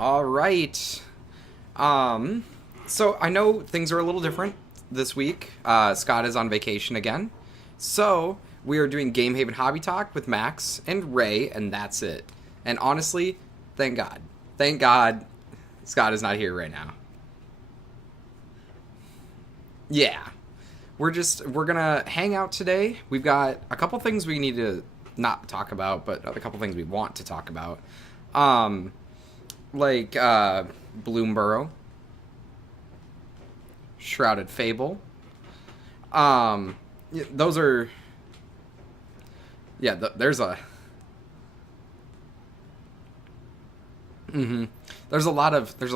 All right. Um, so I know things are a little different this week. Scott is on vacation again. So we are doing Game Haven Hobby Talk with Max and Ray, and that's it. And honestly, thank God. Thank God Scott is not here right now. Yeah. We're gonna hang out today. We've got a couple things we need to not talk about, but a couple things we want to talk about. Um, like Bloomborough, Shrouded Fable. Those are there's a there's a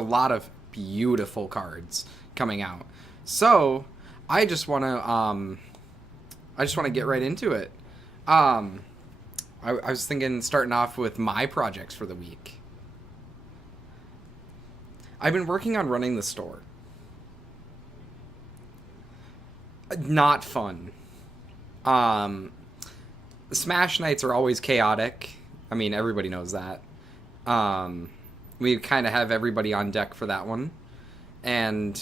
lot of beautiful cards coming out. So I just want to get right into it. Um, I was thinking starting off with my projects for the week. I've been working on running the store. Not fun. Um, Smash nights are always chaotic. I mean, everybody knows that. Um, we kind of have everybody on deck for that one, and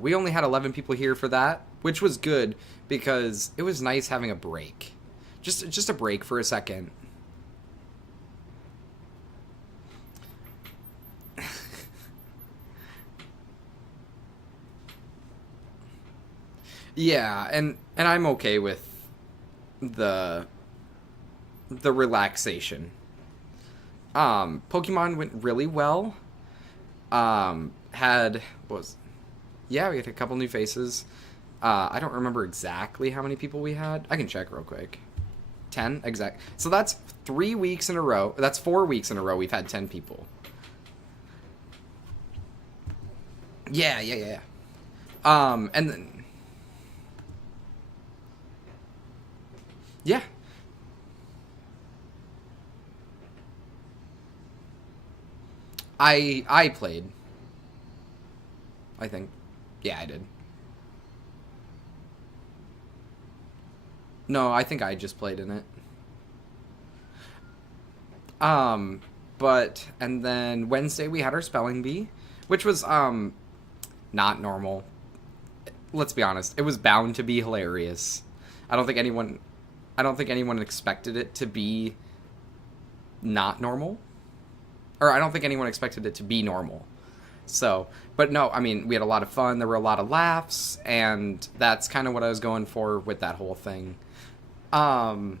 we only had 11 people here for that, which was good because it was nice having a break, just a break for a second. Yeah, and I'm okay with the the relaxation. Pokemon went really well. Had was Yeah, we had a couple new faces. I don't remember exactly how many people we had. I can check real quick. 10 exact. So that's 3 weeks in a row. That's 4 weeks in a row we've had 10 people. Yeah, yeah, yeah, yeah. And then yeah, I played. I think. Yeah, I did. No, I think I just played in it. Um, but and then Wednesday we had our spelling bee, which was not normal. Let's be honest, it was bound to be hilarious. I don't think anyone I don't think anyone expected it to be not normal, or I don't think anyone expected it to be normal. So, but no, I mean, we had a lot of fun. There were a lot of laughs, and that's kind of what I was going for with that whole thing. Um,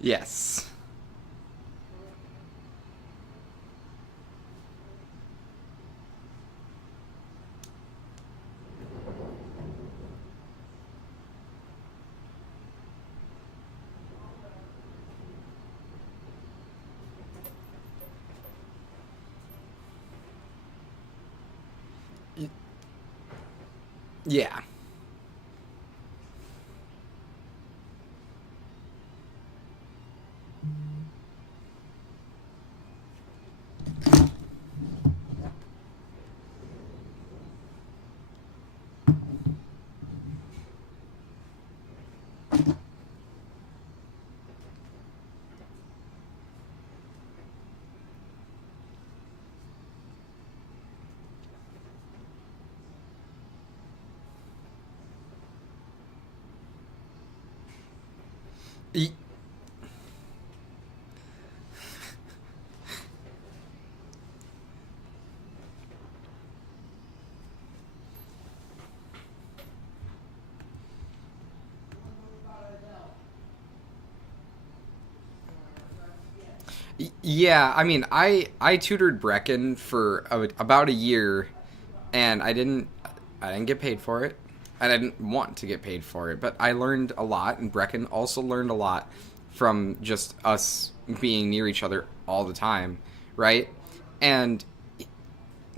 yes. Y- Yeah. Y- Yeah, I mean, I tutored Brecken for about a year, and I didn't get paid for it. I didn't want to get paid for it, but I learned a lot, and Brecken also learned a lot from just us being near each other all the time, right? And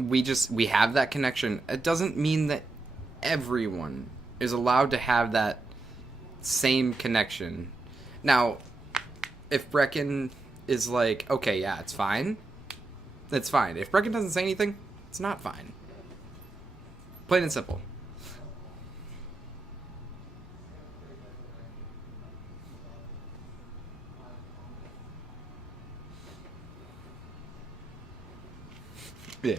we have that connection. It doesn't mean that everyone is allowed to have that same connection. Now, if Brecken is like, okay, yeah, it's fine, it's fine. If Brecken doesn't say anything, it's not fine. Plain and simple. Yeah.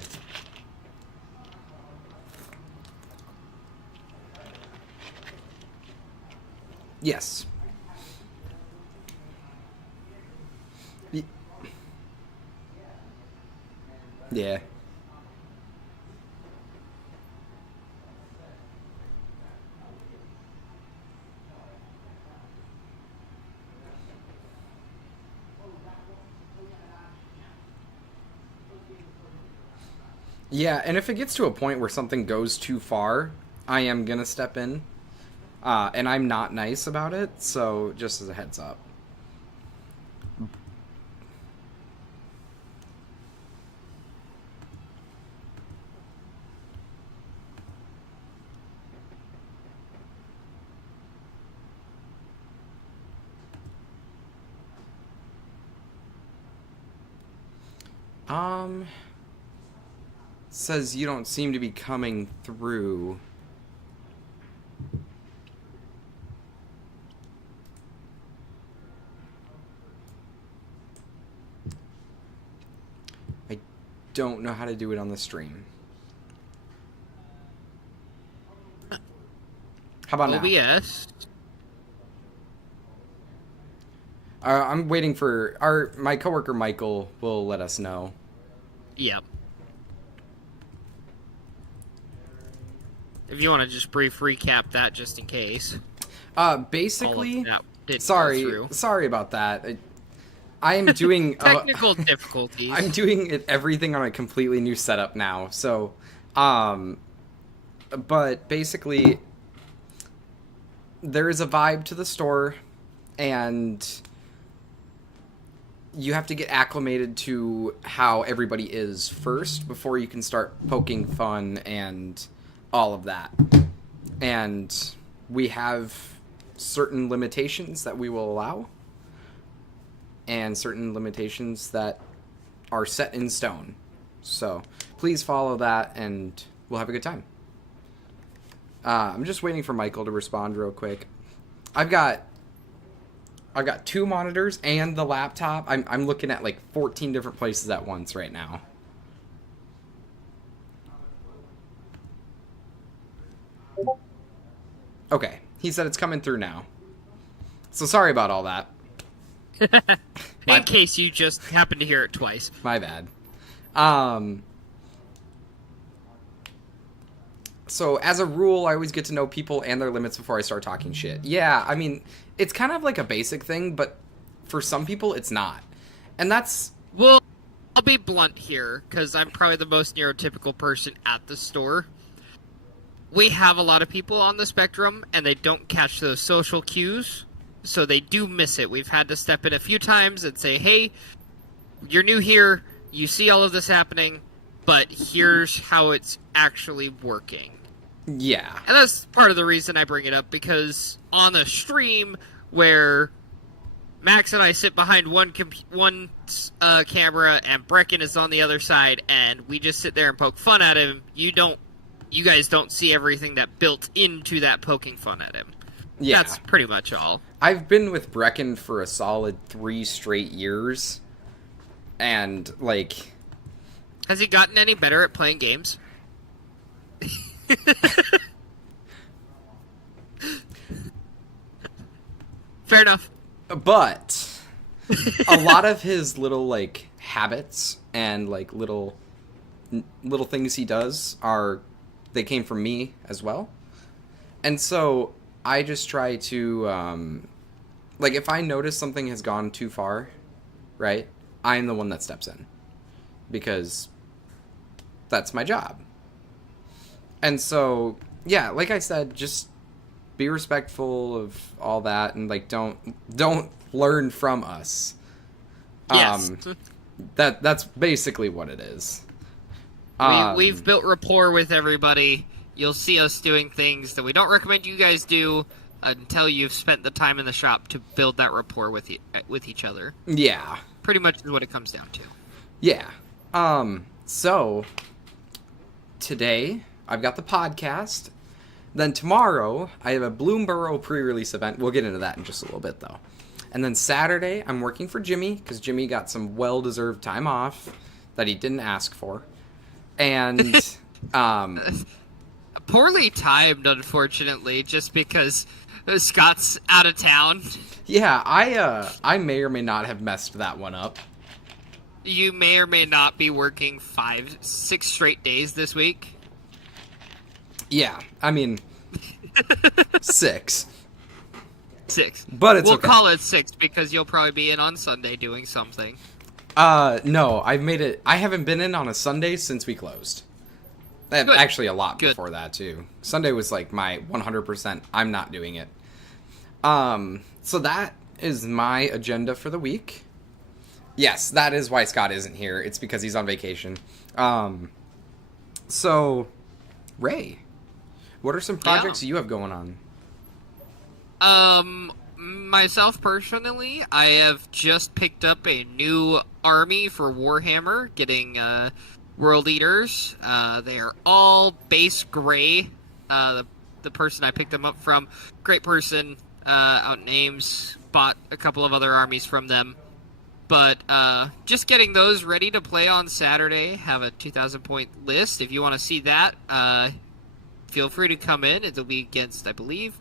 Yes. Y- Yeah. Yeah, and if it gets to a point where something goes too far, I am gonna step in. And I'm not nice about it, so just as a heads up. Um, says you don't seem to be coming through. I don't know how to do it on the stream. How about now? OBS. I'm waiting for my coworker Michael will let us know. Yep. If you want to just brief recap that, just in case. Basically, that didn't go sorry, through. sorry about that. I am doing Technical difficulties. I'm doing everything on a completely new setup now. So, but basically, there is a vibe to the store, and you have to get acclimated to how everybody is first before you can start poking fun and all of that. And we have certain limitations that we will allow, and certain limitations that are set in stone. So please follow that, and we'll have a good time. I'm just waiting for Michael to respond real quick. I've got 2 monitors and the laptop. I'm looking at like 14 different places at once right now. Okay, he said it's coming through now. So sorry about all that. In case you just happened to hear it twice. My bad. So as a rule, I always get to know people and their limits before I start talking shit. Yeah, I mean, it's kind of like a basic thing, but for some people, it's not. And that's... Well, I'll be blunt here, because I'm probably the most neurotypical person at the store. We have a lot of people on the spectrum, and they don't catch those social cues, so they do miss it. We've had to step in a few times and say, hey, you're new here, you see all of this happening, but here's how it's actually working. Yeah. And that's part of the reason I bring it up, because on a stream where Max and I sit behind one camera and Brecken is on the other side, and we just sit there and poke fun at him, you guys don't see everything that built into that poking fun at him. Yeah. That's pretty much all. I've been with Brecken for a solid 3 straight years, and, like... Has he gotten any better at playing games? Fair enough. But a lot of his little, like, habits and, like, little things he does they came from me as well. And so I just try to, like, if I notice something has gone too far, right, I'm the one that steps in. Because that's my job. And so, yeah, like I said, just be respectful of all that, and, like, don't learn from us. Yes. That's basically what it is. We've built rapport with everybody. You'll see us doing things that we don't recommend you guys do until you've spent the time in the shop to build that rapport with each other. Yeah. Pretty much is what it comes down to. Yeah. So today I've got the podcast. Then tomorrow I have a Bloomborough pre-release event. We'll get into that in just a little bit though. And then Saturday I'm working for Jimmy because Jimmy got some well-deserved time off that he didn't ask for. And poorly timed, unfortunately, just because Scott's out of town. Yeah, I may or may not have messed that one up. You may or may not be working 5-6 straight days this week. Yeah, I mean 6. 6. But it's we'll okay. call it 6 because you'll probably be in on Sunday doing something. No, I've made it. I haven't been in on a Sunday since we closed. Good. Actually, a lot Good. before that too. Sunday was like my 100%. I'm not doing it. So that is my agenda for the week. Yes, that is why Scott isn't here. It's because he's on vacation. So, Ray, what are some projects you have going on? Myself personally, I have just picked up a new army for Warhammer, getting World Eaters. They are all base gray. The person I picked them up from, great person, out in Ames, bought a couple of other armies from them. But just getting those ready to play on Saturday. Have a 2,000 point list. If you want to see that, feel free to come in. It'll be against, I believe,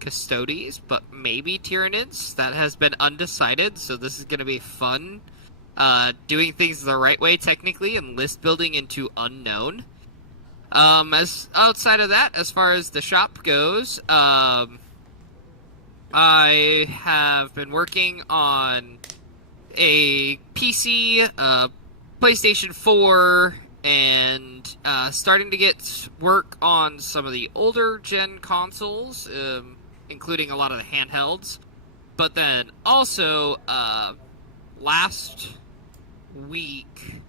Custodes, but maybe Tyranids. That has been undecided, so this is going to be fun. Doing things the right way, technically, and list building into unknown. As outside of that, as far as the shop goes, I have been working on a PC, PlayStation 4, and starting to get work on some of the older gen consoles, including a lot of the handhelds. But then also, last week,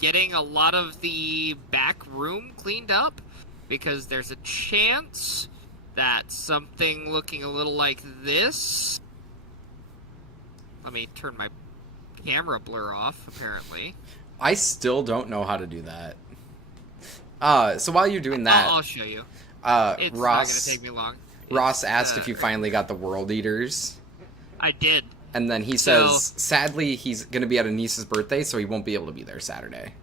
getting a lot of the back room cleaned up, because there's a chance that something looking a little like this... Let me turn my camera blur off, apparently. I still don't know how to do that. So while you're doing that... I'll show you. It's Ross, not going to take me long. Ross asked if you finally got the World Eaters. I did. And then he says, sadly, he's going to be at a niece's birthday, so he won't be able to be there Saturday.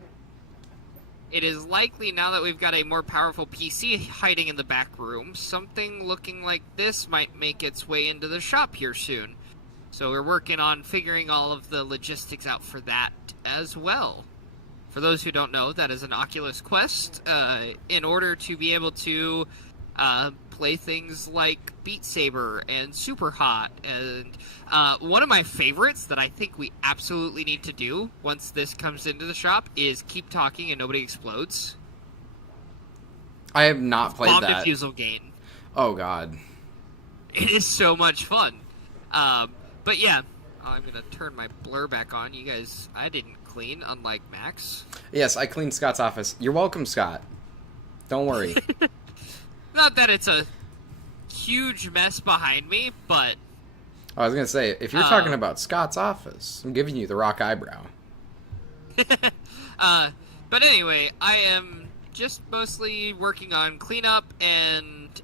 It is likely, now that we've got a more powerful PC hiding in the back room, something looking like this might make its way into the shop here soon. So we're working on figuring all of the logistics out for that as well. For those who don't know, that is an Oculus Quest. In order to be able to play things like Beat Saber and Super Hot. And one of my favorites that I think we absolutely need to do once this comes into the shop is Keep Talking and Nobody Explodes. I have not played Bomb that. defusal game. Oh, God. It is so much fun. But yeah, I'm going to turn my blur back on. You guys, I didn't clean, unlike Max. Yes, I cleaned Scott's office. You're welcome, Scott. Don't worry. Not that it's a huge mess behind me, but... I was going to say, if you're talking about Scott's office, I'm giving you the rock eyebrow. But anyway, I am just mostly working on cleanup and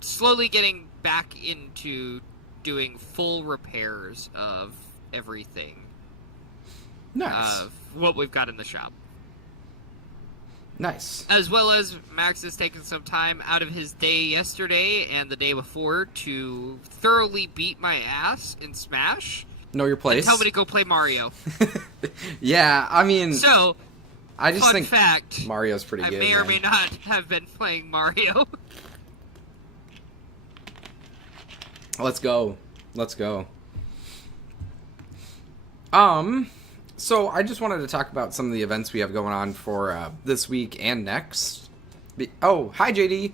slowly getting back into doing full repairs of everything. Nice. What we've got in the shop. Nice. As well as Max has taken some time out of his day yesterday and the day before to thoroughly beat my ass in Smash. Know your place. And tell me to go play Mario. Yeah, I mean... So, I just fun think fact, Mario's pretty I good. may or man. may not have been playing Mario. Let's go. Let's go. So I just wanted to talk about some of the events we have going on for this week and next. Oh, hi JD.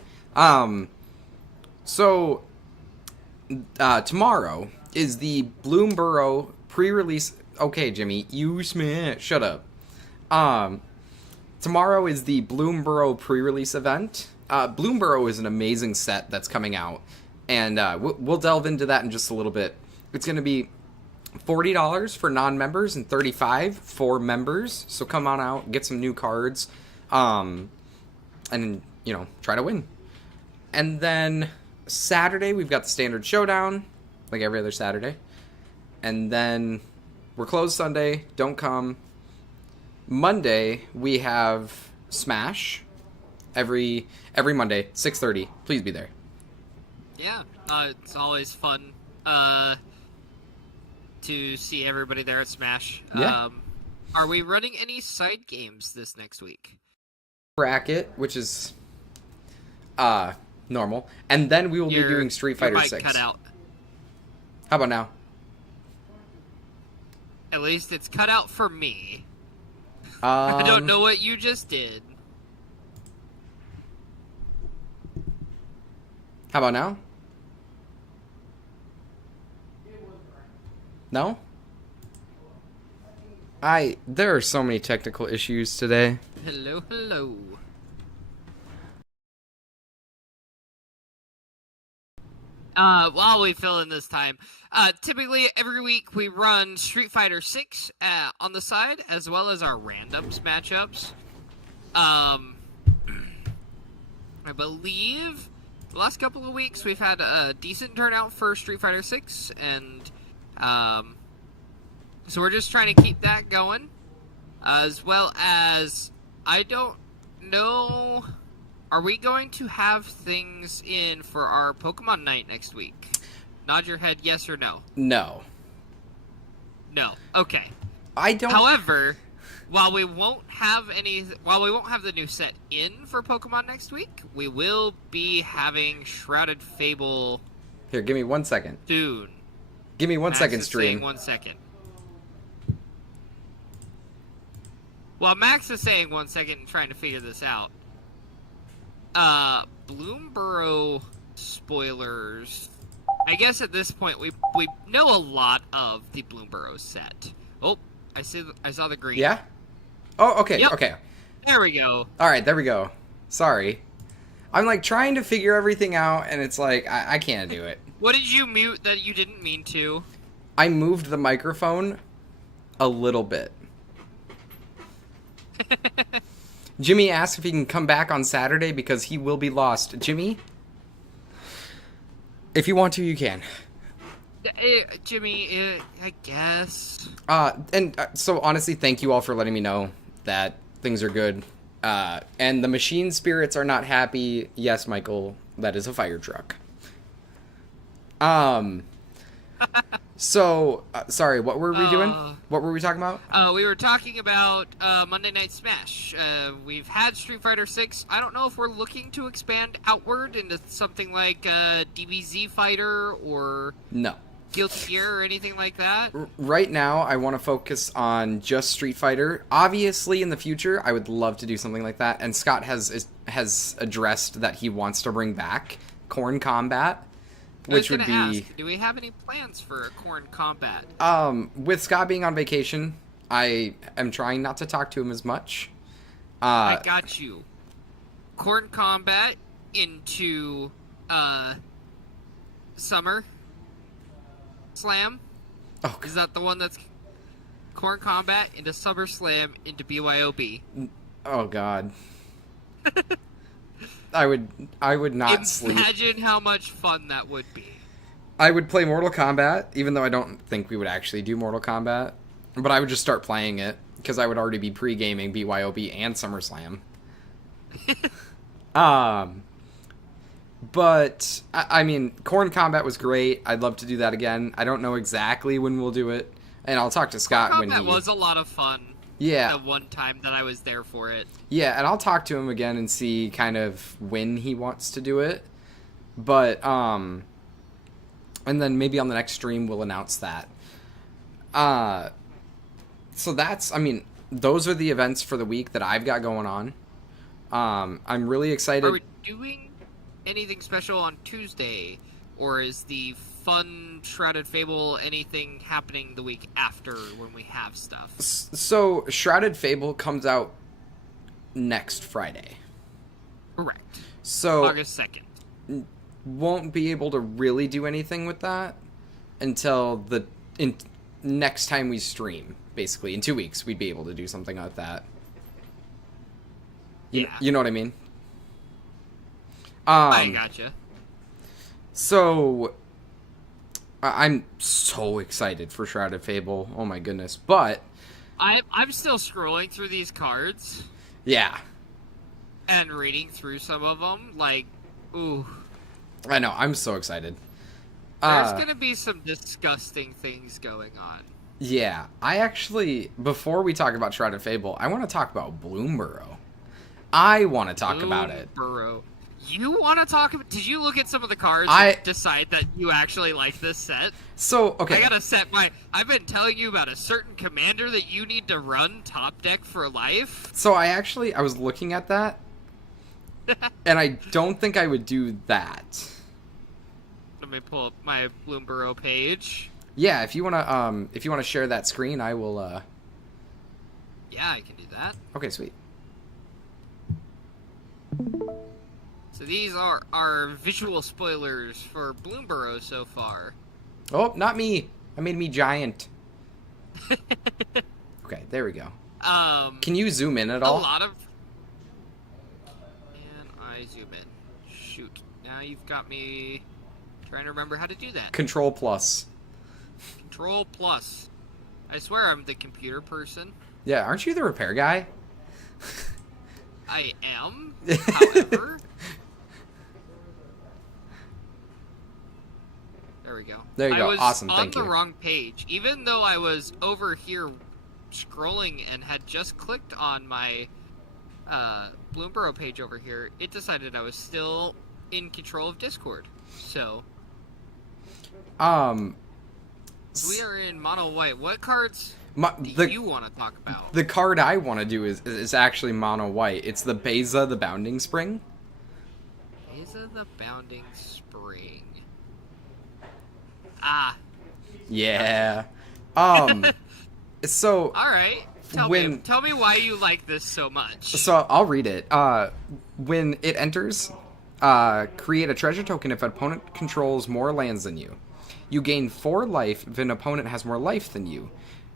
So tomorrow is the Bloomborough pre-release. Okay, Jimmy, you shut up. Um, Tomorrow is the Bloomborough pre-release event. Bloomborough is an amazing set that's coming out, and we'll delve into that in just a little bit. It's going to be $40 for non-members and $35 for members. So come on out, get some new cards, and try to win. And then Saturday we've got the standard showdown, like every other Saturday. And then we're closed Sunday. Don't come. Monday we have Smash. Every Monday, 6:30. Please be there. Yeah, it's always fun to see everybody there at Smash. Yeah. Are we running any side games this next week? Bracket, which is normal, and then we will be doing Street Fighter mic 6. Cut out. How about now? At least it's cut out for me. I don't know what you just did. How about now? No? There are so many technical issues today. Hello, hello. While we fill in this time, typically every week we run Street Fighter 6 on the side, as well as our randoms matchups. I believe the last couple of weeks we've had a decent turnout for Street Fighter 6, and so we're just trying to keep that going, as well as, I don't know, are we going to have things in for our Pokemon night next week? Nod your head yes or no. No. No. Okay. I don't. However, while we won't have the new set in for Pokemon next week, we will be having Shrouded Fable Here, give me 1 second. soon. Give me 1 Max second, is stream. saying 1 second. While Max is saying 1 second and trying to figure this out, Bloomborough spoilers. I guess at this point we know a lot of the Bloomborough set. Oh, I saw the green. Yeah? Oh, okay, Yep. okay. There we go. Alright, there we go. Sorry. I'm like trying to figure everything out, and it's like, I can't do it. What did you mute that you didn't mean to? I moved the microphone a little bit. Jimmy asked if he can come back on Saturday because he will be lost. Jimmy, if you want to, you can. Jimmy, I guess. So honestly, thank you all for letting me know that things are good. And the machine spirits are not happy. Yes, Michael, that is a fire truck. So, sorry, what were we doing? What were we talking about? We were talking about Monday Night Smash. We've had Street Fighter 6. I don't know if we're looking to expand outward into something like DBZ Fighter or No. Guilty Gear or anything like that. Right now, I want to focus on just Street Fighter. Obviously, in the future, I would love to do something like that. And Scott has addressed that he wants to bring back Corn Combat, which would be. Ask, do we have any plans for Corn Combat? With Scott being on vacation, I am trying not to talk to him as much. I got you. Corn Combat into Summer Slam. Oh, Is that the one that's Corn Combat into Summer Slam into BYOB? oh God. I would not sleep. Imagine how much fun that would be. I would play Mortal Kombat, even though I don't think we would actually do Mortal Kombat. But I would just start playing it, because I would already be pre-gaming BYOB and SummerSlam. But, I mean, Corn Combat was great. I'd love to do that again. I don't know exactly when we'll do it. And I'll talk to Scott Corn when Combat he... was a lot of fun. Yeah. The one time that I was there for it. Yeah, and I'll talk to him again and see kind of when he wants to do it. But, and then maybe on the next stream we'll announce that. So that's, I mean, those are the events for the week that I've got going on. I'm really excited. Are we doing anything special on Tuesday? or is the fun Shrouded Fable anything happening the week after when we have stuff? So Shrouded Fable comes out next Friday. Correct. So August 2nd. won't be able to really do anything with that until next time we stream. Basically, in 2 weeks, we'd be able to do something like that. Yeah. You know what I mean? I gotcha. So, I'm so excited for Shrouded Fable. Oh my goodness. But, I'm still scrolling through these cards yeah. and reading through some of them. Like, ooh. I know, I'm so excited. There's gonna be some disgusting things going on. Yeah, I actually, before we talk about Shrouded Fable, I want to talk about Bloomburrow. I want to talk about it. Bloomburrow. You want to talk about... Did you look at some of the cards and decide that you actually like this set? So, okay. I gotta set my... I've been telling you about a certain commander that you need to run top deck for life. So I was looking at that, and I don't think I would do that. Let me pull up my Bloomburrow page. Yeah, if you wanna share that screen, I will. Yeah, I can do that. Okay, sweet. So these are our visual spoilers for Bloomburrow so far. Oh, not me. I made me giant. Okay, there we go. Can you zoom in at all? A lot of... Can I zoom in? Shoot. Now you've got me trying to remember how to do that. Control plus. Control plus. I swear I'm the computer person. Yeah, aren't you the repair guy? I am, however... There we go. There you go. I was Awesome, on thank the you. wrong page. Even though I was over here scrolling and had just clicked on my Bloomburrow page over here, it decided I was still in control of Discord. So... we are in mono white. What cards do you want to talk about? The card I want to do is actually mono white. It's the Beza the Bounding Spring. Beza the Bounding Spring. Ah. Yeah. So. All right. Tell me why you like this so much. So I'll read it. When it enters, create a treasure token if an opponent controls more lands than you. You gain 4 life if an opponent has more life than you.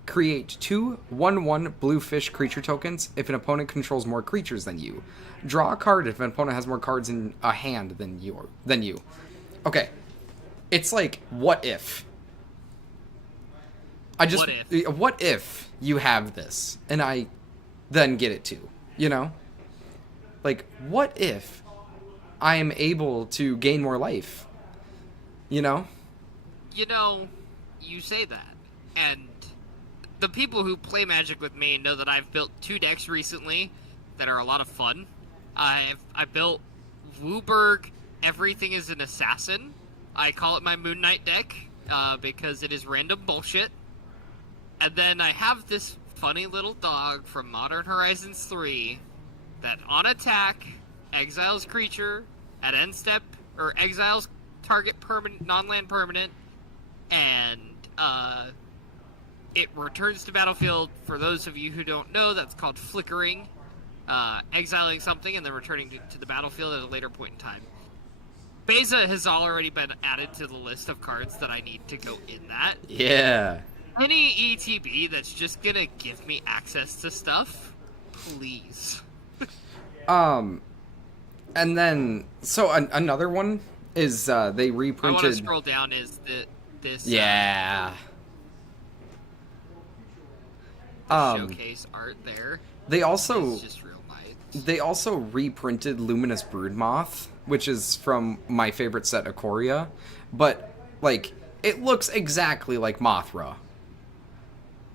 Create 2 1/1 bluefish creature tokens if an opponent controls more creatures than you. Draw a card if an opponent has more cards in a hand than you. Okay. It's like, what if? What if you have this and I then get it too? You know? Like, what if I am able to gain more life? You know? You know, you say that, and the people who play Magic with me know that I've built 2 decks recently that are a lot of fun. I built Wooburg, Everything is an Assassin. I call it my Moon Knight deck, because it is random bullshit. And then I have this funny little dog from Modern Horizons 3 that on attack exiles creature at end step, or exiles target permanent, non-land permanent, and it returns to battlefield. For those of you who don't know, that's called flickering, exiling something and then returning to the battlefield at a later point in time. Beza has already been added to the list of cards that I need to go in that. Yeah. Any ETB that's just gonna give me access to stuff, please. And then, so another one is they reprinted. I want to scroll down. Is this? Yeah. Showcase art there. They also It's just real nice. They also reprinted Luminous Broodmoth, which is from my favorite set, Ikoria, but like it looks exactly like Mothra.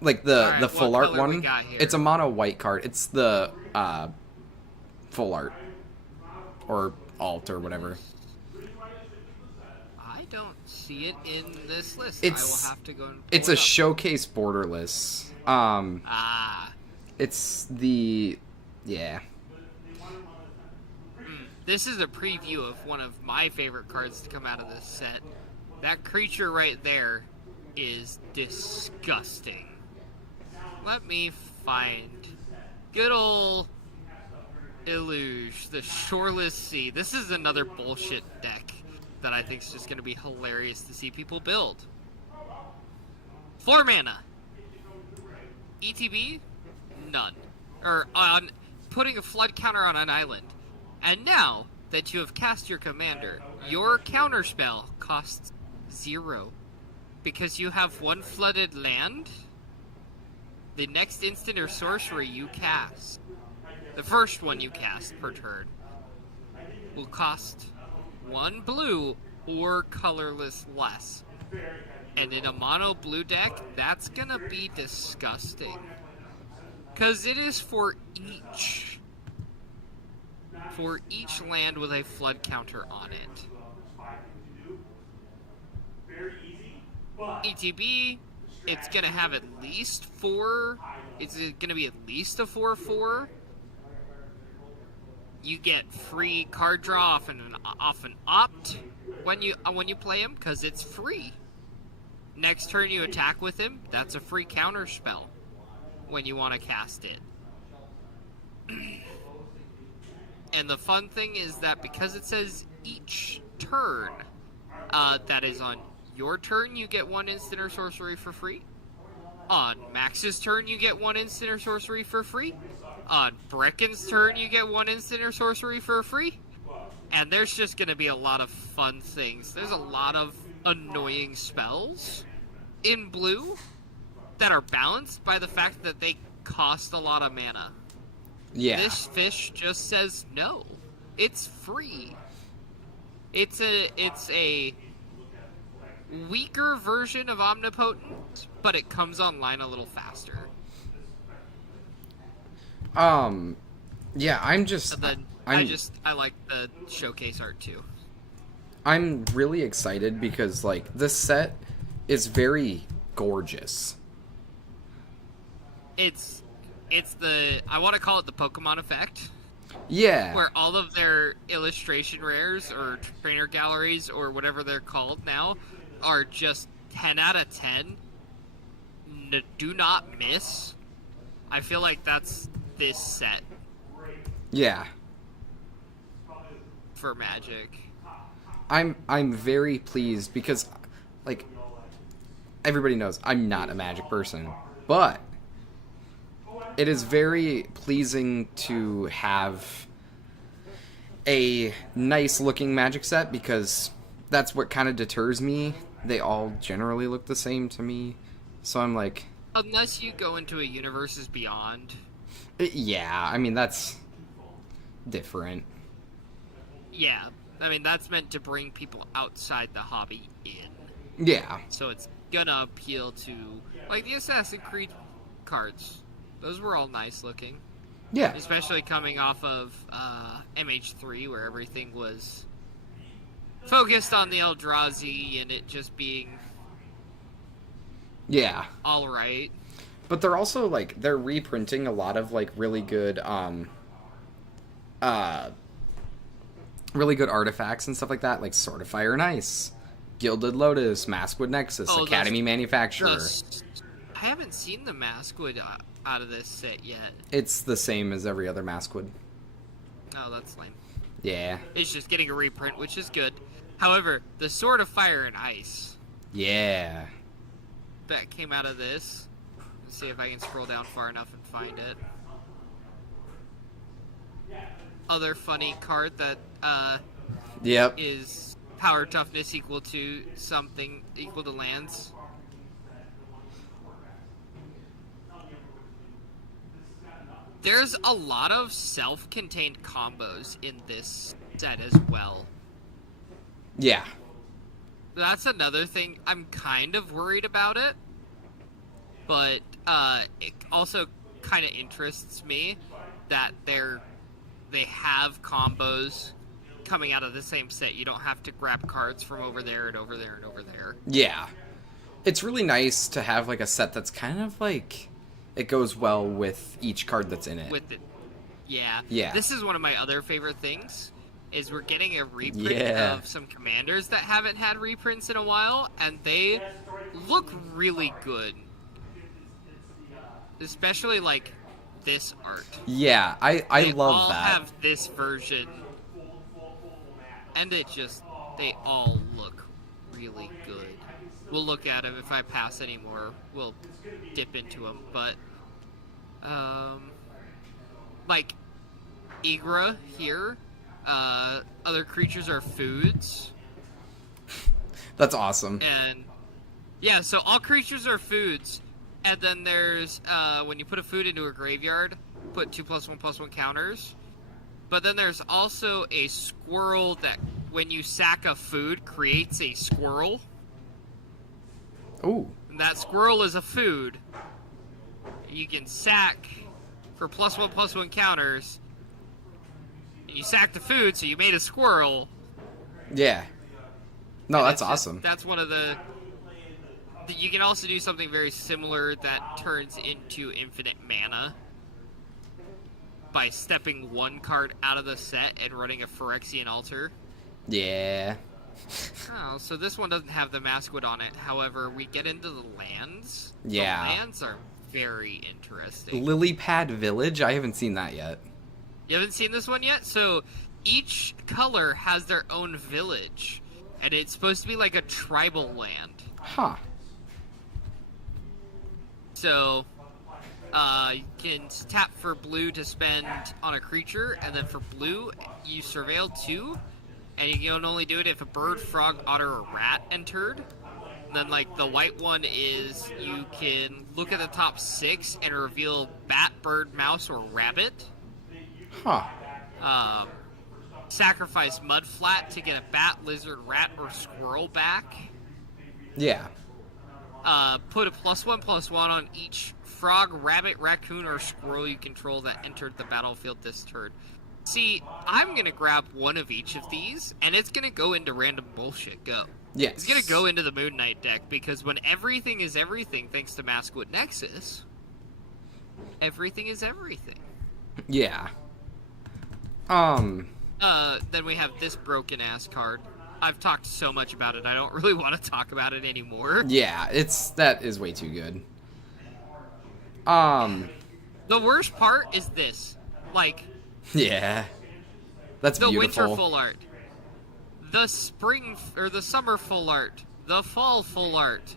Like the full art one. It's a mono white card. It's the full art or alt or whatever. I don't see it in this list. I It's will have to go and pull it's it a up. showcase borderless. It's the yeah. This is a preview of one of my favorite cards to come out of this set. That creature right there is disgusting. Let me find good old Illuge, the Shoreless Sea. This is another bullshit deck that I think is just going to be hilarious to see people build. 4 mana. ETB? None. Or on putting a flood counter on an island. And now that you have cast your commander, your counterspell costs 0. Because you have 1 flooded land, the next instant or sorcery you cast, the first one you cast per turn, will cost 1 blue or colorless less. And in a mono blue deck, that's gonna be disgusting. Because it is for each land with a flood counter on it. ETB, it's gonna have at least 4. It's gonna be at least a 4/4. You get free card draw off an opt when you play him, because it's free. Next turn you attack with him, that's a free counter spell when you want to cast it. And the fun thing is that because it says each turn, that is on your turn you get 1 instant or sorcery for free. On Max's turn you get 1 instant or sorcery for free. On Brecken's turn you get 1 instant or sorcery for free. And there's just going to be a lot of fun things. There's a lot of annoying spells in blue that are balanced by the fact that they cost a lot of mana. Yeah. This fish just says no. It's free. It's a weaker version of Omnipotent, but it comes online a little faster. Yeah, I'm just... And then I like the showcase art too. I'm really excited because, like, this set is very gorgeous. It's the, I want to call it the Pokemon effect. Yeah. Where all of their illustration rares or trainer galleries or whatever they're called now are just 10 out of 10. Do not miss. I feel like that's this set. Yeah. For Magic. I'm very pleased because, like, everybody knows I'm not a Magic person, but it is very pleasing to have a nice looking Magic set because that's what kind of deters me. They all generally look the same to me, so I'm like, unless you go into a Universes Beyond. Yeah, I mean that's different. Yeah, I mean that's meant to bring people outside the hobby in. Yeah. So it's gonna appeal to, like, the Assassin's Creed cards. Those were all nice looking. Yeah. Especially coming off of MH3, where everything was focused on the Eldrazi and it just being... Yeah. Alright. But they're also, like, they're reprinting a lot of, like, really good artifacts and stuff like that, like Sword of Fire and Ice, Gilded Lotus, Maskwood Nexus, Academy Manufacturer. I haven't seen the Maskwood out of this set yet. It's the same as every other Maskwood. Oh, that's lame. Yeah. It's just getting a reprint, which is good. However, the Sword of Fire and Ice. Yeah. That came out of this. Let's see if I can scroll down far enough and find it. Other funny card that Yep. is power toughness equal to something equal to lands. There's a lot of self-contained combos in this set as well. Yeah. That's another thing. I'm kind of worried about it, but it also kind of interests me that they have combos coming out of the same set. You don't have to grab cards from over there and over there and over there. Yeah. It's really nice to have, like, a set that's kind of, like, it goes well with each card that's in it. With it. Yeah. Yeah. This is one of my other favorite things, is we're getting a reprint Yeah. of some commanders that haven't had reprints in a while, and they look really good. Especially, like, this art. Yeah, I They love all that. have this version, and they all look really good. We'll look at them. If I pass any more, we'll dip into them. But, like, Igra here, other creatures are foods. That's awesome. And, yeah, so all creatures are foods. And then there's, when you put a food into a graveyard, put 2+1/+1 counters. But then there's also a squirrel that, when you sack a food, creates a squirrel. Ooh. And that squirrel is a food. You can sack for +1/+1 counters. And you sack the food, so you made a squirrel. Yeah. No, And that's it's just- awesome. That's one of the... You can also do something very similar that turns into infinite mana by stepping one card out of the set and running a Phyrexian Altar. Yeah. Oh, so this one doesn't have the Maskwood on it. However, we get into the lands. Yeah. The lands are very interesting. Lily Pad Village? I haven't seen that yet. You haven't seen this one yet? So each color has their own village. And it's supposed to be like a tribal land. Huh. So, you can tap for blue to spend on a creature, and then for blue, you surveil 2, and you can only do it if a bird, frog, otter, or rat entered. And then, like, the white one is you can look at the top 6 and reveal bat, bird, mouse, or rabbit. Huh. Sacrifice Mudflat to get a bat, lizard, rat, or squirrel back. Yeah. Put a +1/+1 on each frog, rabbit, raccoon, or squirrel you control that entered the battlefield this turn. See, I'm gonna grab one of each of these, and it's gonna go into random bullshit. Go. Yes. It's gonna go into the Moon Knight deck, because when everything is everything, thanks to Maskwood Nexus, everything is everything. Yeah. Then we have this broken-ass card. I've talked so much about it, I don't really want to talk about it anymore. Yeah, that is way too good. The worst part is this. Like, Yeah. That's the beautiful. winter full art, the spring or the summer full art, the fall full art,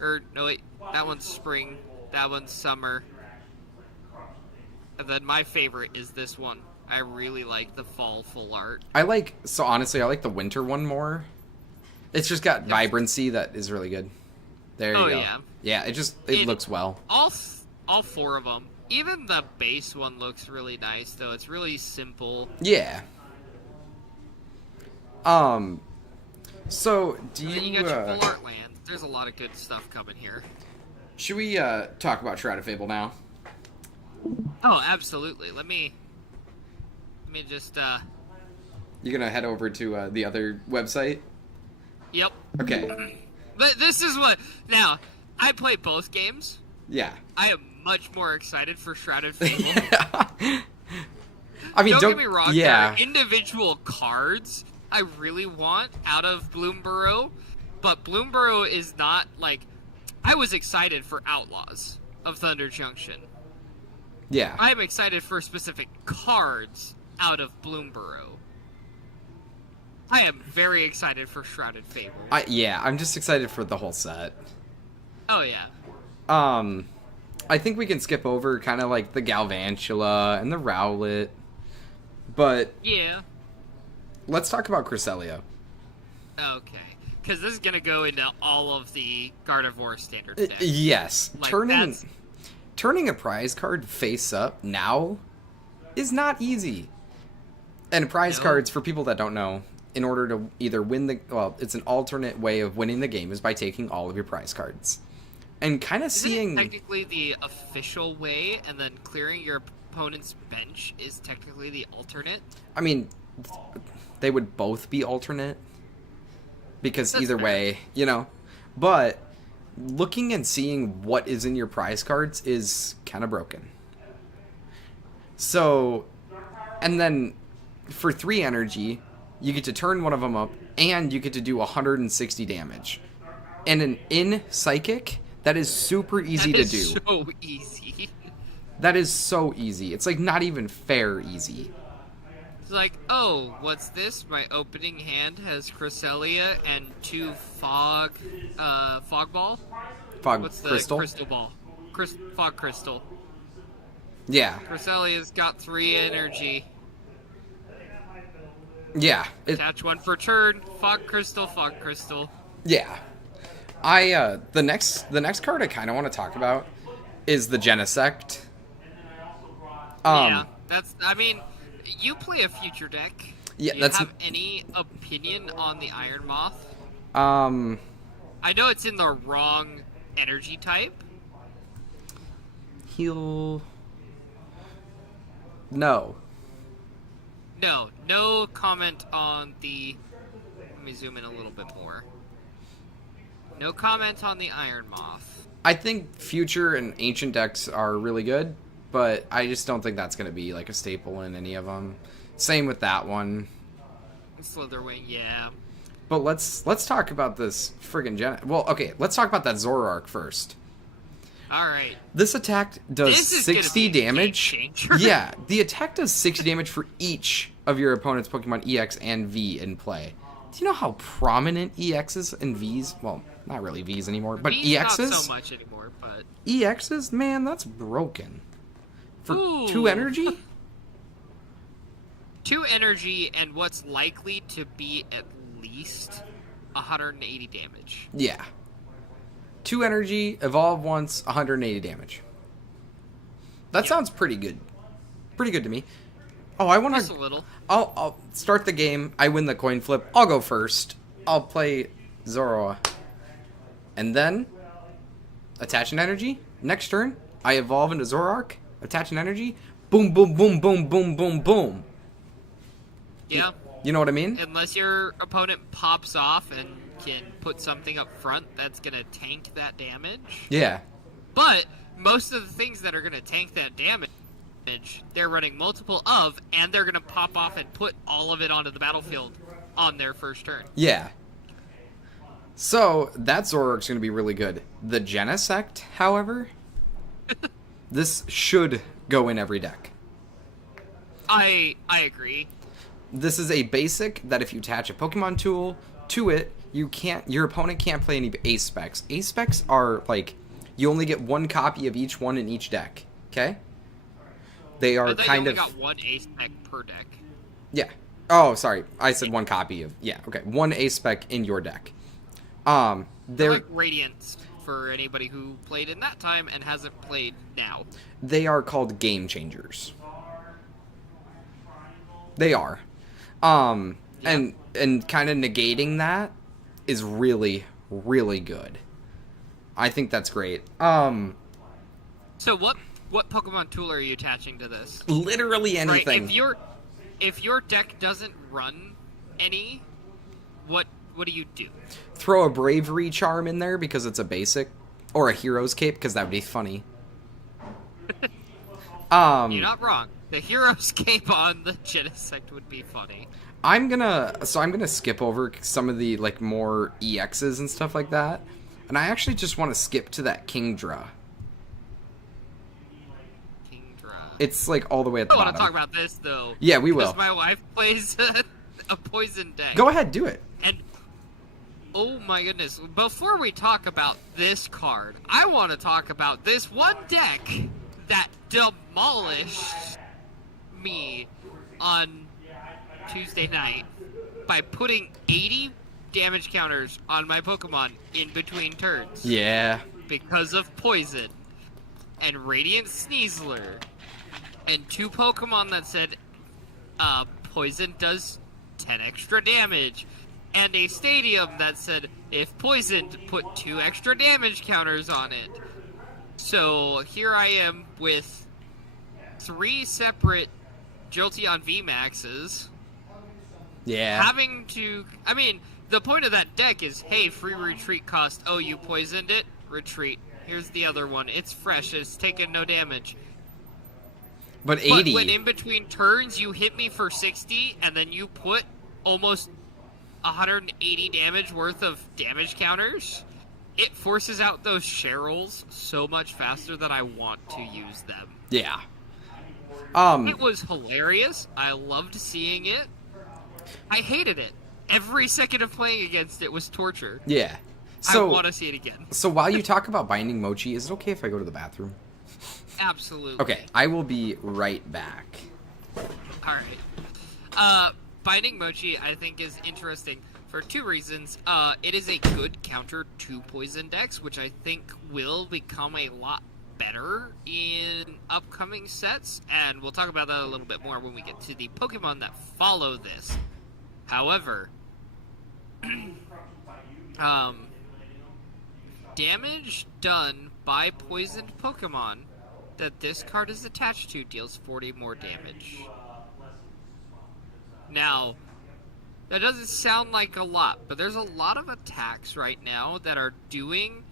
or no wait, that one's spring, that one's summer, and then my favorite is this one. I really like the fall full art. Honestly, I like the winter one more. It's just got vibrancy that is really good. There you Oh, go. yeah. Yeah, it looks well. All 4 of them. Even the base one looks really nice, though. It's really simple. Yeah. So do And then you you got your full art land. There's a lot of good stuff coming here. should we talk about Shroud of Fable now? Oh, absolutely. Let me just You're gonna head over to the other website? Yep. Okay. But this is what... Now, I play both games. Yeah. I am much more excited for Shrouded Fable. I mean, Don't get me wrong, Yeah. there are individual cards I really want out of Bloomburrow, but Bloomburrow is not, like... I was excited for Outlaws of Thunder Junction. Yeah. I am excited for specific cards out of Bloomburrow. I am very excited for Shrouded Fable. I'm just excited for the whole set. Oh, yeah. I think we can skip over kind of like the Galvantula and the Rowlet, but Yeah. let's talk about Cresselia. Okay. Because this is going to go into all of the Gardevoir standard decks. Yes, Like, turning a prize card face up now is not easy. And prize No. cards, for people that don't know, in order to either it's an alternate way of winning the game is by taking all of your prize cards. And kind of Isn't seeing... it technically the official way, and then clearing your opponent's bench is technically the alternate? I mean, they would both be alternate. Because That's either fair. way, But looking and seeing what is in your prize cards is kind of broken. So, and then for 3 energy, you get to turn one of them up, and you get to do 160 damage. And in Psychic, that is super easy to do. So easy. That is so easy. It's like not even fair easy. It's like, oh, what's this? My opening hand has Cresselia and 2 fog ball. Fog What's the crystal. crystal ball? Fog crystal. Yeah, Cresselia's got 3 energy. yeah, Attach 1 per turn. Fog crystal, fog crystal. yeah. The next card I kind of want to talk about is the Genesect. Yeah, I mean, you play a future deck. Yeah, Do you have any opinion on the Iron Moth? I know it's in the wrong energy type. Heal. No. No comment on the... Let me zoom in a little bit more. No comment on the Iron Moth. I think future and ancient decks are really good, but I just don't think that's going to be like a staple in any of them. Same with that one. Slitherwing, yeah. But let's talk about this friggin' Well, okay, let's talk about that Zoroark first. Alright. This attack does This is 60 gonna be a damage. game changer. Yeah, the attack does 60 damage for each of your opponent's Pokemon EX and V in play. Do you know how prominent EXs and Vs? Well, not really Vs anymore, but V's EXs? not so much anymore, but... EXs? Man, that's broken. For Ooh. 2 energy? 2 energy and what's likely to be at least 180 damage. Yeah. 2 energy, evolve once, 180 damage. That sounds pretty good. Pretty good to me. Oh, I want Just a to... little. I'll start the game. I win the coin flip. I'll go first. I'll play Zoroa. And then, attach an energy. Next turn, I evolve into Zoroark. Attach an energy. Boom, boom, boom, boom, boom, boom, boom. Yeah. You know what I mean? Unless your opponent pops off and can put something up front that's going to tank that damage. Yeah. But most of the things that are going to tank that damage, they're running multiple of, and they're going to pop off and put all of it onto the battlefield on their first turn. Yeah. So, that Zoroark's going to be really good. The Genesect, however, this should go in every deck. I agree. This is a basic that if you attach a Pokemon tool to it, your opponent can't play any ace specs. Ace specs are like, you only get 1 copy of each one in each deck. Okay? They are I thought kind you of... only got 1 ace spec per deck. Yeah. Oh, sorry. I said 1 copy of... Yeah, okay. 1 ace spec in your deck. They're They're... like Radiance for anybody who played in that time and hasn't played now. They are called game changers. They are. And kind of negating that is really, really good. I think that's great. So what Pokemon tool are you attaching to this? Literally anything. Right, if your deck doesn't run any, what do you do? Throw a bravery charm in there because it's a basic, or a hero's cape because that would be funny. You're not wrong. The hero's cape on the Genesect would be funny. I'm gonna skip over some of the like more EXs and stuff like that, and I actually just want to skip to that Kingdra. Kingdra. It's like all the way at the I want bottom. to talk about this though. Yeah, we will. Because my wife plays a poison deck. Go ahead, do it. And oh my goodness! Before we talk about this card, I want to talk about this one deck that demolished me on Tuesday night by putting 80 damage counters on my Pokemon in between turns. Yeah. Because of Poison and Radiant Sneasler and 2 Pokemon that said Poison does 10 extra damage and a Stadium that said if poisoned, put 2 extra damage counters on it. So here I am with 3 separate Jolteon VMAXs. Yeah. Having to... I mean, the point of that deck is, hey, free retreat cost. Oh, you poisoned it? Retreat. Here's the other one. It's fresh. It's taken no damage. But 80. But when in between turns you hit me for 60, and then you put almost 180 damage worth of damage counters, it forces out those Cheryls so much faster that I want to use them. Yeah. It was hilarious. I loved seeing it. I hated it. Every second of playing against it was torture. Yeah. I So, want to see it again. so while you talk about binding Mochi, is it okay if I go to the bathroom? Absolutely. Okay, I will be right back. Alright. Binding Mochi, I think, is interesting for two reasons. It is a good counter to poison decks, which I think will become a lot better in upcoming sets, and we'll talk about that a little bit more when we get to the Pokemon that follow this. However, damage done by poisoned Pokemon that this card is attached to deals 40 more damage. Now, that doesn't sound like a lot, but there's a lot of attacks right now that are doing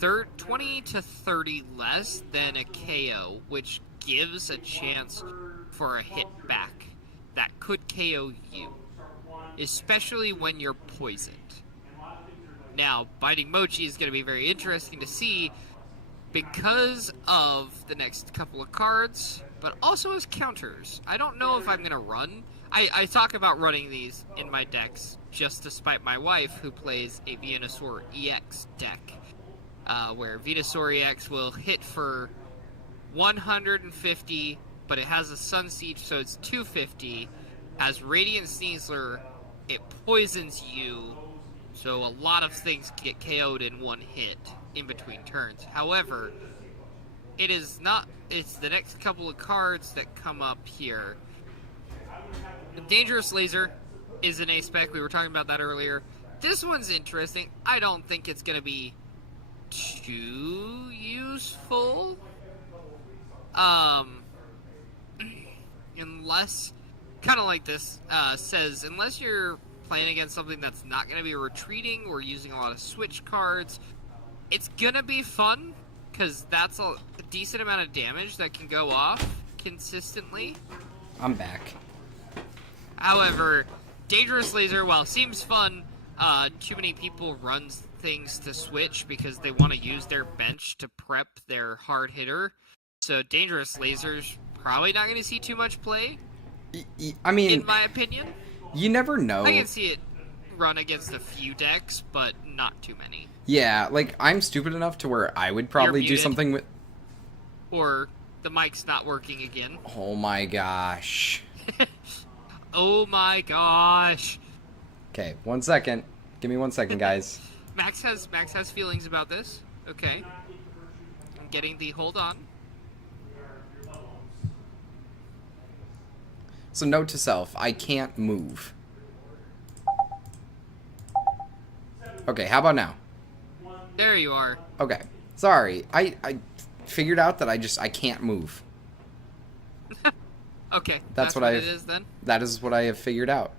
20 to 30 less than a KO, which gives a chance for a hit back that could KO you, especially when you're poisoned. Now, Binding Mochi is going to be very interesting to see because of the next couple of cards, but also as counters. I don't know if I'm going to run. I talk about running these in my decks just to spite my wife, who plays a Venusaur EX deck, where Venusaur EX will hit for 150, but it has a Sun Siege, so it's 250, has Radiant Sneasler, it poisons you, so a lot of things get KO'd in one hit in between turns. However, it's the next couple of cards that come up here. Dangerous Laser is an A-Spec. We were talking about that earlier. This one's interesting. I don't think it's going to be too useful. Unless, kind of like this says, unless you're playing against something that's not going to be retreating or using a lot of switch cards, it's going to be fun, because that's a decent amount of damage that can go off consistently. I'm back. However, Dangerous Laser, while seems fun, too many people run things to switch because they want to use their bench to prep their hard hitter. So Dangerous Laser's probably not going to see too much play, I mean, in my opinion. you never know. I can see it run against a few decks, but not too many. Yeah, like, I'm stupid enough to where I would probably do muted. something with... Or the mic's not working again. Oh my gosh. Oh my gosh. Okay, 1 second. Give me 1 second, guys. Max has feelings about this. Okay. I'm getting the hold on. So note to self, I can't move. Okay, how about now? There you are. Okay. Sorry. I figured out that I can't move. Okay. That's what it I've- is then. That is what I have figured out.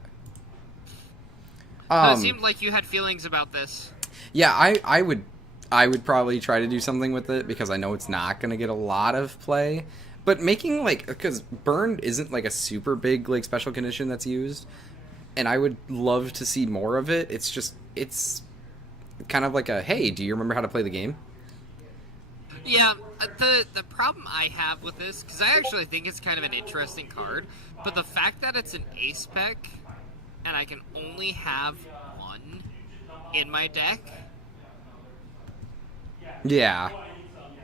It seemed like you had feelings about this. Yeah, I would probably try to do something with it because I know it's not going to get a lot of play. But making, like, because Burned isn't, like, a super big, like, special condition that's used. And I would love to see more of it. It's kind of like a, hey, do you remember how to play the game? Yeah, the problem I have with this, because I actually think it's kind of an interesting card, but the fact that it's an A-Spec, and I can only have one in my deck, Yeah.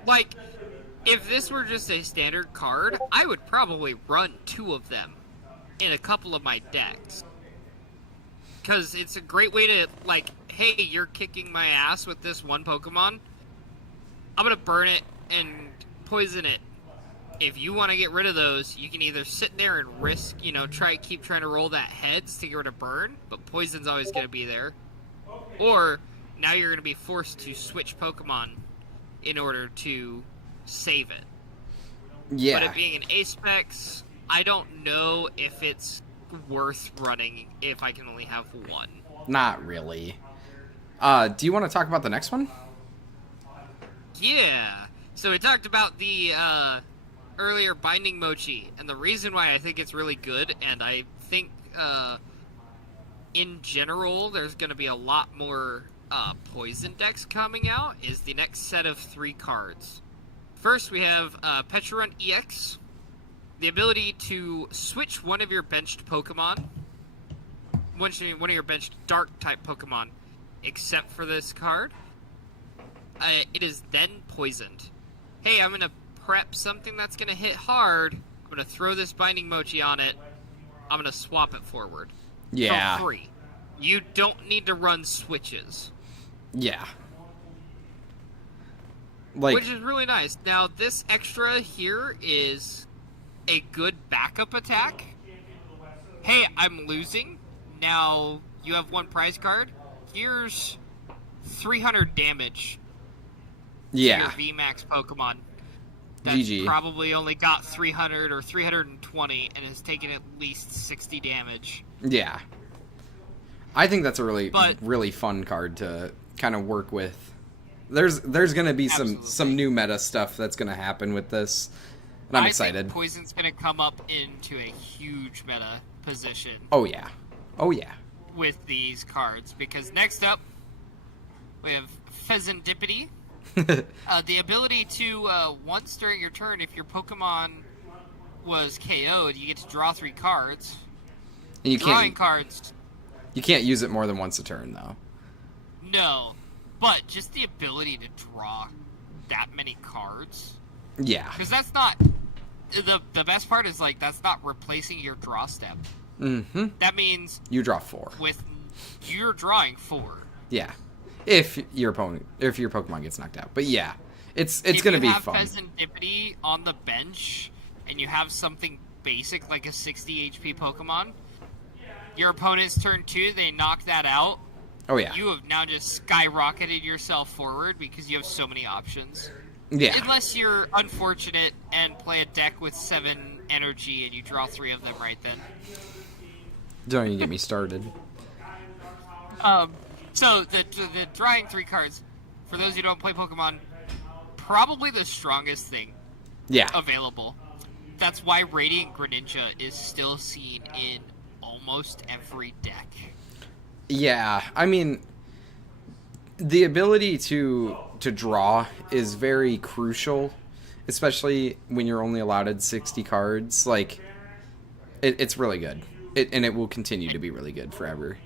like, if this were just a standard card, I would probably run two of them in a couple of my decks. Because it's a great way to, like, hey, you're kicking my ass with this one Pokemon. I'm going to burn it and poison it. If you want to get rid of those, you can either sit there and risk, keep trying to roll that heads to get rid of burn, but poison's always going to be there. Or, now you're going to be forced to switch Pokemon in order to save it. Yeah. But it being an A-Specs, I don't know if it's worth running if I can only have one. Not really. Do you want to talk about the next one? Yeah. So we talked about the earlier Binding Mochi, and the reason why I think it's really good, and I think in general, there's going to be a lot more poison decks coming out, is the next set of 3 cards. First, we have Pecharunt EX. The ability to switch one of your benched Pokemon, one of your benched Dark-type Pokemon, except for this card. It is then poisoned. Hey, I'm going to prep something that's going to hit hard. I'm going to throw this Binding Mochi on it. I'm going to swap it forward. Yeah. For free. You don't need to run switches. Yeah. Like, which is really nice. Now, this extra here is a good backup attack. Hey, I'm losing. Now, you have 1 prize card. Here's 300 damage yeah. to your VMAX Pokemon. That's GG. probably only got 300 or 320 and has taken at least 60 damage. Yeah. I think that's a really fun card to kind of work with. There's going to be some new meta stuff that's going to happen with this, and I'm excited. Think Poison's going to come up into a huge meta position. Oh yeah. With these cards, because next up we have Pheasantipity. The ability to once during your turn, if your Pokemon was KO'd, you get to draw 3 cards. And you Drawing cards. You can't use it more than once a turn, though. No, but just the ability to draw that many cards. Yeah. Because that's not the best part is like that's not replacing your draw step. Mm-hmm. That means you draw 4. With you're drawing 4. Yeah. If your Pokemon gets knocked out. But yeah, it's going to be fun. If you have Pheasantipity on the bench and you have something basic like a 60 HP Pokemon, your opponent's turn 2, they knock that out. Oh yeah. You have now just skyrocketed yourself forward because you have so many options. Yeah. Unless you're unfortunate and play a deck with 7 energy and you draw 3 of them right then. Don't even get me started. So the drawing 3 cards, for those who don't play Pokemon, probably the strongest thing available. That's why Radiant Greninja is still seen in almost every deck. Yeah, I mean, the ability to draw is very crucial, especially when you're only allotted 60 cards. Like, it's really good. And it will continue to be really good forever.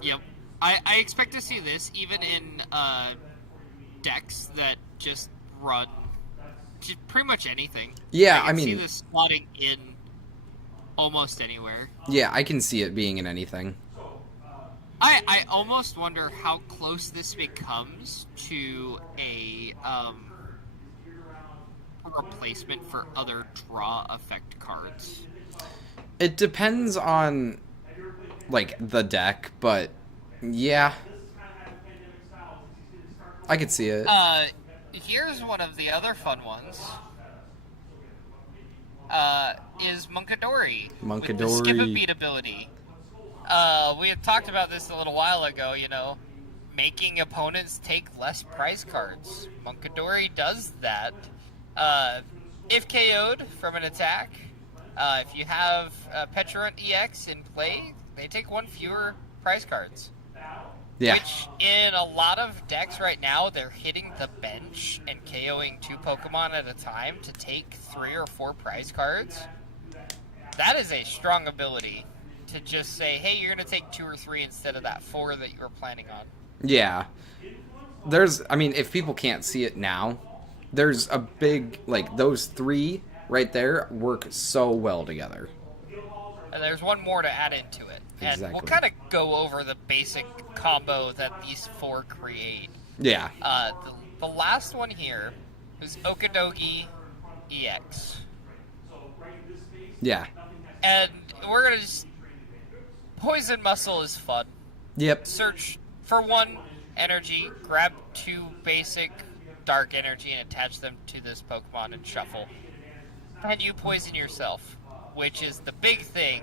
Yep. I expect to see this even in decks that just run pretty much anything. Yeah, I mean, see this slotting in almost anywhere. Yeah, I can see it being in anything. I almost wonder how close this becomes to a replacement for other draw effect cards. It depends on, like, the deck, but yeah. I could see it. Here's one of the other fun ones. Is Munkidori. With the skip a beat ability. We had talked about this a little while ago, making opponents take less prize cards. Munkidori does that. If KO'd from an attack, if you have Pecharunt EX in play, they take 1 fewer prize cards. Yeah. Which, in a lot of decks right now, they're hitting the bench and KOing 2 Pokemon at a time to take 3 or 4 prize cards. That is a strong ability to just say, hey, you're going to take 2 or 3 instead of that 4 that you were planning on. Yeah. If people can't see it now, there's a big, those 3 right there work so well together. And there's one more to add into it. Exactly. And we'll kind of go over the basic combo that these 4 create. Yeah. The last one here is Okidogi EX. Yeah. And we're going to just... Poison Muscle is fun. Yep. Search for 1 energy, grab 2 basic dark energy and attach them to this Pokemon and shuffle. And you poison yourself, which is the big thing,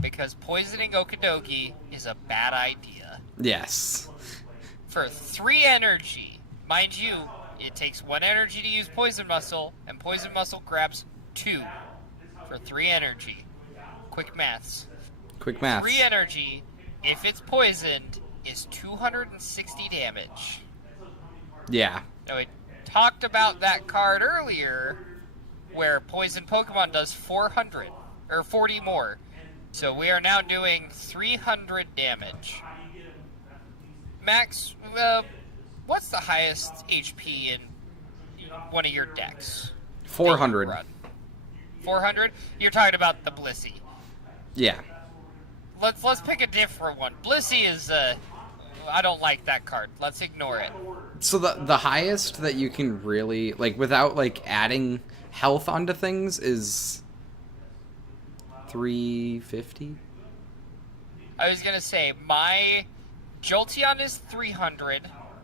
because poisoning Okidogi is a bad idea. Yes. For 3 energy, mind you, it takes 1 energy to use Poison Muscle, and Poison Muscle grabs 2 for 3 energy. Quick maths. 3 energy if it's poisoned, is 260 damage. Yeah. Now, we talked about that card earlier, where poison Pokemon does 400, or 40 more. So we are now doing 300 damage. Max, what's the highest HP in one of your decks? 400. 400? You're talking about the Blissey. Yeah. Let's pick a different one. Blissey is, I don't like that card. Let's ignore it. So the highest that you can really, like, without, like, adding health onto things is 350? I was gonna say, my Jolteon is 300.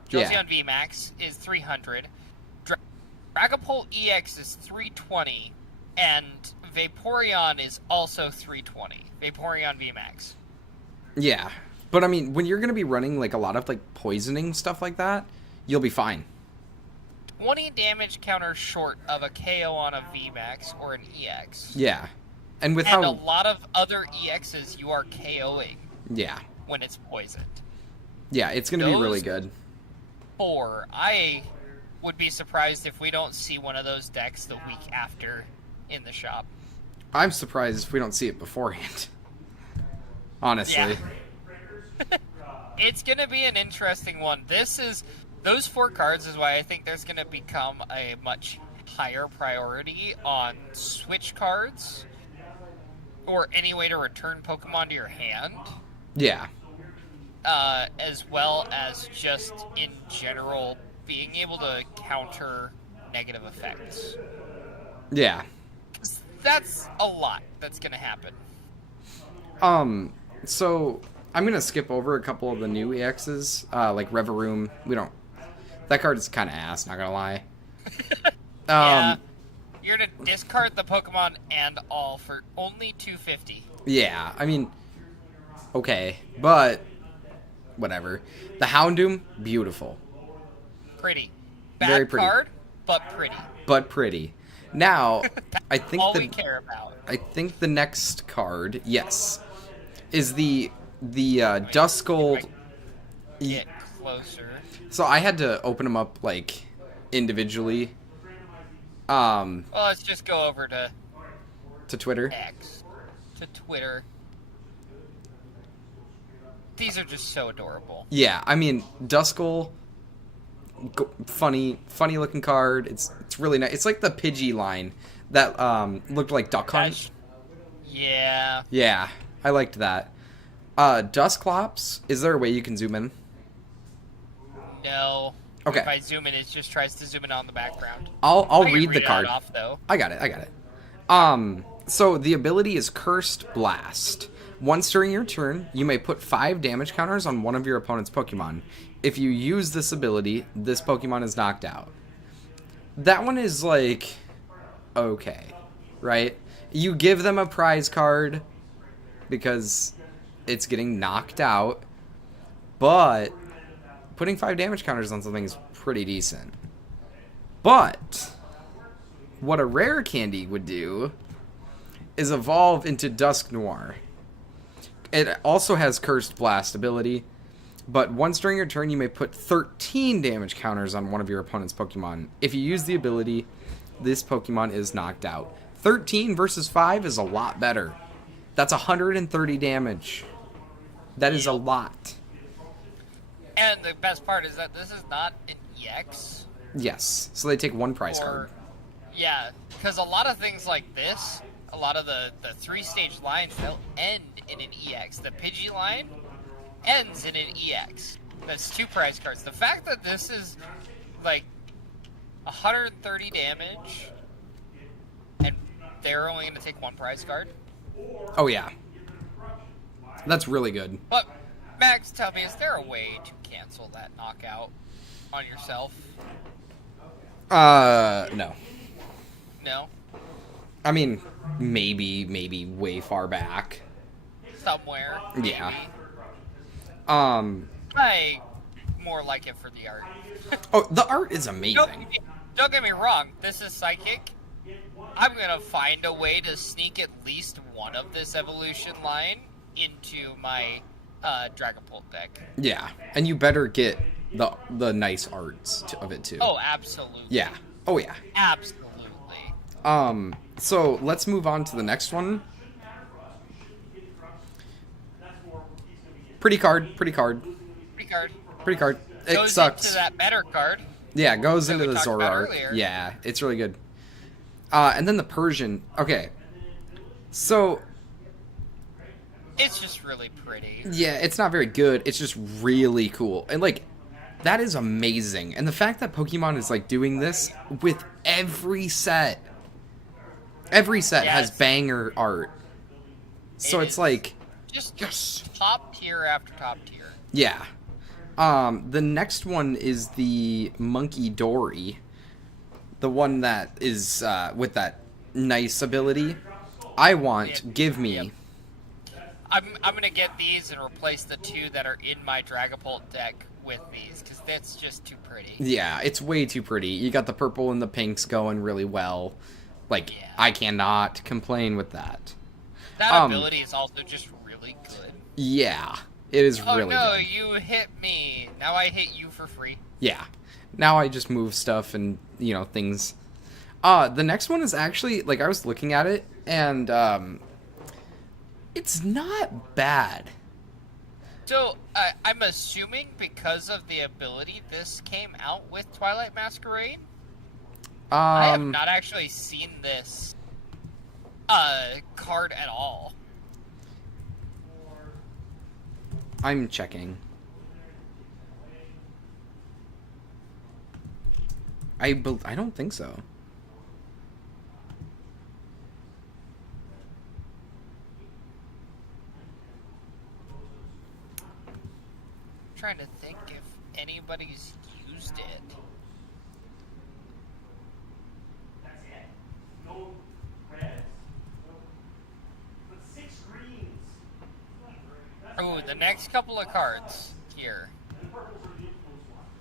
Jolteon Yeah. VMAX is 300. Dragapult EX is 320. And Vaporeon is also 320. Vaporeon VMAX. Yeah. But, I mean, when you're going to be running, like, a lot of, like, poisoning stuff like that, you'll be fine. 20 damage counter short of a KO on a VMAX or an EX. Yeah. And with And a how... lot of other EXs you are KOing Yeah. when it's poisoned. Yeah, it's going to be really Those- good. 4. I would be surprised if we don't see one of those decks the week after in the shop. I'm surprised if we don't see it beforehand. Honestly. Yeah. It's going to be an interesting one. Those 4 cards is why I think there's going to become a much higher priority on Switch cards or any way to return Pokemon to your hand, Yeah. as well as just in general being able to counter negative effects. Yeah. That's a lot that's going to happen. So I'm gonna skip over a couple of the new EXs, like Reveroom. That card is kind of ass, not gonna lie. Yeah. You're going to discard the Pokemon and all for only 250. Yeah, I mean, okay, but whatever. The Houndoom, beautiful, Pretty. Bad Very pretty. card, but pretty. but pretty. Now, I think All we care about. I think the next card, yes, is the Duskull. Get closer. So I had to open them up like individually. Well, let's just go over to To Twitter. X, to Twitter. These are just so adorable. Yeah, I mean Duskull, funny looking card. It's really nice. It's like the Pidgey line that looked like Duck Hunt. Yeah. Yeah, I liked that. Dusclops. Is there a way you can zoom in? No. Okay. If I zoom in, it just tries to zoom in on the background. I'll I can read the it card. off, though. I got it. So the ability is Cursed Blast. Once during your turn, you may put 5 damage counters on one of your opponent's Pokemon. If you use this ability, this Pokemon is knocked out. That one is like, okay, right? You give them a prize card because it's getting knocked out, but putting 5 damage counters on something is pretty decent. But what a rare candy would do is evolve into Dusknoir. It also has Cursed Blast ability, but once during your turn, you may put 13 damage counters on one of your opponent's Pokemon. If you use the ability, this Pokemon is knocked out. 13 versus 5 is a lot better. That's 130 damage. That is a lot. And the best part is that this is not an EX. Yes, so they take 1 prize Or, card. yeah, because a lot of things like this, a lot of the 3-stage lines, they'll end in an EX. The Pidgey line ends in an EX. That's 2 prize cards. The fact that this is, like, 130 damage, and they're only going to take 1 prize card. Oh yeah. That's really good. But, Max, tell me, is there a way to cancel that knockout on yourself? No. No? I mean, maybe way far back. Somewhere? Yeah. Maybe. I more like it for the art. Oh, the art is amazing. Don't get me wrong, this is Psychic. I'm gonna find a way to sneak at least one of this evolution line into my Dragapult deck. Yeah, and you better get the nice arts of it too. Oh, absolutely. Yeah. Oh yeah. Absolutely. So let's move on to the next one. Pretty card. Pretty card. Pretty card. It Goes sucks. into that better card. Yeah, it goes that into we the talked Zora about arc. earlier. Yeah, it's really good. And then the Persian. Okay. So, It's just really pretty. yeah, it's not very good. It's just really cool. And, like, that is amazing. And the fact that Pokemon is, like, doing this with every set. Every set has Yes. banger art. So It it's is like, Just yes. top tier after top tier. Yeah. The next one is the Monkey Dory. The one that is with that nice ability. I want, Yeah. give me. Yep. I'm gonna get these and replace the two that are in my Dragapult deck with these because that's just too pretty. Yeah, it's way too pretty. You got the purple and the pinks going really well. Like, Yeah. I cannot complain with that. That ability is also just really good. Yeah, it is Oh really no, good. you hit me. Now I hit you for free. Yeah. Now I just move stuff and, things. The next one is actually, like, I was looking at it, and, it's not bad. So, I'm assuming because of the ability, this came out with Twilight Masquerade? I have not actually seen this card at all. I'm checking. I don't think so. I'm trying to think if anybody's used it. Oh, the next couple of cards here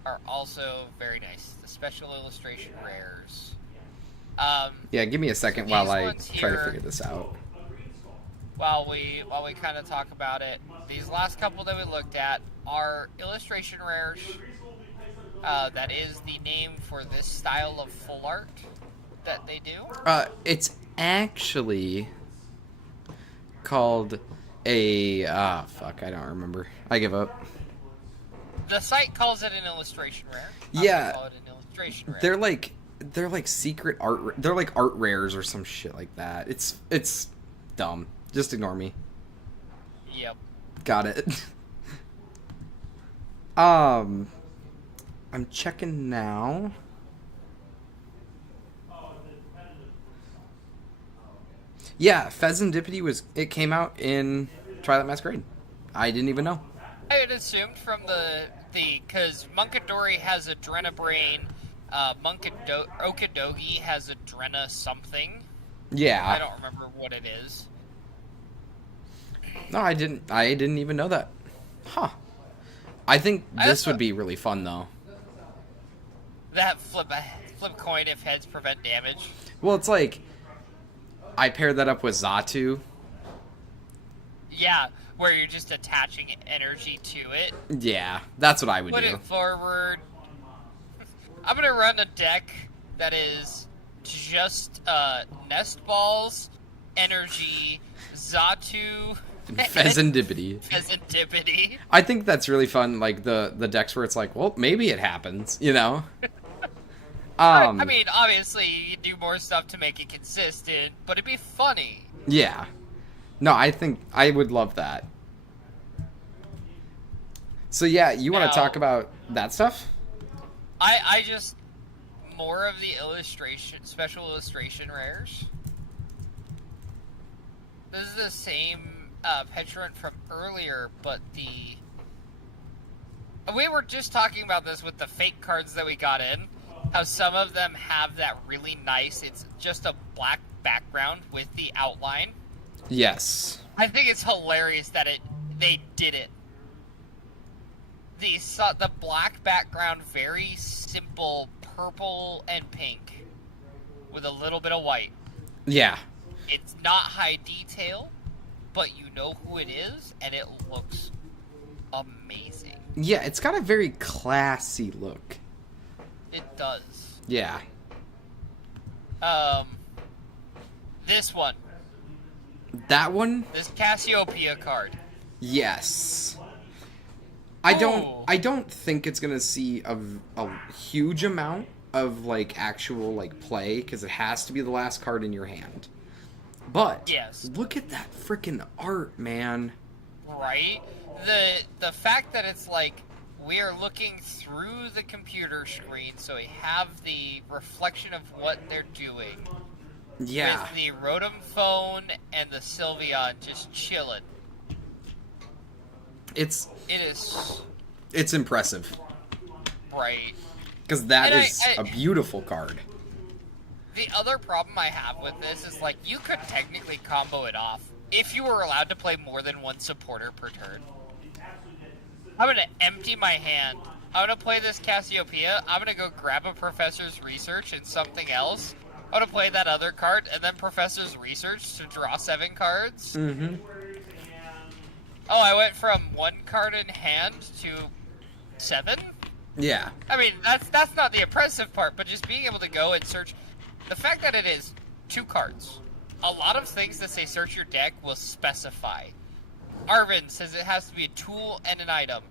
are also very nice. The special illustration rares. Yeah, give me a second while These I ones try to here- figure this out. While we kind of talk about it, these last couple that we looked at are illustration rares. That is the name for this style of full art that they do. It's actually called a fuck, I don't remember. I give up. The site calls it an illustration rare. Yeah. I call it an illustration rare. They're like secret art. They're like art rares or some shit like that. It's dumb. Just ignore me. Yep. Got it. I'm checking now. Yeah, Pheasantipity came out in Twilight Masquerade. I didn't even know. I had assumed from because Munkidori has a Drenabrain, Okidogi has a Drena something. Yeah. I don't remember what it is. No, I didn't even know that. Huh. I think I this also- would be really fun though. That flip coin if heads prevent damage. Well, it's like I paired that up with Xatu. Yeah, where you're just attaching energy to it. Yeah, that's what I would Put do. it forward. I'm gonna run a deck that is just Nest Balls, Energy, Xatu, Pheasantipity. Pheasantipity. I think that's really fun. Like the decks where it's like, well, maybe it happens. I mean, obviously, you do more stuff to make it consistent, but it'd be funny. Yeah. No, I think I would love that. So yeah, you want Now- to talk about that stuff? I just more of the special illustration rares. This is the same Petulant from earlier, but we were just talking about this with the fake cards that we got in. How some of them have that really nice. It's just a black background with the outline. Yes. I think it's hilarious that they did it. The black background, very simple purple and pink with a little bit of white. Yeah. It's not high detail, but you know who it is, and it looks amazing. Yeah, it's got a very classy look. It does. Yeah. This one. That one? This Cassiopeia card. Yes. Ooh. I don't think it's gonna see a huge amount of like actual like play because it has to be the last card in your hand. But Yes. look at that freaking art, man. Right? The fact that it's like we are looking through the computer screen, so we have the reflection of what they're doing. Yeah. With the Rotom phone and the Sylveon just chilling. It is It's impressive right. because that And is a beautiful card. The other problem I have with this is like you could technically combo it off if you were allowed to play more than one supporter per turn. I'm gonna empty my hand. I'm gonna play this Cassiopeia. I'm gonna go grab a Professor's Research and something else. I'm gonna play that other card and then Professor's Research to draw 7 cards. Mm-hmm. Oh, I went from 1 card in hand to 7? Yeah. I mean, that's not the impressive part, but just being able to go and search. The fact that it is 2 cards. A lot of things that say search your deck will specify. Arvin says it has to be a tool and an item.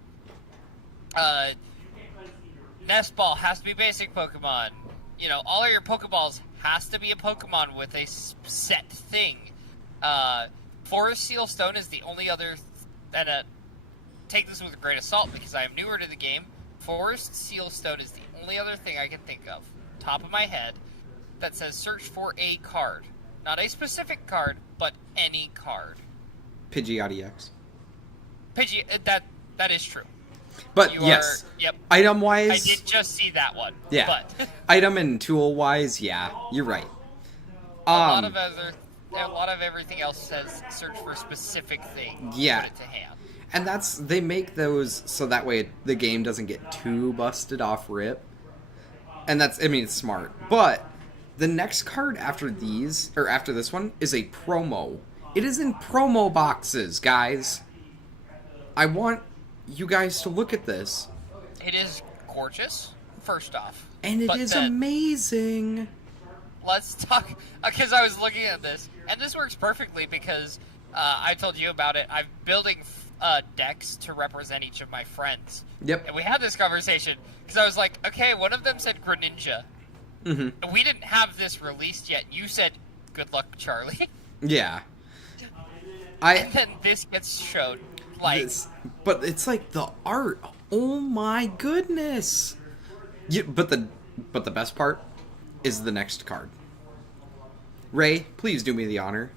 Nest Ball has to be basic Pokemon. You know, all of your Pokeballs has to be a Pokemon with a set thing. Forest Seal Stone is the only other... And take this with a grain of salt because I am newer to the game. Forest Seal Stone is the only other thing I can think of, top of my head, that says search for a card. Not a specific card, but any card. Pidgeotto X. That is true. But You yes, are, yep. item I wise, did just see that one. yeah. But Item and tool wise, yeah, you're right. a lot of everything else says search for a specific thing. Yeah. Put it to hand. And they make those so that way the game doesn't get too busted off rip. And it's smart. But the next card after this one is a promo. It is in promo boxes, guys. I want you guys to look at this. It is gorgeous, first off. And it is amazing. Let's talk, because I was looking at this, and this works perfectly because I told you about it. I'm building decks to represent each of my friends. Yep. And we had this conversation, because I was like, okay, one of them said Greninja. Mm-hmm. We didn't have this released yet. You said, good luck, Charlie. Yeah. And then this gets showed. But it's like the art. Oh my goodness. But the best part is the next card. Ray, please do me the honor.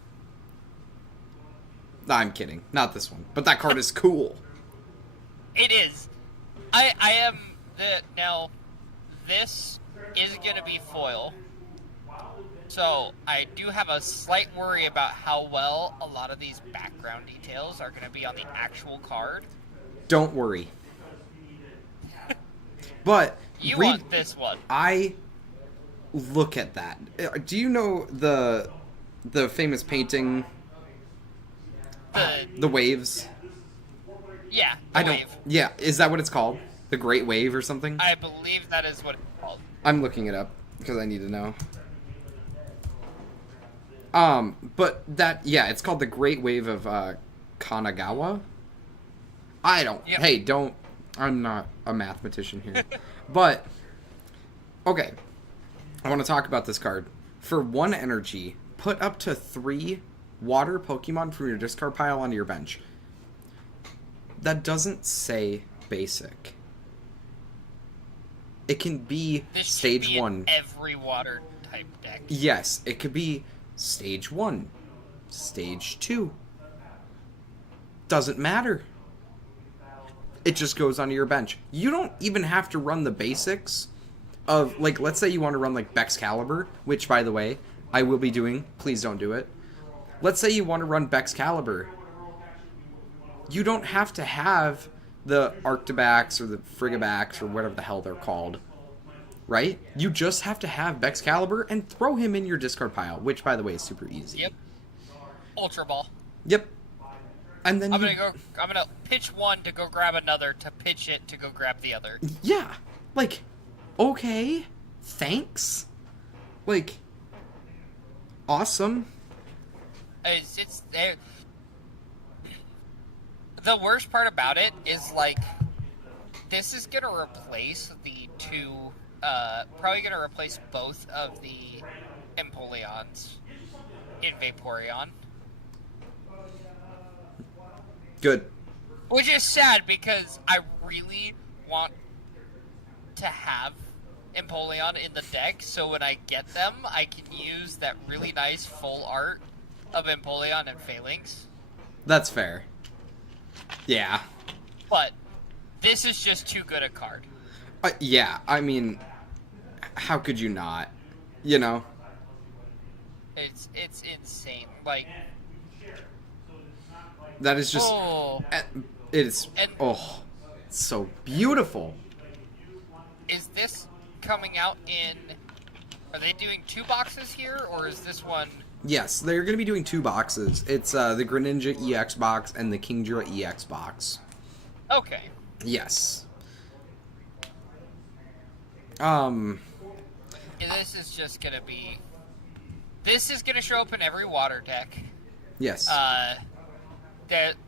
No, I'm kidding. Not this one. But that card is cool. It is. I am now. This is gonna be foil. So, I do have a slight worry about how well a lot of these background details are going to be on the actual card. Don't worry. But You want this one. I look at that. Do you know the famous painting, the waves? Yeah, I don't. wave. Yeah, is that what it's called? The Great Wave or something? I believe that is what it's called. I'm looking it up because I need to know. But it's called the Great Wave of Kanagawa. Yep. Hey, I'm not a mathematician here. But, okay. I want to talk about this card. For 1 energy, put up to 3 water Pokemon from your discard pile onto your bench. That doesn't say basic. It can be This stage should be 1. in every water type deck. Yes, it could be stage 1, stage 2. Doesn't matter. It just goes onto your bench. You don't even have to run the basics of, like, let's say you want to run, like, Bexcalibur, which, by the way, I will be doing. Please don't do it. Let's say you want to run Bexcalibur. You don't have to have the Arctibax or the Frigibax or whatever the hell they're called. Right? You just have to have Bexcalibur and throw him in your discard pile, which, by the way, is super easy. Yep. Ultra Ball. Yep. And then I'm gonna pitch one to go grab another, to pitch it to go grab the other. yeah, like, okay, thanks. Like, awesome. The worst part about it is, like, this is gonna replace the two, probably gonna replace both of the Empoleons in Vaporeon. Good. Which is sad, because I really want to have Empoleon in the deck, so when I get them, I can use that really nice full art of Empoleon and Phalanx. That's fair. Yeah. But this is just too good a card. Yeah, I mean, how could you not? You know? It's insane. Like, That is just... oh, It is... And- Oh, it's so beautiful. is this coming out in... Are they doing 2 boxes here, or is this one... Yes, they're going to be doing 2 boxes. It's the Greninja EX box and the Kingdra EX box. Okay. Yes. This is just gonna be... This is gonna show up in every water deck. Yes.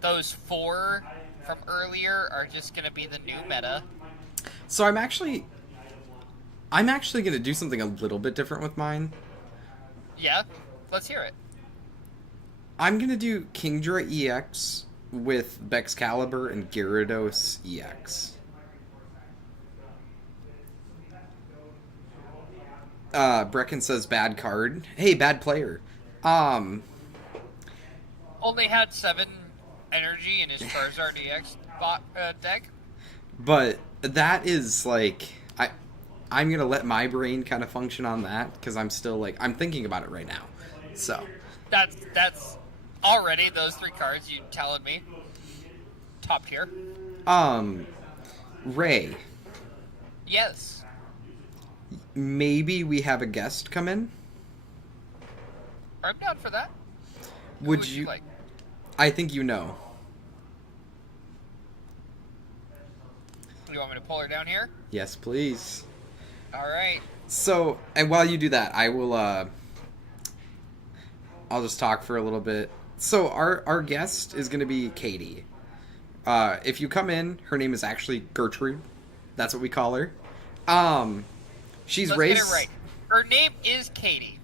Those 4 from earlier are just gonna be the new meta. So I'm actually going to do something a little bit different with mine. Yeah, let's hear it. I'm going to do Kingdra EX with Bexcalibur and Gyarados EX. Brecken says bad card. Hey, bad player. Only had 7 energy in his Charizard EX deck. But that is like I'm gonna let my brain kind of function on that because I'm still like I'm thinking about it right now. So That's already those 3 cards you telling me. Top tier. Ray, Yes. maybe we have a guest come in. I'm down for that. Who Would you? like? I think you know. You want me to pull her down here? Yes, please. All right. So, and while you do that, I will. I'll just talk for a little bit. So our guest is going to be Katie. If you come in, her name is actually Gertrude. That's what we call her. She's Let's Ray's get it right. Her name is Katie.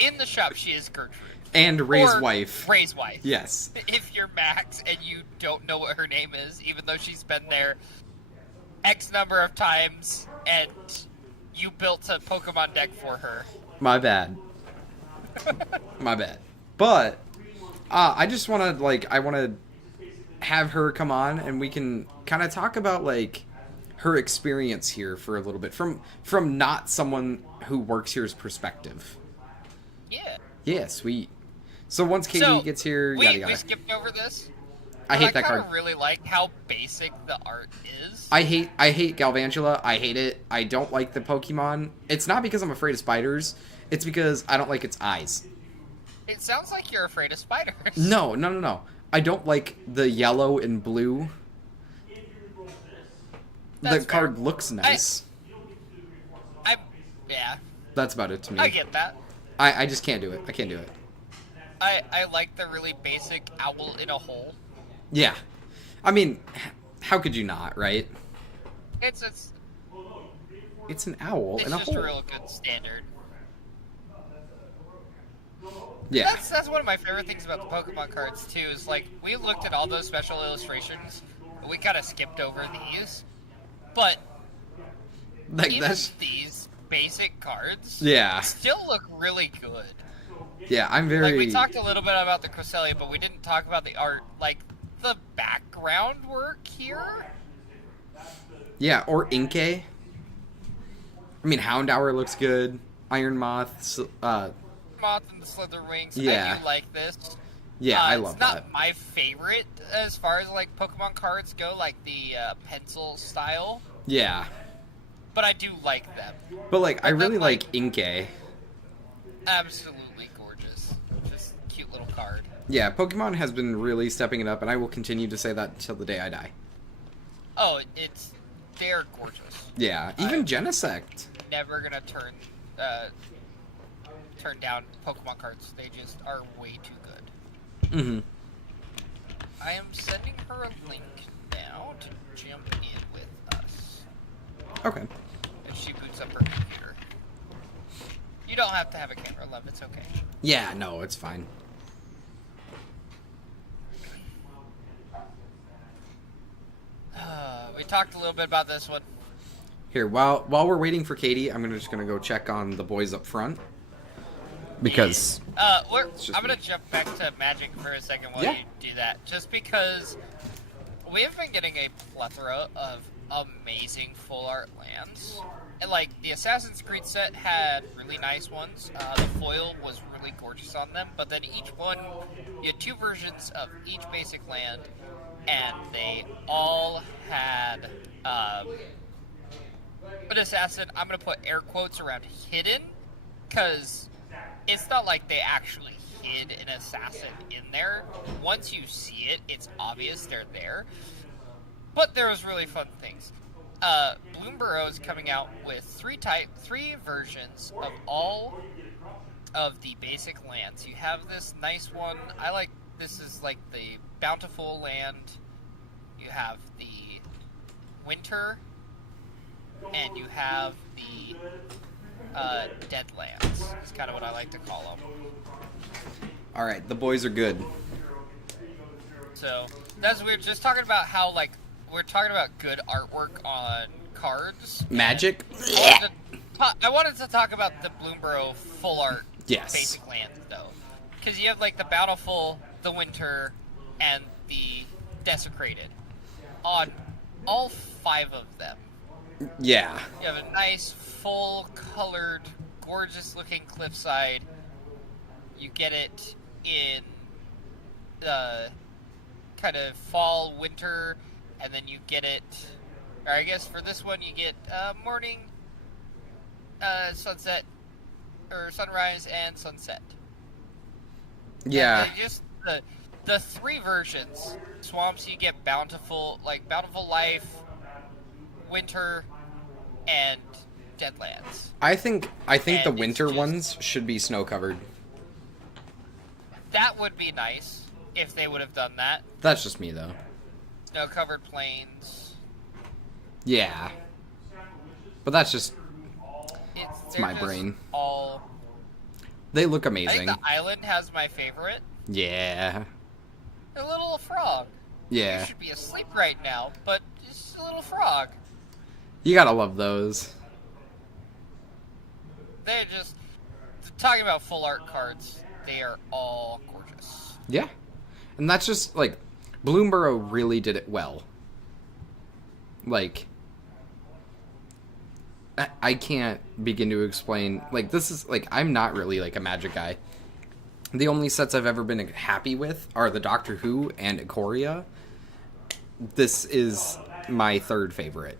In the shop, she is Gertrude. and Ray's Or wife. Ray's wife. Yes. If you're Max and you don't know what her name is, even though she's been there X number of times and you built a Pokemon deck for her. My bad. My bad. But I just want to I want to have her come on and we can kind of talk about like her experience here for a little bit from not someone who works here's perspective. Yeah. Yeah, sweet. So once Katie gets here, we, yada yada. we skipped over this. I hate that I card. kind of really like how basic the art is. I hate Galvantula. I hate it. I don't like the Pokemon. It's not because I'm afraid of spiders. It's because I don't like its eyes. It sounds like you're afraid of spiders. No. I don't like the yellow and blue. That's The card looks nice. Yeah, That's about it to me. I get that. I just can't do it. I can't do it. I like the really basic owl in a hole. Yeah. I mean, how could you not, right? It's It's an owl in a just hole. a real good standard. Yeah. That's one of my favorite things about the Pokemon cards too. Is like we looked at all those special illustrations, but we kind of skipped over these. But Like even that's these basic cards, yeah. still look really good. Yeah, I'm very Like we talked a little bit about the Cresselia, but we didn't talk about the art, like the background work here. Yeah, or Inkay. I mean, Houndour looks good. Iron Moth. Moth and the Slitherwings. Yeah. I do like this. Yeah, I love It's not that. my favorite as far as like Pokemon cards go, like the pencil style, Yeah, but I do like them. but like, I And then, really like Inkay. Absolutely gorgeous. Just cute little card. Yeah, Pokemon has been really stepping it up, and I will continue to say that until the day I die. Oh, they're gorgeous. Yeah, even Genesect. Never gonna turn down Pokemon cards. They just are way too good. Mm-hmm. I am sending her a link now to jump in with us. Okay. If she boots up her computer. You don't have to have a camera, love. It's okay. Yeah, no, it's fine. We talked a little bit about this one. Here, while we're waiting for Katie, I'm just gonna go check on the boys up front. Because I'm gonna jump back to Magic for a second while you do that. Just because we have been getting a plethora of amazing full art lands. And like the Assassin's Creed set had really nice ones. The foil was really gorgeous on them, but then each one you had 2 versions of each basic land, and they all had an assassin. I'm gonna put air quotes around hidden, because it's not like they actually hid an assassin in there. Once you see it, it's obvious they're there. But there was really fun things. Bloomburrow is coming out with 3 versions of all of the basic lands. You have this nice one. This is like the Bountiful land. You have the Winter, and you have the Deadlands. It's kind of what I like to call them. all right, the boys are good. So that's weird. Just talking about how we're talking about good artwork on cards. Magic. I wanted to talk about the Bloomburrow full art basic lands though, because you have like the Bountiful, the Winter, and the Desecrated. On all 5 of them, Yeah. you have a nice, full-colored, gorgeous-looking cliffside. You get it in kind of fall, winter, and then you get it... Or I guess for this one, you get morning, sunset, or sunrise and sunset. Yeah. And just the 3 versions. Swamps, you get Bountiful Life, Winter, and Deadlands. I think And the winter it's just- ones should be snow covered. That would be nice if they would have done that. That's just me though. Snow-covered plains. Yeah. But that's just They're my just brain. All. they look I amazing. think the island has my favorite. Yeah. A little frog. Yeah. You should be asleep right now, but just a little frog. You gotta love those. They're just talking about full art cards. They are all gorgeous. Yeah. And that's just like Bloomburrow really did it well. Like I can't begin to explain, like, this is like, I'm not really like a Magic guy. The only sets I've ever been happy with are the Doctor Who and Ikoria. This is my 3rd favorite.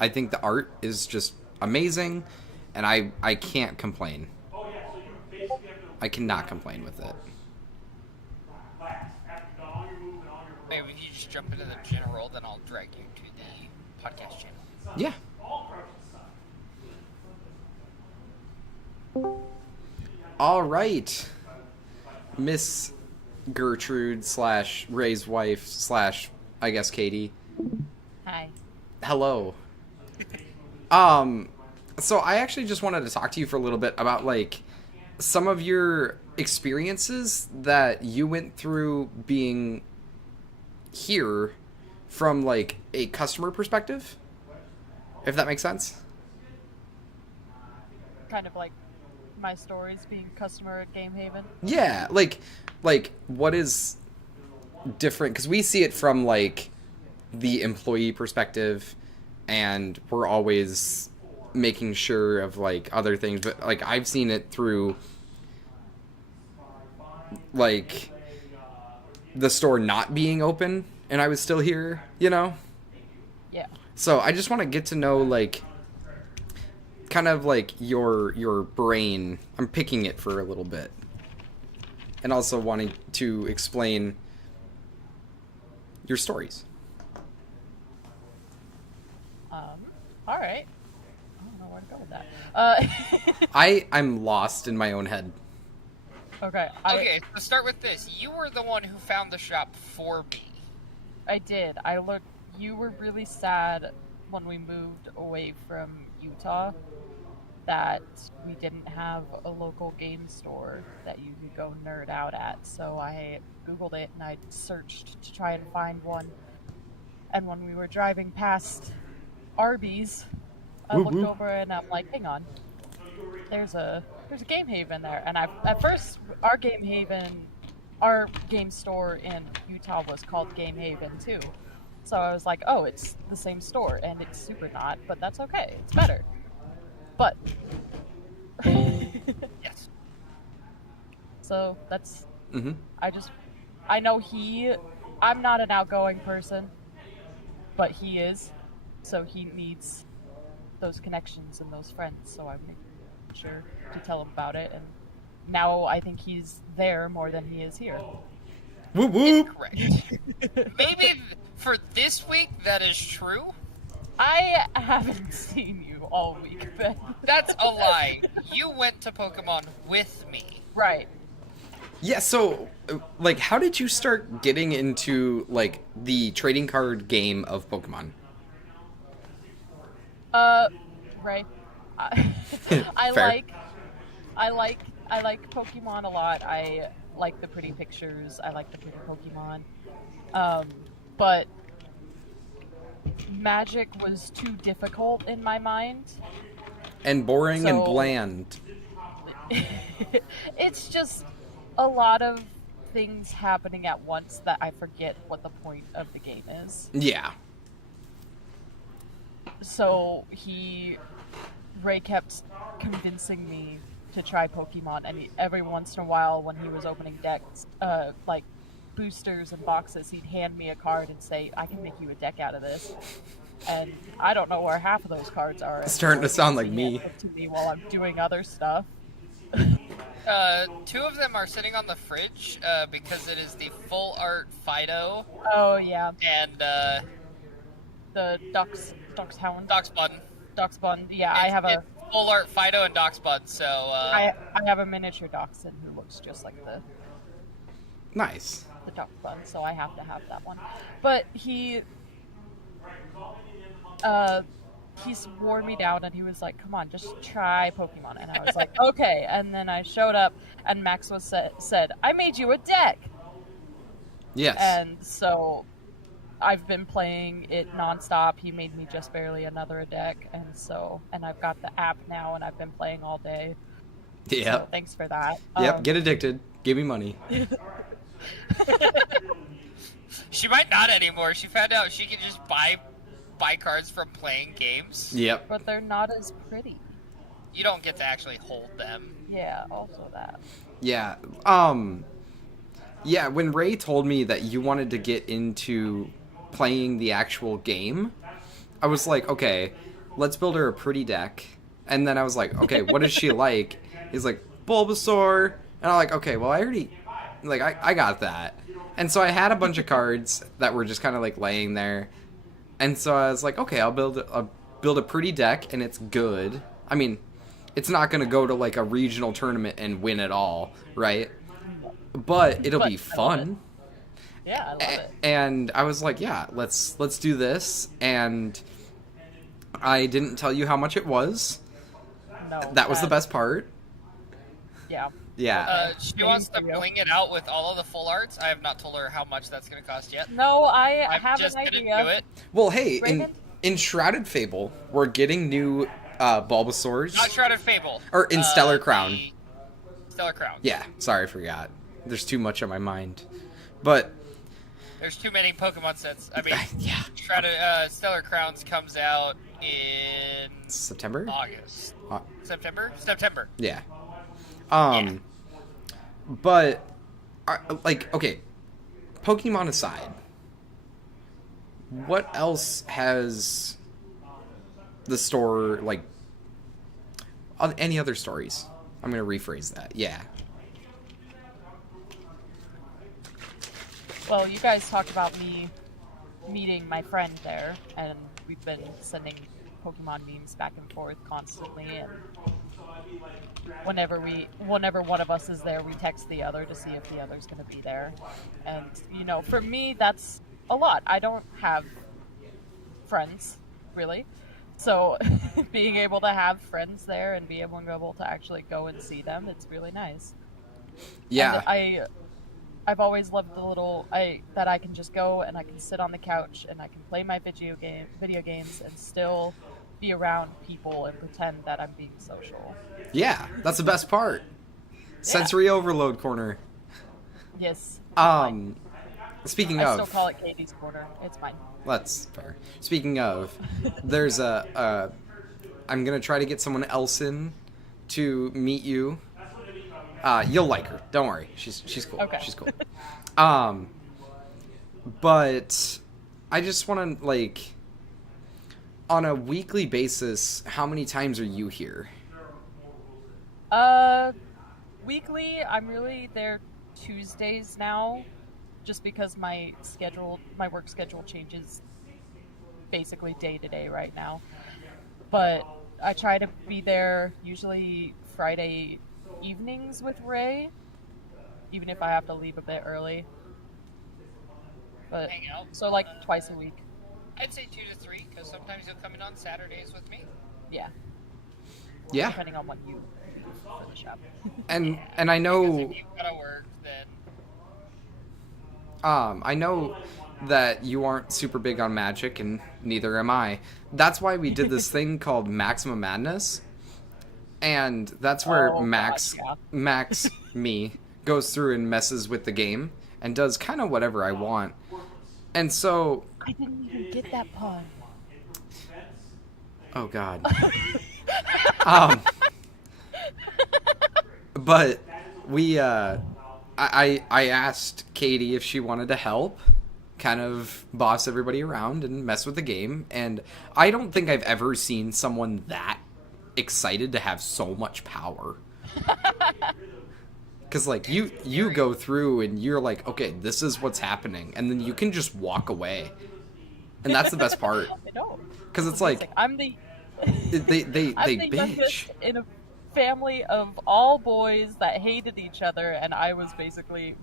I think the art is just amazing, and I can't complain. I cannot complain with it. Maybe if you just jump into the general, then I'll drag you to the podcast channel. Yeah. All right, Miss Gertrude / Ray's wife / I guess Katie. Hi. Hello. So I actually just wanted to talk to you for a little bit about like some of your experiences that you went through being here from like a customer perspective, if that makes sense. Kind of like my stories being customer at Game Haven. Yeah, like what is different, because we see it from like the employee perspective, and we're always making sure of like other things, but like I've seen it through like the store not being open and I was still here, you know? Yeah. So I just want to get to know like kind of like your brain. I'm picking it for a little bit. and also wanting to explain your stories. All right. I don't know where to go with that. I'm lost in my own head. Okay. Okay, so start with this. You were the one who found the shop for me. I did. I looked. You were really sad when we moved away from Utah that we didn't have a local game store that you could go nerd out at. So I Googled it and I searched to try and find one. And when we were driving past Arby's, I Woo looked woo. over and I'm like, hang on, there's a Game Haven there. And at first our game store in Utah was called Game Haven too. So I was like, oh, it's the same store, and it's super not, but that's okay. It's better. But Yes. so that's Mm-hmm. I know I'm not an outgoing person, but he is. So he needs those connections and those friends. So I'm making sure to tell him about it. And now I think he's there more than he is here. Whoop whoop. Correct. Maybe for this week that is true. I haven't seen you all week, Ben. That's a lie. You went to Pokemon with me. Right. Yeah, so, like, how did you start getting into, like, the trading card game of Pokemon? Right. I, I Fair. like Pokemon a lot. I like the pretty pictures. I like the pretty Pokemon. But Magic was too difficult in my mind. And boring and So- bland. It's just a lot of things happening at once that I forget what the point of the game is. Yeah. So Ray kept convincing me to try Pokemon, and every once in a while when he was opening decks, like boosters and boxes, he'd hand me a card and say, I can make you a deck out of this. And I don't know where half of those cards are. It's starting to sound like He me. hands it to me while I'm doing other stuff. Two of them are sitting on the fridge because it is the full art Fido Oh yeah, and the Dux Hound, Doxbun. Duxbun. Yeah, I have a It's full art Fido and Doxbun. So I have a miniature Dachshund who looks just like the Nice. Duxbun, so I have to have that one. But he wore me down and he was like, come on, just try Pokemon. And I was like, okay. And then I showed up and Max said, I made you a deck. Yes. And so I've been playing it nonstop. He made me just barely another deck. And I've got the app now and I've been playing all day. So Yep. thanks for that. Yep. Get addicted. Give me money. she might not anymore. She found out she can just buy cards from playing games. Yep. But they're not as pretty. You don't get to actually hold them. Yeah, also that. Yeah. Yeah, when Ray told me that you wanted to get into playing the actual game, I was like, okay, let's build her a pretty deck. And then I was like, okay, what is she like? He's like, Bulbasaur. And I'm like, okay, well, I already, like, I got that. And so I had a bunch of cards that were just kind of like laying there. And so I was like, okay, I'll build a pretty deck, and it's good. I mean, it's not going to go to like a regional tournament and win it all, right? But it'll be But I love fun. Yeah, I love it. And I was like, yeah, let's do this. And I didn't tell you how much it was. No. That was the best part. Yeah. Yeah. She Maybe wants to for you. bling it out with all of the full arts. I have not told her how much that's going to cost yet. No, I I'm have just an going to idea. do it. Well, hey, Raymond? in Shrouded Fable, we're getting new Bulbasaurs. Not Shrouded Fable. Or in Stellar Crown. the Stellar Crown. Yeah, sorry, I forgot. There's too much on my mind. But There's too many Pokemon sets. I mean, yeah, Shrouded Stellar Crowns comes out in September. August. Uh, September? September. Yeah. Yeah. But like, okay, Pokemon aside, what else has the store, like, any other stories? I'm gonna rephrase that. Yeah. Well, you guys talked about me meeting my friend there, and we've been sending Pokemon memes back and forth constantly. And whenever one of us is there, we text the other to see if the other's going to be there. And for me, that's a lot. I don't have friends, really. So being able to have friends there and be able to actually go and see them, it's really nice. Yeah. And I've always loved that I can just go and I can sit on the couch and I can play my video games and still be around people and pretend that I'm being social. Yeah, that's the best part. Sensory overload corner. Yes. Speaking I of, still call it Katie's corner. It's fine. that's fair. Speaking of, there's I'm gonna try to get someone else in to meet you. You'll like her. Don't worry. She's cool. Okay. She's cool. But I just want to, like, on a weekly basis, how many times are you here? Weekly, I'm really there Tuesdays now, just because my work schedule changes basically day to day right now. But I try to be there usually Friday evenings with Ray, even if I have to leave a bit early. But Hang out. so like twice a week. I'd say 2 to 3, because sometimes you'll come in on Saturdays with me. Yeah, Yeah. depending on what you leave for the shop. And I Because know if you've got to work, then I know that you aren't super big on Magic, and neither am I. That's why we did this thing called Maximum Madness. And that's where Oh, Max, God, yeah. Max, me, goes through and messes with the game and does kind of whatever I want. And so, I didn't even get that pun. oh God. But we, I asked Katie if she wanted to help, kind of boss everybody around and mess with the game. And I don't think I've ever seen someone that excited to have so much power. Because, like, you go through and you're like, okay, this is what's happening. And then you can just walk away. And that's the best part. I know. Because it's like, I'm the they I'm the bitch. youngest in a family of all boys that hated each other, and I was basically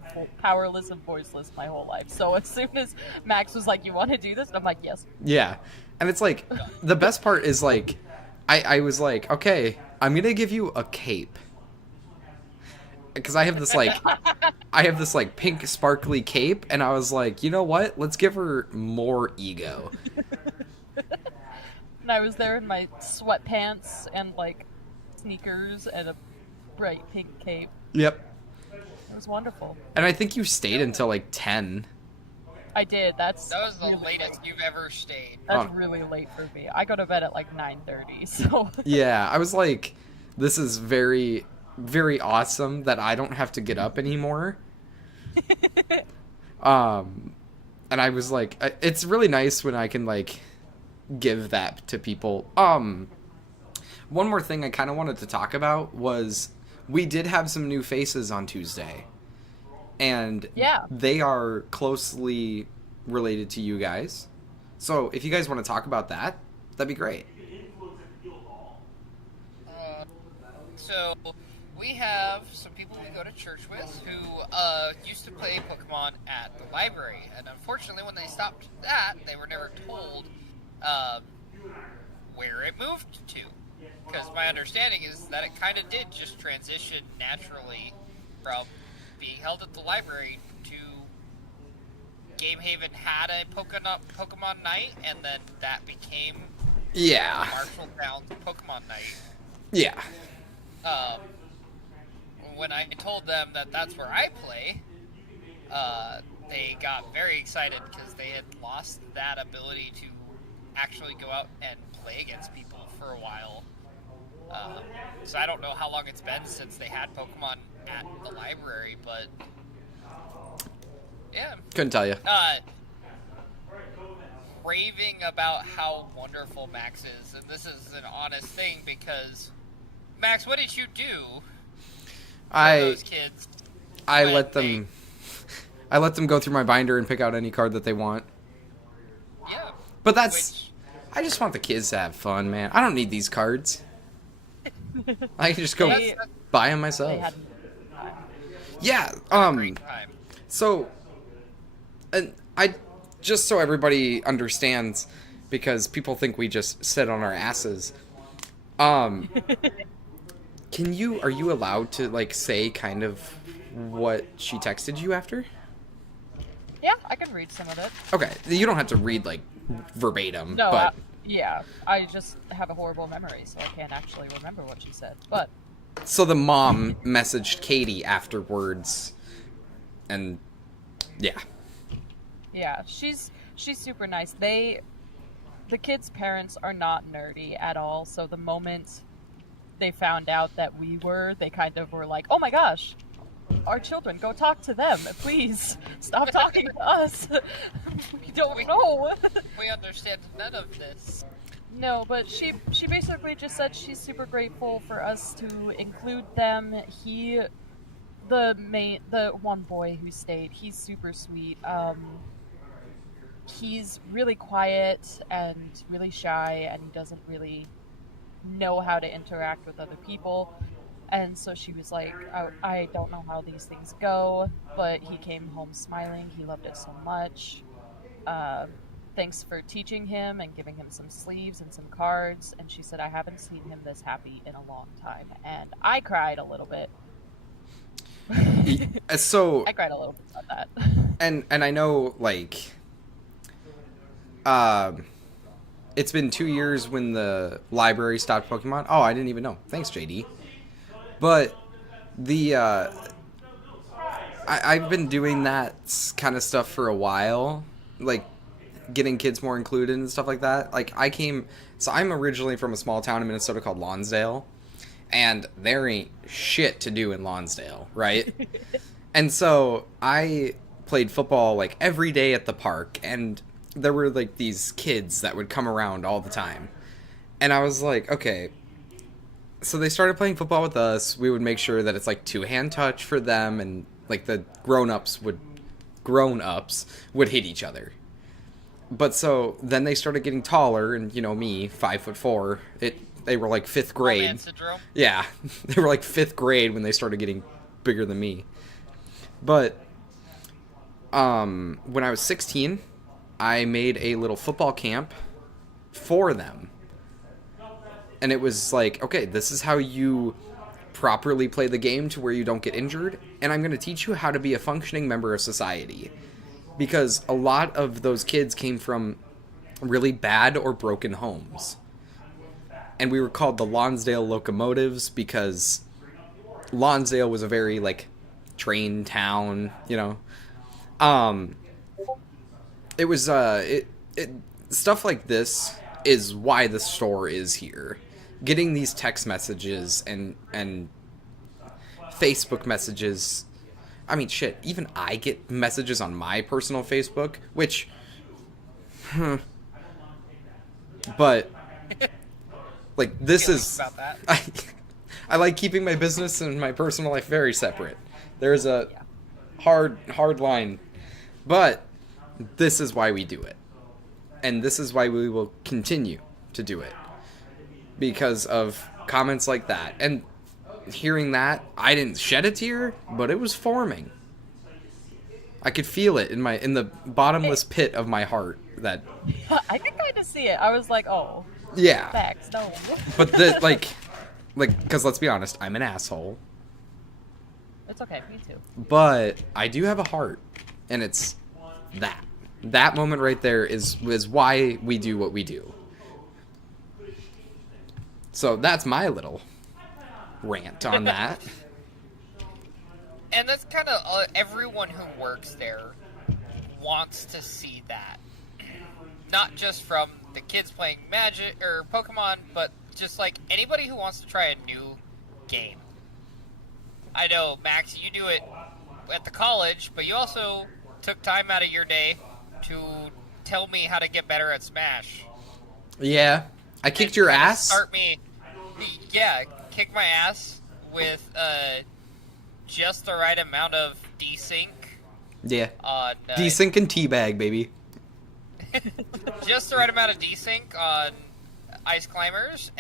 powerless and voiceless my whole life. So as soon as Max was like, "You want to do this?" and I'm like, "Yes." Yeah. And it's like, the best part is, like, I was like, okay, I'm going to give you a cape. Because I have this, like, pink sparkly cape, and I was like, you know what? Let's give her more ego. And I was there in my sweatpants and like sneakers and a bright pink cape. Yep. It was wonderful. And I think you stayed until, like, 10. I did. That was the really latest late. you've ever stayed. That's Oh. really late for me. I go to bed at like 9:30. So Yeah, I was like, this is very, very awesome that I don't have to get up anymore. And I was like, it's really nice when I can, like, give that to people. One more thing I kind of wanted to talk about was we did have some new faces on Tuesday. And Yeah. they are closely related to you guys. So if you guys want to talk about that, that'd be great. So we have some people we go to church with who used to play Pokemon at the library, and unfortunately, when they stopped that, they were never told where it moved to. Because my understanding is that it kind of did just transition naturally from being held at the library to Gamehaven had a Pokemon night, and then that became Yeah. Marshalltown's Pokemon night. Yeah. When I told them that that's where I play, they got very excited because they had lost that ability to actually go out and play against people for a while. So I don't know how long it's been since they had Pokemon at the library, but yeah. Couldn't tell you. Raving about how wonderful Max is, and this is an honest thing because Max, what did you do for I those kids? I when let them I let them go through my binder and pick out any card that they want. Yeah. But that's... Which, I just want the kids to have fun, man. I don't need these cards. I can just go They- buy them They myself. had Yeah, great time. so, and I, just so everybody understands, because people think we just sit on our asses, are you allowed to, like, say kind of what she texted you after? Yeah, I can read some of it. Okay, you don't have to read, like, verbatim, No, but... yeah, I just have a horrible memory, so I can't actually remember what she said. But So the mom messaged Katie afterwards, and yeah. yeah, she's super nice. The kids' parents are not nerdy at all, so the moment they found out that we were, they kind of were like, "Oh my gosh, our children, go talk to them, please. Stop talking to us. We don't know." We understand none of this. No, but she basically just said she's super grateful for us to include them. The one boy who stayed, he's super sweet. He's really quiet and really shy, and he doesn't really know how to interact with other people. And so she was like, I don't know how these things go, but he came home smiling. He loved it so much. Thanks for teaching him and giving him some sleeves and some cards. And she said, I haven't seen him this happy in a long time. And I cried a little bit. So, I cried a little bit about that. and I know, like, it's been 2 years when the library stopped Pokemon. Oh, I didn't even know. Thanks, JD. But I've been doing that kind of stuff for a while, like getting kids more included and stuff like that. Like I'm originally from a small town in Minnesota called Lonsdale, and there ain't shit to do in Lonsdale, right? And so I played football like every day at the park, and there were like these kids that would come around all the time. And I was like, okay, so they started playing football with us. We would make sure that it's like 2-hand touch for them, and like the grown-ups would hit each other. But so then they started getting taller, and you know me, 5'4". They were like 5th grade. Man syndrome. Yeah, they were like 5th grade when they started getting bigger than me. But when I was 16, I made a little football camp for them. And it was like, okay, this is how you properly play the game to where you don't get injured, and I'm going to teach you how to be a functioning member of society. Because a lot of those kids came from really bad or broken homes. And we were called the Lonsdale Locomotives because Lonsdale was a very, like, train town, you know. It was, stuff like this is why the store is here. Getting these text messages and Facebook messages. I mean, shit, even I get messages on my personal Facebook, which... But, like, this is... About that. I like keeping my business and my personal life very separate. There's a hard line. But this is why we do it. And this is why we will continue to do it. Because of comments like that. And hearing that, I didn't shed a tear, but it was forming. I could feel it in the bottomless pit of my heart that... I could kind of see it. I was like, oh, Yeah. facts, no. But the, like, because let's be honest, I'm an asshole. It's okay, me too. But I do have a heart. And it's that. That moment right there is why we do what we do. So that's my little rant on that. And that's kind of everyone who works there wants to see that. Not just from the kids playing Magic or Pokemon, but just like anybody who wants to try a new game. I know, Max, you do it at the college, but you also took time out of your day to tell me how to get better at Smash. Yeah. I kicked your ass. Kick my ass with just the right amount of desync Yeah. On Desync and teabag, baby. just the right amount of desync on Ice Climbers,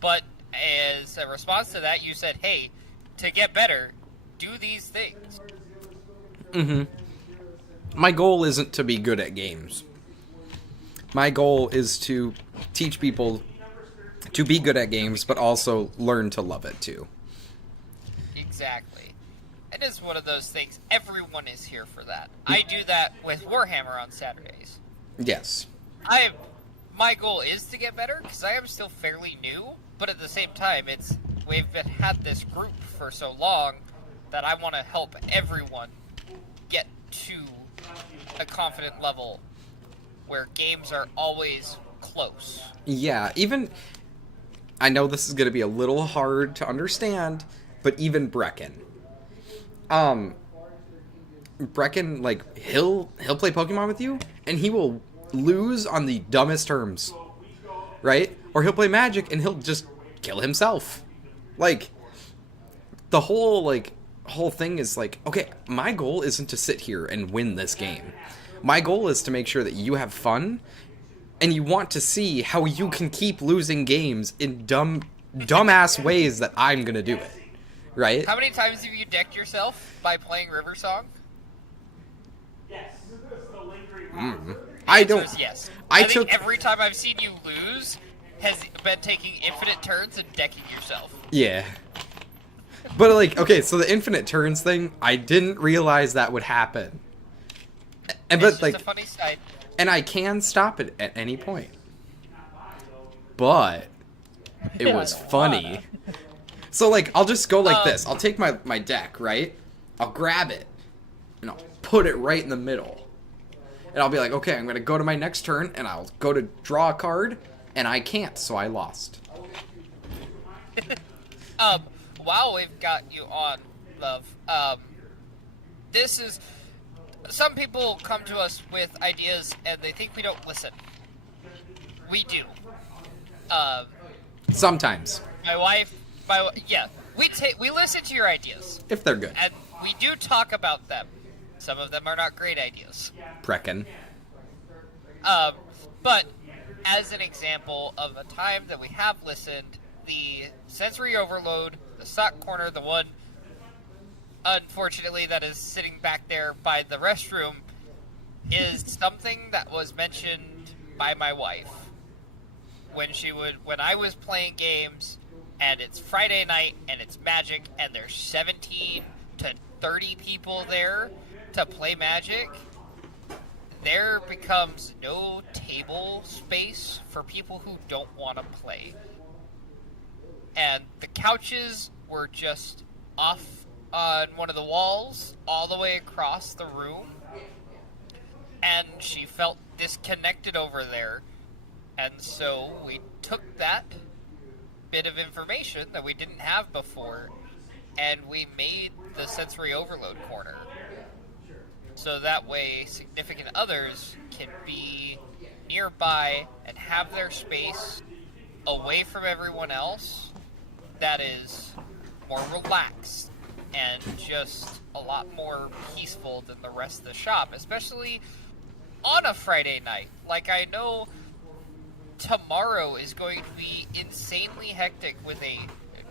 but as a response to that, you said, "Hey, to get better, do these things." Mm-hmm. My goal isn't to be good at games. My goal is to teach people to be good at games, but also learn to love it too. Exactly. It is one of those things. Everyone is here for that. I do that with Warhammer on Saturdays. Yes. My goal is to get better because I am still fairly new, but at the same time, we've had this group for so long that I want to help everyone get to a confident level where games are always close. Yeah, even... I know this is going to be a little hard to understand, but even Brecken. Brecken, like, he'll play Pokemon with you, and he will lose on the dumbest terms. Right? Or he'll play Magic, and he'll just kill himself. Like, the whole thing is like, okay, my goal isn't to sit here and win this game. My goal is to make sure that you have fun, and you want to see how you can keep losing games in dumbass ways that I'm gonna do it. Right? How many times have you decked yourself by playing River Song? I don't. Yes. I think took every time I've seen you lose has been taking infinite turns and decking yourself. Yeah. But like, okay, so the infinite turns thing, I didn't realize that would happen. And It's but just like, a funny side. and I can stop it at any point. But it was funny. So like, I'll just go like this. I'll take my deck, right? I'll grab it and I'll put it right in the middle. And I'll be like, okay, I'm gonna go to my next turn, and I'll go to draw a card, and I can't, so I lost. While we've got you on, Love, this is... Some people come to us with ideas, and they think we don't listen. We do. Sometimes. Yeah, we listen to your ideas, If they're good. and we do talk about them. Some of them are not great ideas. Brecken. But as an example of a time that we have listened, the sensory overload, the sock corner, the one, unfortunately, that is sitting back there by the restroom, is something that was mentioned by my wife when I was playing games, and it's Friday night, and it's Magic, and there's 17 to 30 people there to play Magic. There becomes no table space for people who don't want to play. And the couches were just off on one of the walls all the way across the room. And she felt disconnected over there. And so we took that bit of information that we didn't have before, and we made the sensory overload corner. So that way significant others can be nearby and have their space away from everyone else that is more relaxed and just a lot more peaceful than the rest of the shop, especially on a Friday night. Like, I know tomorrow is going to be insanely hectic with a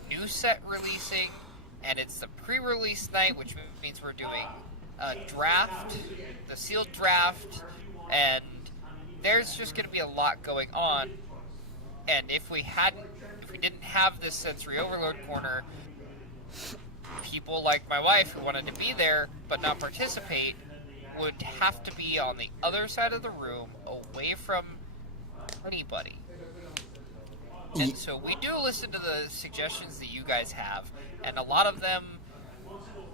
new set releasing, and it's the pre-release night, which means we're doing a draft, the sealed draft, and there's just going to be a lot going on. And if we didn't have this sensory overload corner, people like my wife who wanted to be there but not participate would have to be on the other side of the room, away from anybody. And so we do listen to the suggestions that you guys have, and a lot of them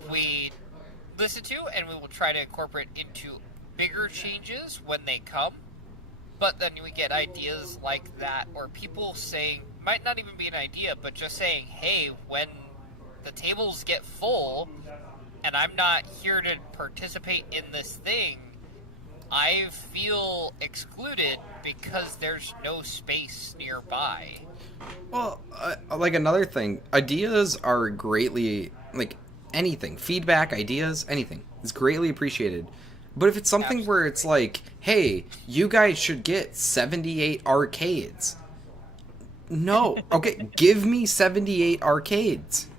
we listen to, and we will try to incorporate into bigger changes when they come. But then we get ideas like that, or people saying, might not even be an idea, but just saying, hey, when the tables get full and I'm not here to participate in this thing, I feel excluded because there's no space nearby. Well, like another thing, ideas are greatly, like anything, feedback, ideas, anything, It's greatly appreciated. But if it's something where it's like, hey, you guys should get 78 arcades. No. Okay, give me 78 arcades.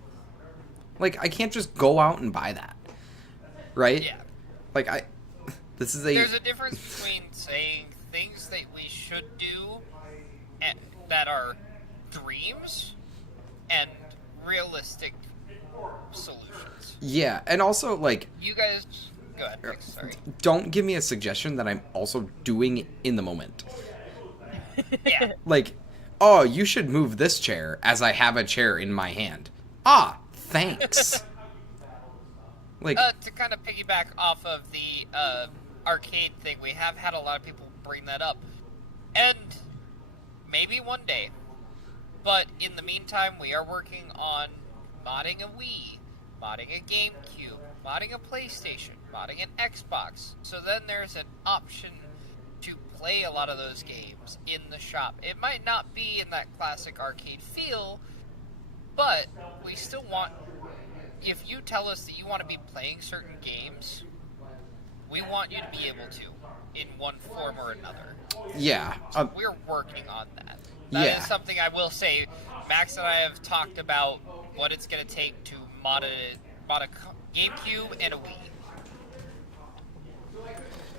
Like, I can't just go out and buy that. Right? Yeah. Like, this is There's a difference between saying things that we should do and that are dreams and realistic solutions. Yeah, and also, like, You guys... Go ahead, Nick, sorry. don't give me a suggestion that I'm also doing in the moment. Yeah. Like, oh, you should move this chair as I have a chair in my hand. Ah, thanks. Like, To kind of piggyback off of the arcade thing, we have had a lot of people bring that up. And maybe one day. But in the meantime, we are working on modding a Wii, modding a GameCube, modding a PlayStation, modding an Xbox. So then there's an option to play a lot of those games in the shop. It might not be in that classic arcade feel, but we still want... If you tell us that you want to be playing certain games, we want you to be able to, in one form or another. yeah. We're working on that. That is Yeah. something I will say. Max and I have talked about what it's going to take to mod a GameCube and a Wii.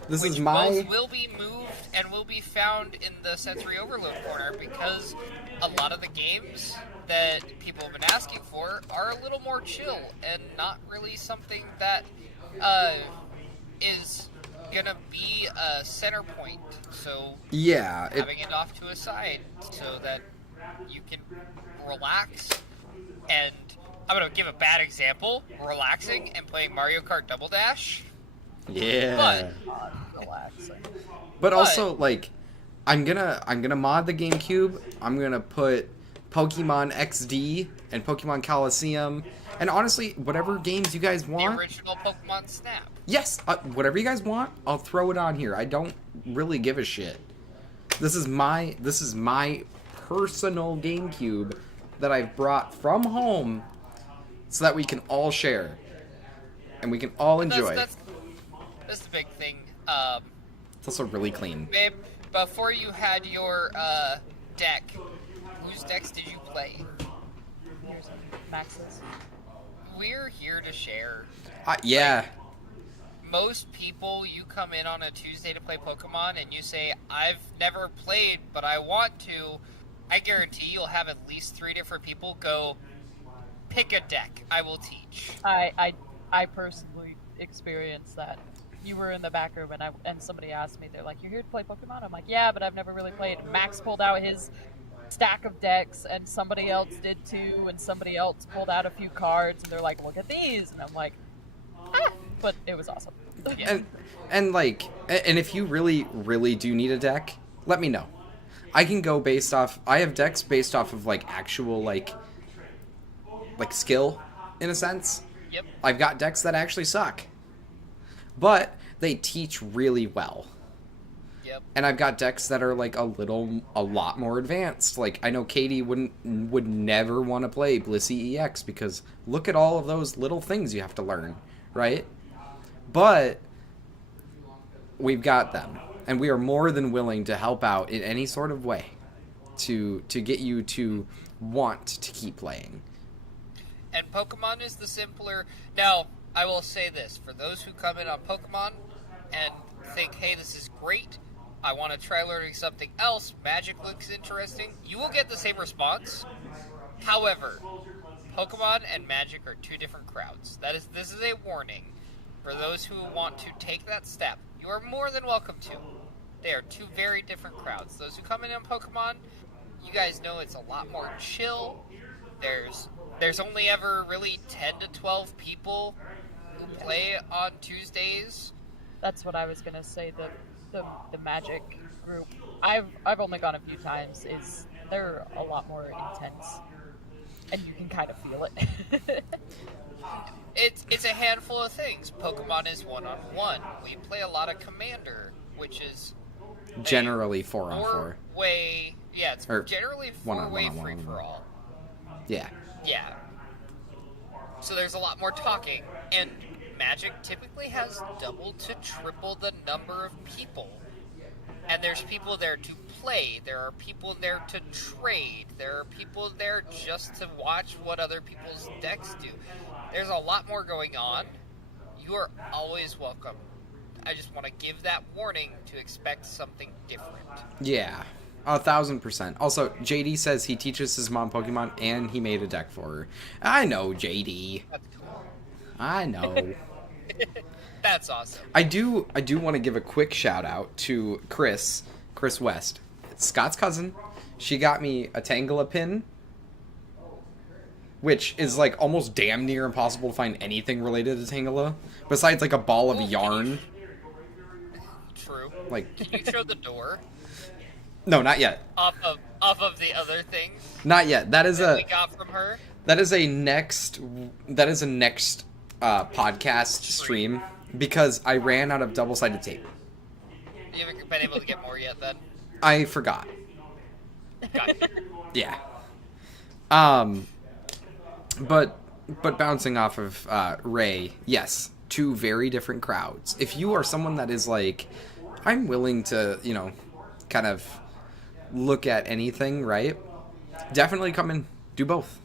This Which is my... both will be moved and will be found in the sensory overload corner, because a lot of the games that people have been asking for are a little more chill and not really something that is gonna be a center point. So Yeah. having it off to a side so that you can relax. And I'm gonna give a bad example: relaxing and playing Mario Kart Double Dash. Yeah. Relaxing. But also, like, I'm gonna mod the GameCube. I'm gonna put Pokemon XD and Pokemon Coliseum, and honestly, whatever games you guys The want. original Pokemon Snap. Yes, whatever you guys want, I'll throw it on here. I don't really give a shit. This is my personal GameCube that I've brought from home, so that we can all share, and we can all enjoy. That's the big thing. It's also really clean. Babe, before you had your deck, whose decks did you play? Here's Max's. We're here to share. Yeah. Most people, you come in on a Tuesday to play Pokemon and you say, I've never played, but I want to. I guarantee you'll have at least 3 different people go, pick a deck, I will teach. I personally experienced that. You were in the back room and somebody asked me, they're like, "You're here to play Pokemon?" I'm like, "Yeah, but I've never really played." Max pulled out his stack of decks, and somebody else did too, and somebody else pulled out a few cards, and they're like, "Look at these," and I'm like, "Ah!" But it was awesome. Yeah. And if you really do need a deck, let me know. I can go based off. I have decks based off of like actual like skill, in a sense. Yep. I've got decks that actually suck, but they teach really well. Yep. And I've got decks that are like a lot more advanced. Like, I know Katie would never want to play Blissey EX because look at all of those little things you have to learn, right? But we've got them, and we are more than willing to help out in any sort of way to get you to want to keep playing. And Pokemon is the simpler. Now, I will say this. For those who come in on Pokemon and think, hey, this is great, I want to try learning something else, Magic looks interesting, you will get the same response. However, Pokemon and Magic are 2 different crowds. This is a warning. For those who want to take that step, you are more than welcome to. They are 2 very different crowds. Those who come in on Pokemon, you guys know it's a lot more chill. There's only ever really 10 to 12 people who play on Tuesdays. That's what I was gonna say. The Magic group, I've only gone a few times. They're a lot more intense, and you can kind of feel it. It's a handful of things. Pokemon is 1-on-1. We play a lot of Commander, which is Generally 4-on-4. Way, yeah, it's Or generally 1-on-1 4-way free for all. Yeah. Yeah. So there's a lot more talking, and Magic typically has double to triple the number of people. And there's people there to play, there are people there to trade, there are people there just to watch what other people's decks do. There's a lot more going on. You are always welcome. I just want to give that warning to expect something different. Yeah, 1,000%. Also, JD says he teaches his mom Pokemon and he made a deck for her. I know, JD. That's cool. I know. That's awesome. I do want to give a quick shout out to Chris West. It's Scott's cousin. She got me a Tangela pin, which is like almost damn near impossible to find anything related to Tangela besides like a ball of yarn. True. Like, Can you show the door no, not yet. off of the other things Not yet. That is that a we got from her? That is a next podcast stream because I ran out of double-sided tape. You haven't been able to get more yet, then? I forgot. Got it. Yeah. But bouncing off of Ray, yes, two very different crowds. If you are someone that is like, I'm willing to, kind of look at anything, right? Definitely come and do both.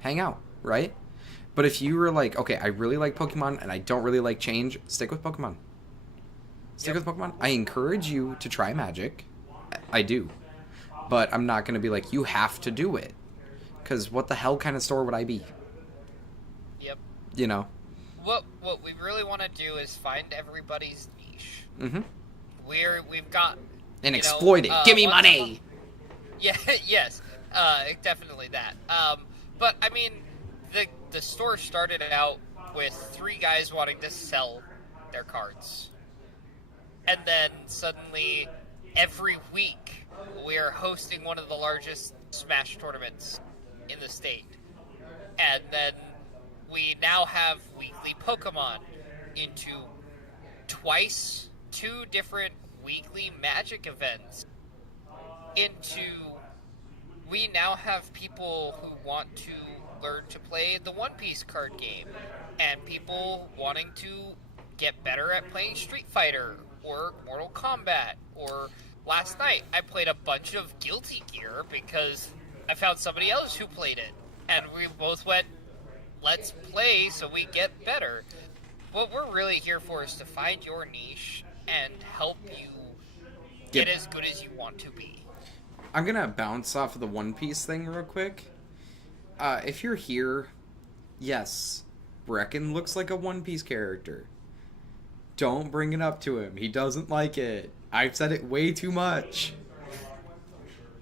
Hang out, right? But if you were like, okay, I really like Pokemon and I don't really like change, stick with Pokemon. Stick with Pokemon. I encourage you to try Magic. I do. But I'm not going to be like, you have to do it. Because what the hell kind of store would I be? Yep. You know? What we really want to do is find everybody's niche. Mm-hmm. We've got... And exploit it. Give me money! Yeah, yes. Definitely that. But, I mean, the store started out with 3 guys wanting to sell their cards. And then suddenly, every week, we are hosting one of the largest Smash tournaments in the state. And then we now have weekly Pokemon into 2 different weekly Magic events. We now have people who want to learn to play the One Piece card game, and people wanting to get better at playing Street Fighter or Mortal Kombat. Or last night I played a bunch of Guilty Gear because I found somebody else who played it, and we both went, let's play so we get better. What we're really here for is to find your niche and help you get as good as you want to be. I'm going to bounce off of the One Piece thing real quick. If you're here, yes, Brecken looks like a One Piece character. Don't bring it up to him. He doesn't like it. I've said it way too much.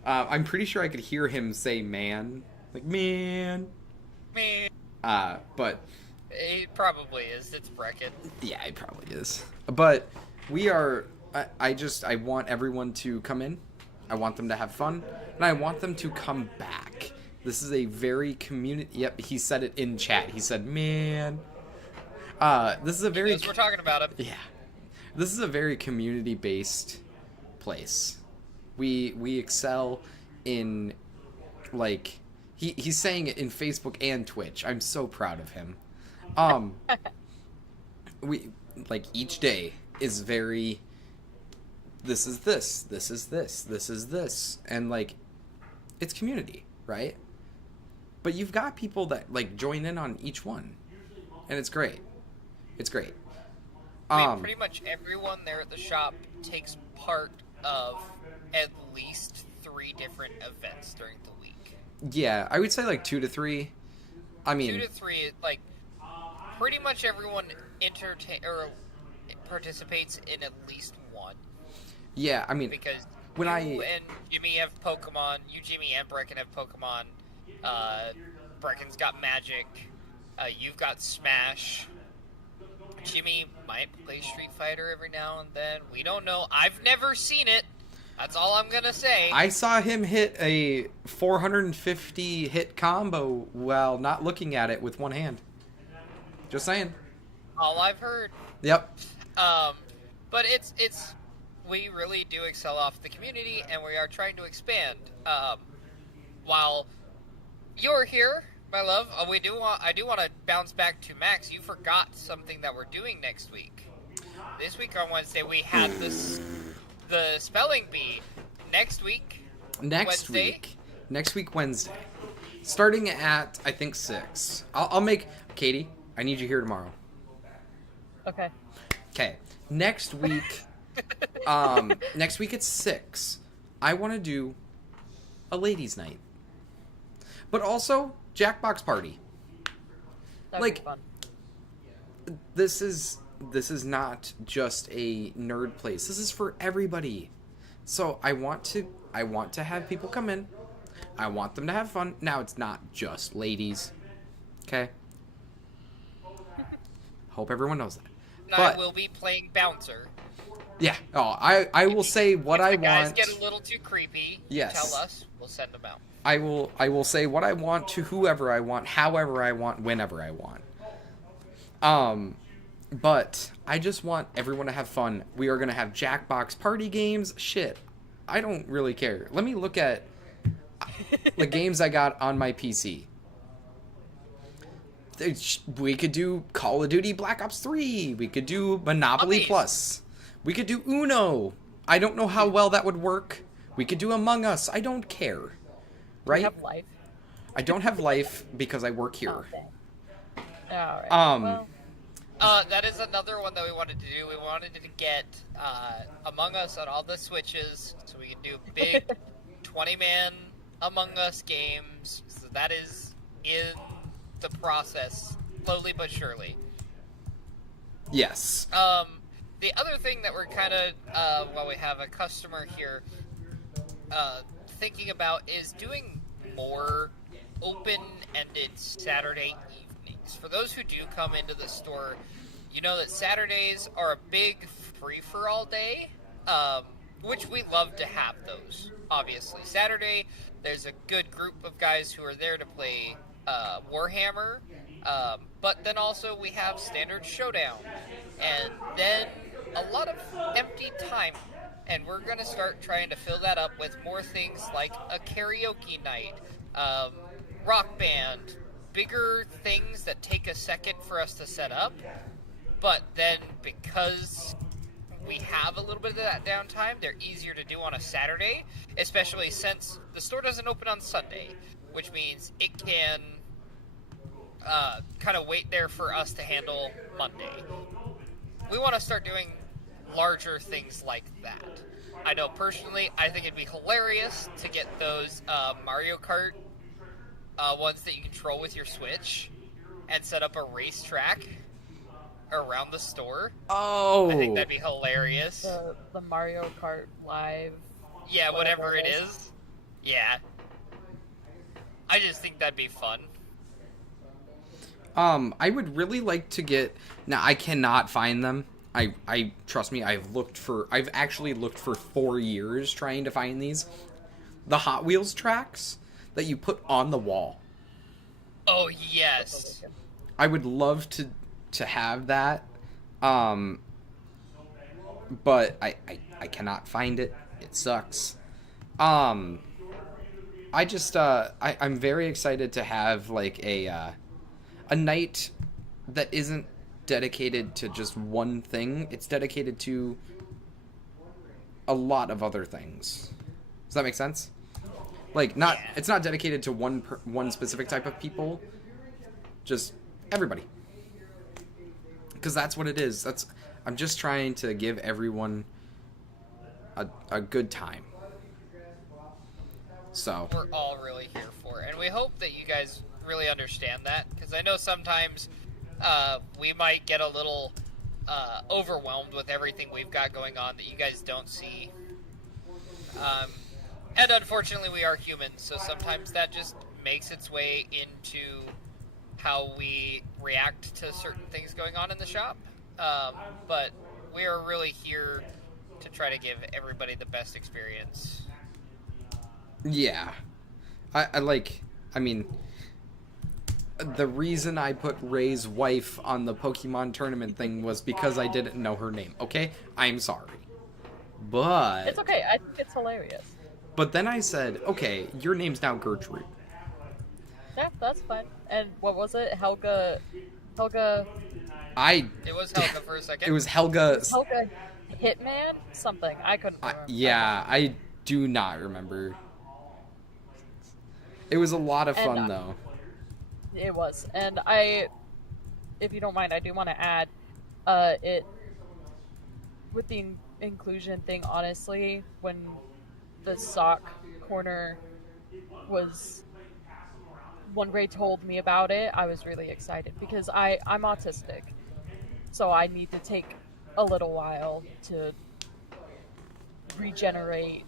I'm pretty sure I could hear him say man. Like, man. Man. But... It probably is. It's Brecken. Yeah, it probably is. But we are... I want everyone to come in. I want them to have fun. And I want them to come back. This is a very community... Yep, he said it in chat. He said, man. This is a very... We're talking about him. Yeah. This is a very community-based place. We excel in, like... He's saying it in Facebook and Twitch. I'm so proud of him. We... Like, each day is very... This is this. This is this. This is this. And, like, it's community, right? But you've got people that, like, join in on each one. And it's great. It's great. I mean, pretty much everyone there at the shop takes part of at least 3 different events during the week. Yeah, I would say, like, 2 to 3. I mean... 2 to 3, like, pretty much everyone participates in at least one. Yeah, I mean... Because when you and Jimmy have Pokemon. You, Jimmy, and Brecken have Pokemon. Brecken's got Magic. You've got Smash. Jimmy might play Street Fighter every now and then. We don't know. I've never seen it. That's all I'm gonna say. I saw him hit a 450 hit combo while not looking at it with one hand. Just saying. All I've heard. Yep. But it's we really do excel off the community, and we are trying to expand. While you're here, My love, I do want to bounce back to Max. You forgot something that we're doing next week. This week on Wednesday we had the spelling bee. Next week, Wednesday? Next week Wednesday, starting at I think 6. I'll make Katie. I need you here tomorrow. Okay. Okay. Next week, next week at 6. I want to do a ladies' night, but also Jackbox party. That'd Like, be fun. This is not just a nerd place. This is for everybody. So I want to have people come in. I want them to have fun. Now it's not just ladies. Okay? Hope everyone knows that. And But I will be playing bouncer. yeah, I will say what I If the guys want. get a little too creepy, Yes. tell us. We'll send them out. I will say what I want to whoever I want, however I want, whenever I want. But I just want everyone to have fun. We are going to have Jackbox party games. Shit. I don't really care. Let me look at the games I got on my PC. We could do Call of Duty Black Ops 3. We could do Monopoly Puppies. Plus. We could do Uno. I don't know how well that would work. We could do Among Us. I don't care. You Right? have life. I don't have life because I work here. Oh, dang. Alright. Um, well, That is another one that we wanted to do. We wanted to get Among Us on all the Switches, so we can do big 20-man Among Us games. So that is in the process, slowly but surely. Yes. The other thing that we're kind of, while we have a customer here, thinking about is doing more open-ended Saturday evenings. For those who do come into the store, you know that Saturdays are a big free-for-all day, which we love to have those, obviously. Saturday, there's a good group of guys who are there to play Warhammer, but then also we have Standard Showdown, and then a lot of empty time. And we're going to start trying to fill that up with more things like a karaoke night, rock band, bigger things that take a second for us to set up. But then because we have a little bit of that downtime, they're easier to do on a Saturday, especially since the store doesn't open on Sunday, which means it can kind of wait there for us to handle Monday. We want to start doing larger things like that. I know personally, I think it'd be hilarious to get those Mario Kart ones that you control with your Switch and set up a racetrack around the store. Oh. I think that'd be hilarious. the Mario Kart Live. Yeah, whatever it is. Yeah. I just think that'd be fun. I would really like to get. Now I cannot find them. I trust me. I've actually looked for 4 years trying to find these. The Hot Wheels tracks that you put on the wall. Oh yes. I would love to have that. But I cannot find it. It sucks. I just I'm very excited to have like a night that isn't dedicated to just one thing. It's dedicated to a lot of other things. Does that make sense? Like it's not dedicated to one specific type of people. Just everybody. Because that's what it is. I'm just trying to give everyone a good time. So We're all really here for it. And we hope that you guys really understand that, because I know sometimes we might get a little overwhelmed with everything we've got going on that you guys don't see. And unfortunately, we are humans, so sometimes that just makes its way into how we react to certain things going on in the shop. But we are really here to try to give everybody the best experience. yeah, I mean, the reason I put Ray's wife on the Pokemon tournament thing was because I didn't know her name. Okay, I'm sorry, but It's okay. I think it's hilarious. But then I said, okay, your name's now Gertrude. Yeah, that's fine. And what was it? Helga. I It was Helga for a second. it was Helga. Helga Hitman? Something. I couldn't remember. Yeah, I do not remember. It was a lot of And, fun though. It was. And if you don't mind, I do want to add, it, with the inclusion thing, honestly, when the sock corner was, when Ray told me about it, I was really excited because I'm autistic. So I need to take a little while to regenerate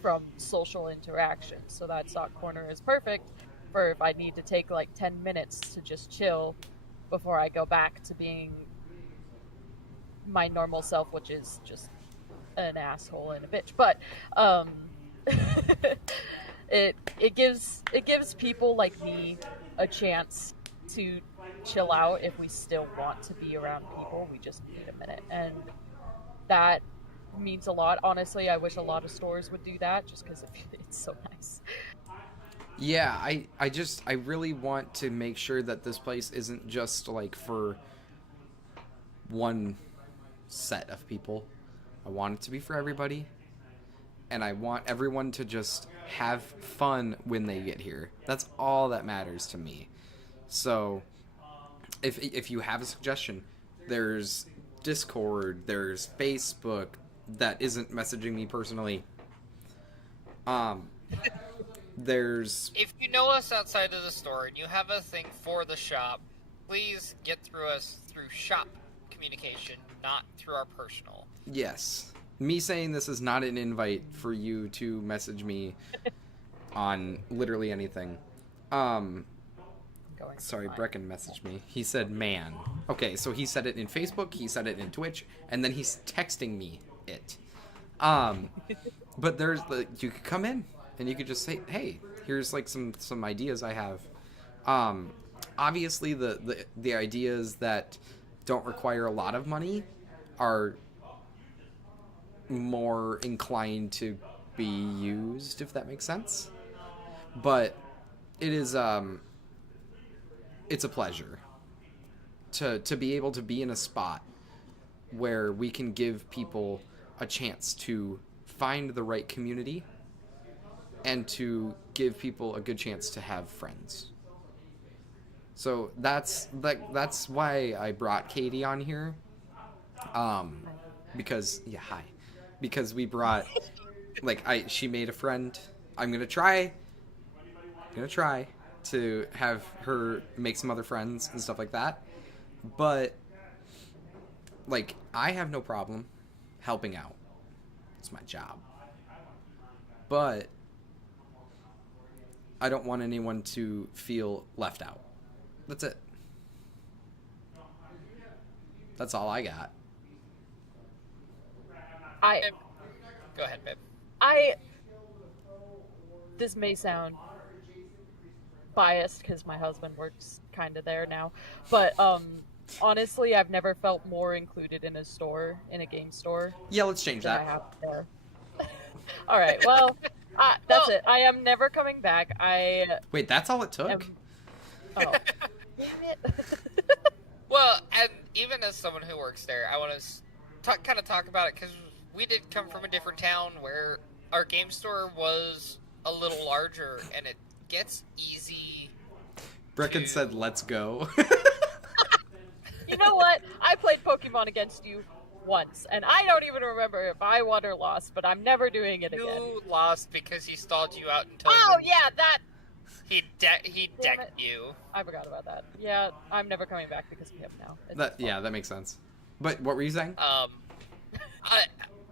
from social interaction. So that sock corner is perfect for if I need to take like 10 minutes to just chill before I go back to being my normal self, which is just an asshole and a bitch. But it gives people like me a chance to chill out if we still want to be around people. We just need a minute, and that means a lot. Honestly, I wish a lot of stores would do that, just because it's so nice. Yeah, I really want to make sure that this place isn't just like for one set of people. I want it to be for everybody. And I want everyone to just have fun when they get here. That's all that matters to me. So, if you have a suggestion, there's Discord, there's Facebook that isn't messaging me personally. There's If you know us outside of the store and you have a thing for the shop, please get through us through shop communication, not through our personal. yes. Me saying this is not an invite for you to message me on literally anything. Going Sorry, fine. Brecken messaged me. He said, man. Okay, so he said it in Facebook, he said it in Twitch, and then he's texting me it. But there's you could come in and you could just say, hey, here's like some ideas I have. Obviously the ideas that don't require a lot of money are more inclined to be used, if that makes sense. But it is it's a pleasure to be able to be in a spot where we can give people a chance to find the right community and to give people a good chance to have friends. So that's why I brought Katie on here. Because because we brought she made a friend. I'm gonna try to have her make some other friends and stuff like that. But like, I have no problem helping out. It's my job. But I don't want anyone to feel left out. That's it. That's all I got. Go ahead, babe. This may sound biased because my husband works kind of there now, but honestly, I've never felt more included in a game store. Yeah, let's change than I that. have there. All right, well, that's it. I am never coming back. Wait, that's all it took? Oh, damn it. Well, and even as someone who works there, I want to kind of talk about it because we did come from a different town where our game store was a little larger, and it gets easy. Brecken said, let's go. You know what? I played Pokemon against you once, and I don't even remember if I won or lost, but I'm never doing it again. You lost because he stalled you out until Oh, yeah, that... he Damn decked it. you. I forgot about that. Yeah, I'm never coming back because of him now. That makes sense. But what were you saying?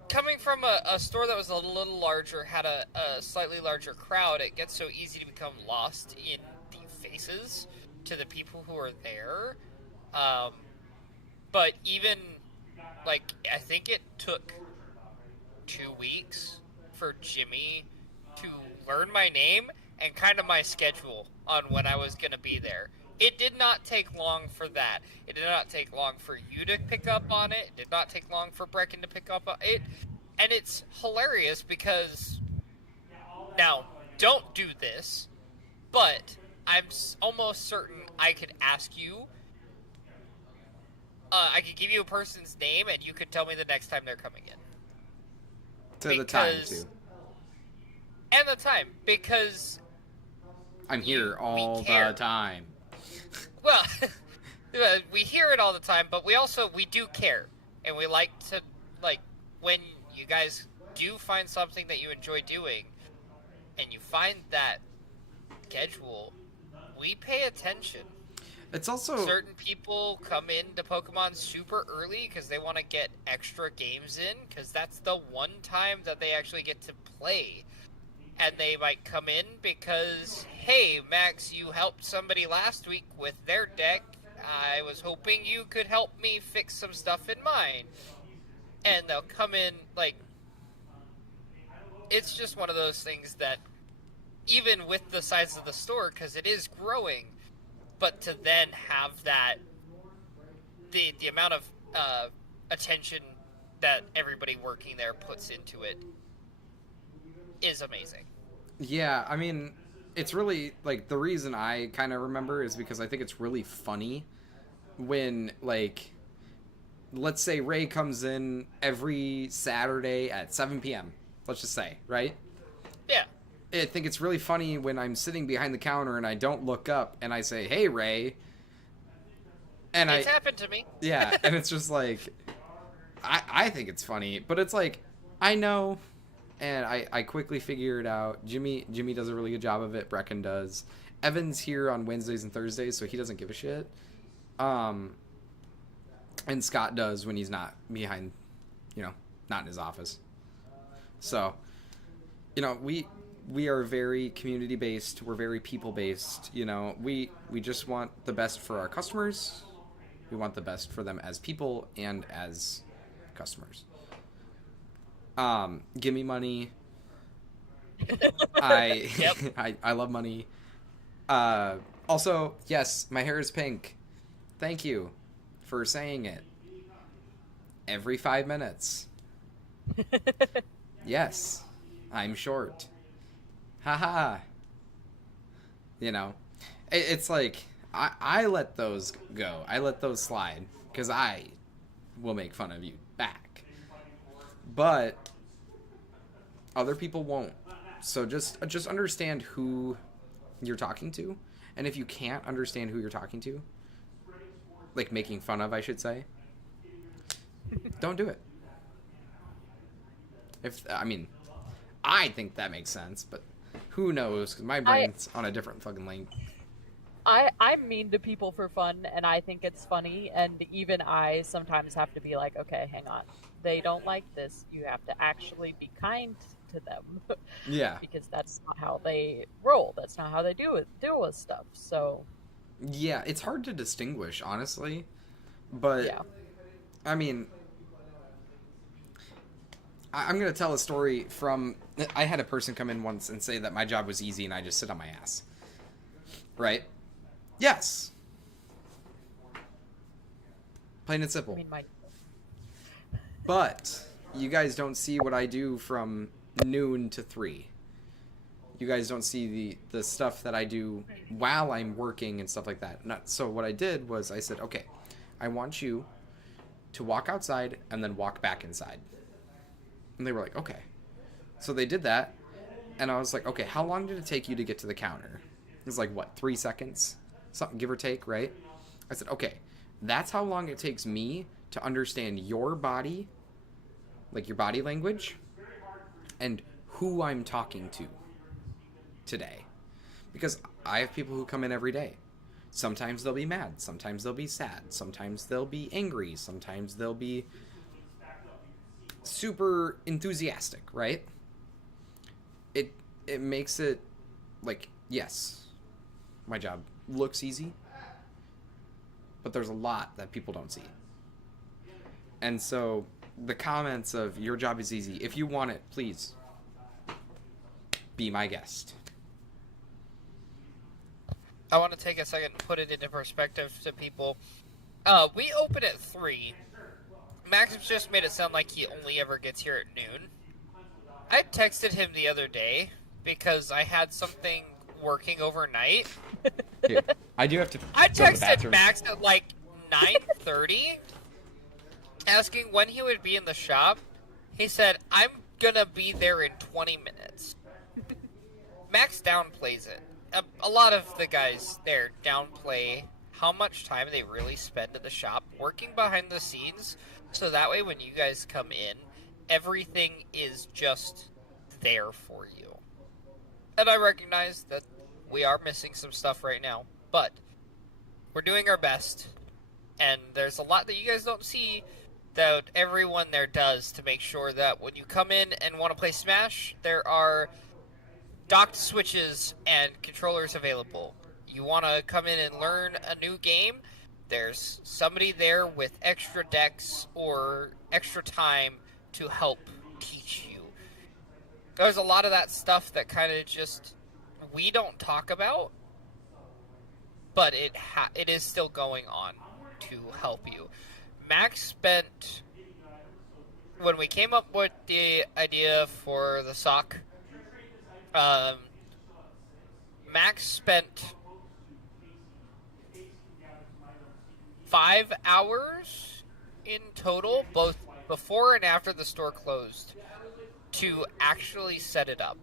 Coming from a store that was a little larger, had a slightly larger crowd, it gets so easy to become lost in the faces to the people who are there. But even, I think it took 2 weeks for Jimmy to learn my name and kind of my schedule on when I was going to be there. It did not take long for that. It did not take long for you to pick up on it. It did not take long for Brecken to pick up on it. And it's hilarious because, now, don't do this, but almost certain I could ask you. I could give you a person's name, and you could tell me the next time they're coming in. The time too. And the time, because I'm here all the time. Well, we hear it all the time, but we do care, and we like to, like, when you guys do find something that you enjoy doing, and you find that schedule, we pay attention. It's also certain people come into Pokemon super early because they want to get extra games in, because that's the one time that they actually get to play. And they might come in because, hey, Max, you helped somebody last week with their deck. I was hoping you could help me fix some stuff in mine. And they'll come in, like, it's just one of those things that, even with the size of the store, because it is growing, but to then have that, the amount of attention that everybody working there puts into it is amazing. Yeah, I mean, it's really, like, the reason I kind of remember is because I think it's really funny when, like, let's say Ray comes in every Saturday at 7 p.m., let's just say, right? Yeah. I think it's really funny when I'm sitting behind the counter and I don't look up and I say, "Hey, Ray." And it's happened to me. Yeah, and it's just like, I think it's funny, but it's like, I know, and I quickly figure it out. Jimmy does a really good job of it. Brecken does. Evan's here on Wednesdays and Thursdays, so he doesn't give a shit. And Scott does when he's not behind, not in his office. So, we are very community-based. We're very people-based. We just want the best for our customers. We want the best for them as people and as customers. Give me money. I love money. Also, yes, my hair is pink. Thank you for saying it. Every 5 minutes. Yes, I'm short. Haha. It's like, I let those go. I let those slide, because I will make fun of you back. But other people won't. So just understand who you're talking to. And if you can't understand who you're talking to, like making fun of, I should say, don't do it. I think that makes sense, but who knows? 'Cause my brain's on a different fucking lane. I'm mean to people for fun, and I think it's funny, and even I sometimes have to be like, okay, hang on. They don't like this. You have to actually be kind to them. Yeah. Because that's not how they roll. That's not how they deal with stuff. So. Yeah, it's hard to distinguish, honestly. But, yeah. I mean, I'm going to tell a story from... I had a person come in once and say that my job was easy and I just sit on my ass. Right? Yes. Plain and simple. But you guys don't see what I do from noon to 3. You guys don't see the stuff that I do while I'm working and stuff like that. So what I did was I said, okay, I want you to walk outside and then walk back inside. And they were like, okay. So they did that. And I was like, okay, how long did it take you to get to the counter? It was like, what, 3 seconds? Something, give or take, right? I said, okay, that's how long it takes me to understand your body, like your body language, and who I'm talking to today. Because I have people who come in every day. Sometimes they'll be mad. Sometimes they'll be sad. Sometimes they'll be angry. Sometimes they'll be super enthusiastic, right? It makes it like, yes, my job looks easy, but there's a lot that people don't see. And so the comments of your job is easy, if you want it, please be my guest. I want to take a second and put it into perspective to people. We open at 3. Max just made it sound like he only ever gets here at noon. I texted him the other day because I had something working overnight. Here, I do have to I go to the texted bathroom. Max at like 9:30, asking when he would be in the shop. He said, "I'm gonna be there in 20 minutes." Max downplays it. A lot of the guys there downplay how much time they really spend at the shop working behind the scenes, so that way when you guys come in, everything is just there for you. And I recognize that we are missing some stuff right now, but we're doing our best, and there's a lot that you guys don't see that everyone there does to make sure that when you come in and want to play Smash, there are docked switches and controllers available. You want to come in and learn a new game, there's somebody there with extra decks or extra time to help teach you. There's a lot of that stuff that kind of just we don't talk about, but it is still going on to help you. Max spent, when we came up with the idea for the sock, Max spent 5 hours in total, both before and after the store closed, to actually set it up.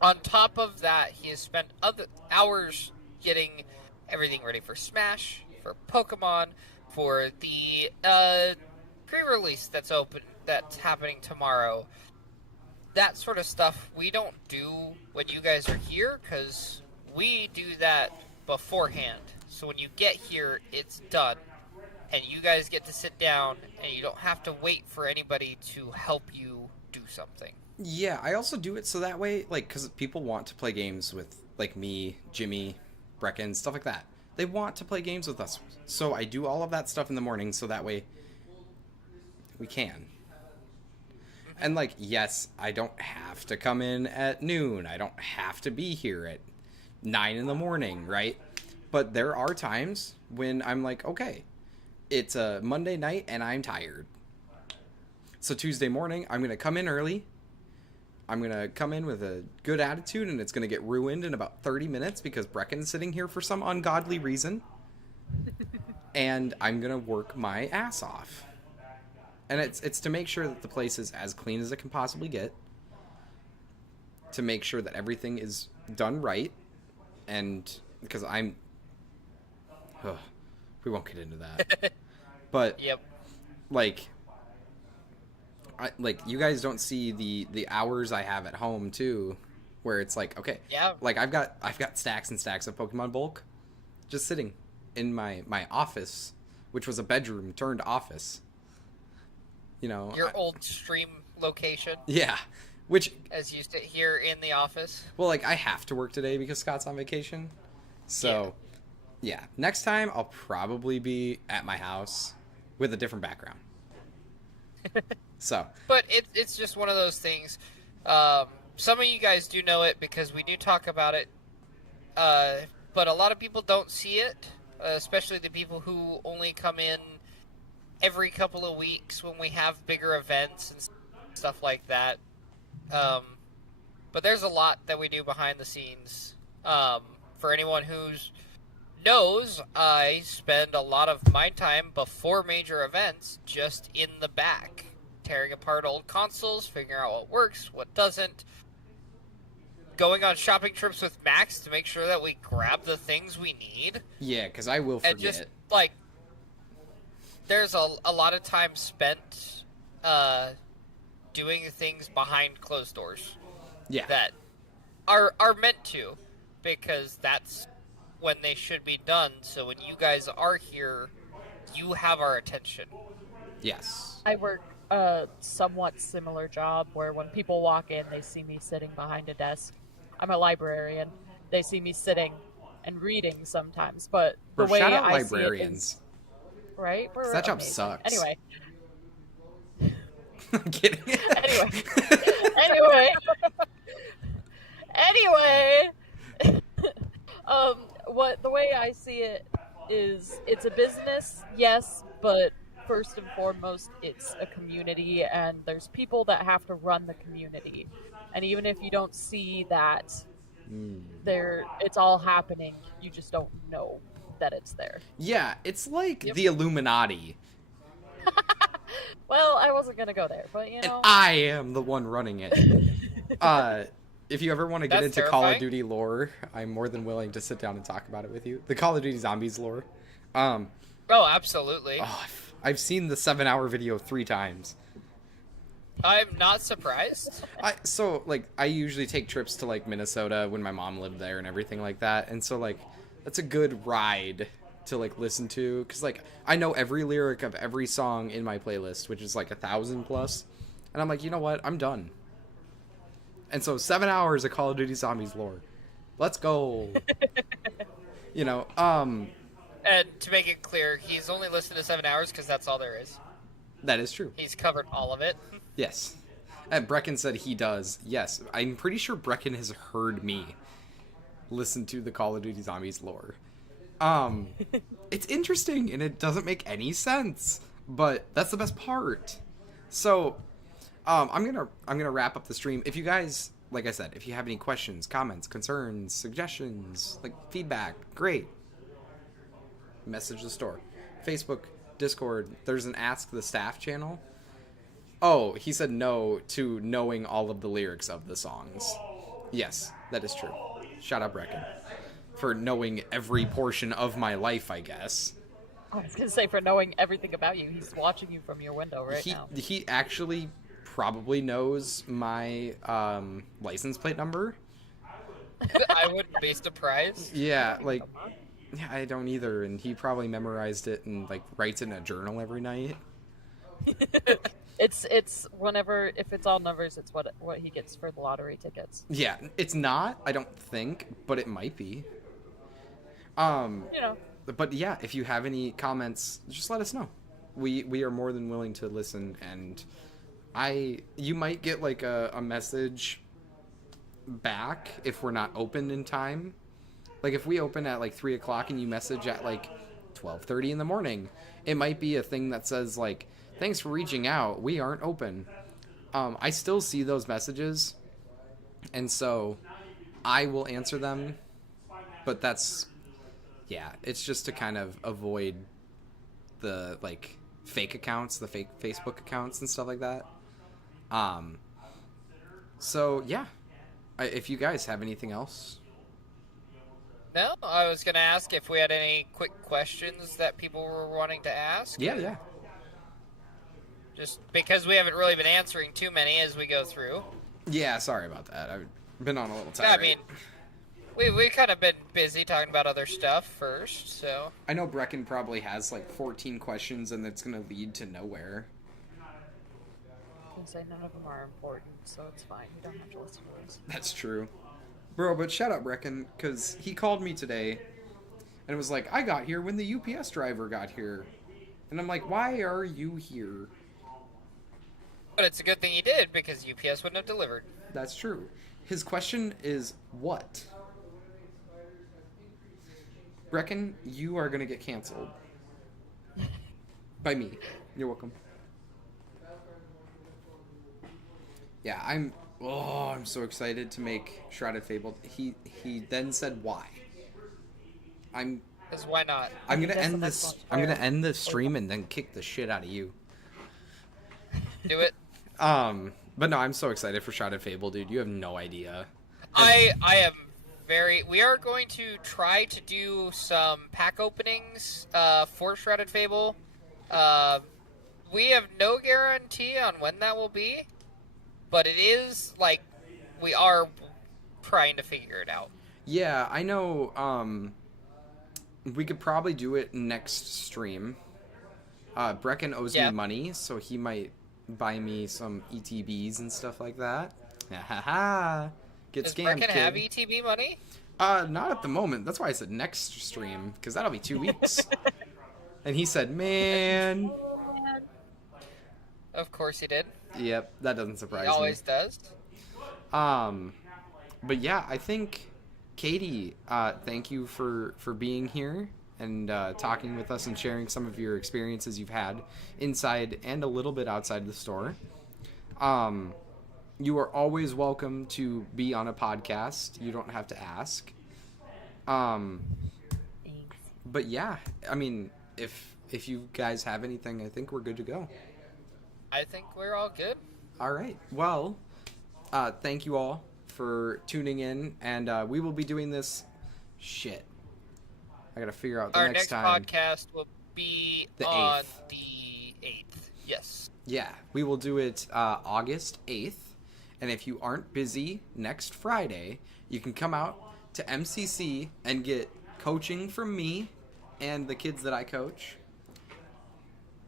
On top of that, he has spent other hours getting everything ready for Smash, for Pokemon, for the pre-release that's happening tomorrow. That sort of stuff we don't do when you guys are here, because we do that beforehand. So when you get here, it's done. And you guys get to sit down, and you don't have to wait for anybody to help you do something. Yeah, I also do it so that way, like, because people want to play games with, like, me, Jimmy, Brecken, stuff like that. They want to play games with us. So I do all of that stuff in the morning, so that way we can. And, like, yes, I don't have to come in at noon. I don't have to be here at 9 in the morning, right? But there are times when I'm like, okay, it's a Monday night and I'm tired. So Tuesday morning, I'm going to come in early. I'm going to come in with a good attitude, and it's going to get ruined in about 30 minutes because Brecken's sitting here for some ungodly reason. And I'm going to work my ass off. And it's to make sure that the place is as clean as it can possibly get. To make sure that everything is done right. And because we won't get into that. But, Yep. like you guys don't see the hours I have at home too, where it's like, okay, Yeah. like I've got stacks and stacks of Pokemon bulk just sitting in my office, which was a bedroom turned office. You know, Your old stream location, yeah, which, as you sit here in the office. well, like I have to work today because Scott's on vacation, so yeah, next time I'll probably be at my house with a different background. So But it's just one of those things. Some of you guys do know it because we do talk about it, but a lot of people don't see it, especially the people who only come in every couple of weeks when we have bigger events and stuff like that. But there's a lot that we do behind the scenes. For anyone who's knows, I spend a lot of my time before major events just in the back, tearing apart old consoles, figuring out what works, what doesn't, going on shopping trips with Max to make sure that we grab the things we need. yeah, because I will forget. And just, like, there's a lot of time spent doing things behind closed doors Yeah, that are meant to, because that's when they should be done. So when you guys are here, you have our attention. yes, I work a somewhat similar job where when people walk in, they see me sitting behind a desk. I'm a librarian. They see me sitting and reading sometimes, but the Bro, way shout out I librarians. see it is, right? We're That job amazing. sucks. Anyway, I'm kidding. Anyway. anyway, what the way I see it is, it's a business, yes, but first and foremost, it's a community, and there's people that have to run the community. And even if you don't see that It's all happening. You just don't know that it's there. Yeah, it's like Yep. the Illuminati, Well, I wasn't gonna go there, but you and know. I am the one running it. If you ever want to get That's into Call of terrifying. Duty lore, I'm more than willing to sit down and talk about it with you. The Call of Duty Zombies lore. Um, Oh, absolutely. I've seen the 7-hour video 3 times. I'm not surprised. I usually take trips to like Minnesota when my mom lived there and everything like that, and so like that's a good ride to like listen to, because like I know every lyric of every song in my playlist, which is like 1,000 plus, and I'm like, you know what, I'm done. And so 7 hours of Call of Duty Zombies lore, let's go. you know, And to make it clear, he's only listened to 7 hours because that's all there is. that is true. He's covered all of it. Yes. And Brecken said he does. Yes, I'm pretty sure Brecken has heard me listen to the Call of Duty Zombies lore. It's interesting and it doesn't make any sense, but that's the best part. So, I'm gonna wrap up the stream. If you guys, like I said, if you have any questions, comments, concerns, suggestions, like feedback, great. Message the store, Facebook, Discord. There's an Ask the Staff channel. Oh, he said no to knowing all of the lyrics of the songs. Yes, that is true. Shout out Brecken for knowing every portion of my life, I guess. I was gonna say, for knowing everything about you, he's watching you from your window right now. He actually probably knows my license plate number. I wouldn't be surprised. Yeah, like, yeah, I don't either, and he probably memorized it and like writes it in a journal every night. It's whenever, if it's all numbers, it's what he gets for the lottery tickets. Yeah, it's not, I don't think, but it might be. You know. But yeah, if you have any comments, just let us know. We are more than willing to listen, and you might get like a message back if we're not open in time. Like if we open at like 3 o'clock and you message at like 12:30 in the morning, it might be a thing that says like, thanks for reaching out, we aren't open. I still see those messages, and so I will answer them, but that's, yeah, it's just to kind of avoid the like fake accounts, the fake Facebook accounts and stuff like that. So yeah, if you guys have anything else. No, I was going to ask if we had any quick questions that people were wanting to ask. Yeah. Just because we haven't really been answering too many as we go through. Yeah, sorry about that. I've been on a little Yeah, I tirade. mean, we kind of been busy talking about other stuff first, so. I know Brecken probably has like 14 questions and it's going to lead to nowhere. I can say none of them are important, so it's fine. You don't have to listen to this. That's true. Bro, but shout out Brecken, because he called me today and was like, I got here when the UPS driver got here. And I'm like, why are you here? But it's a good thing he did, because UPS wouldn't have delivered. That's true. His question is, what? Brecken, you are going to get canceled. By me. You're welcome. Yeah, I'm so excited to make Shrouded Fable. He then said why. Because why not? I'm gonna That's end the this. next one. I'm gonna end this stream and then kick the shit out of you. Do it. But no, I'm so excited for Shrouded Fable, dude. You have no idea. I am very... We are going to try to do some pack openings for Shrouded Fable. We have no guarantee on when that will be, but it is, like, we are trying to figure it out. Yeah, I know. We could probably do it next stream. Brecken owes me money, so he might buy me some ETBs and stuff like that. Ha ha ha! Get Does scammed, Brecken kid. have ETB money? Not at the moment. That's why I said next stream, because that'll be 2 weeks. And he said, man. Of course he did. Yep, that doesn't surprise He always me. does. But yeah, I think, Katie, thank you for being here and talking with us and sharing some of your experiences you've had inside and a little bit outside the store. You are always welcome to be on a podcast. You don't have to ask. Thanks. But yeah, I mean, if you guys have anything, I think we're good to go. I think we're all good. All right. Well, thank you all for tuning in, and we will be doing this. Shit, I gotta figure out the Our next next time. podcast will be The on 8th. the 8th. Yes. Yeah, we will do it August 8th. And if you aren't busy next Friday, you can come out to MCC and get coaching from me and the kids that I coach.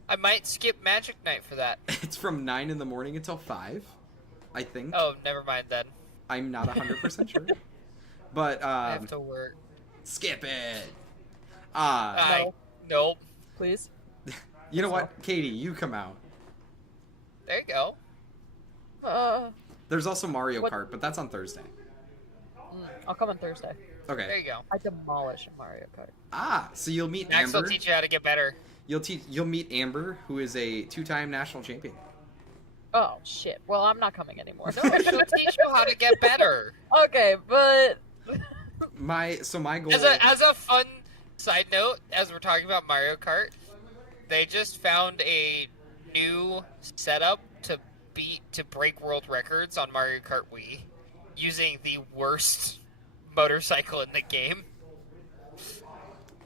I might skip Magic Night for that. It's from 9 in the morning until 5, I think. Oh, never mind then. I'm not 100% sure. But I have to work. skip it. Nope. Please. You know what? Katie, you come out. There you go. There's also Mario What- Kart, but that's on Thursday. I'll come on Thursday. Okay. There you go. I demolish Mario Kart. So you'll meet Max will Amber. teach you how to get better. You'll meet Amber, who is a 2-time national champion. Oh shit. Well, I'm not coming anymore. No, she'll teach you how to get better. Okay, but My goal. As a fun side note, as we're talking about Mario Kart, they just found a new setup to break world records on Mario Kart Wii using the worst motorcycle in the game.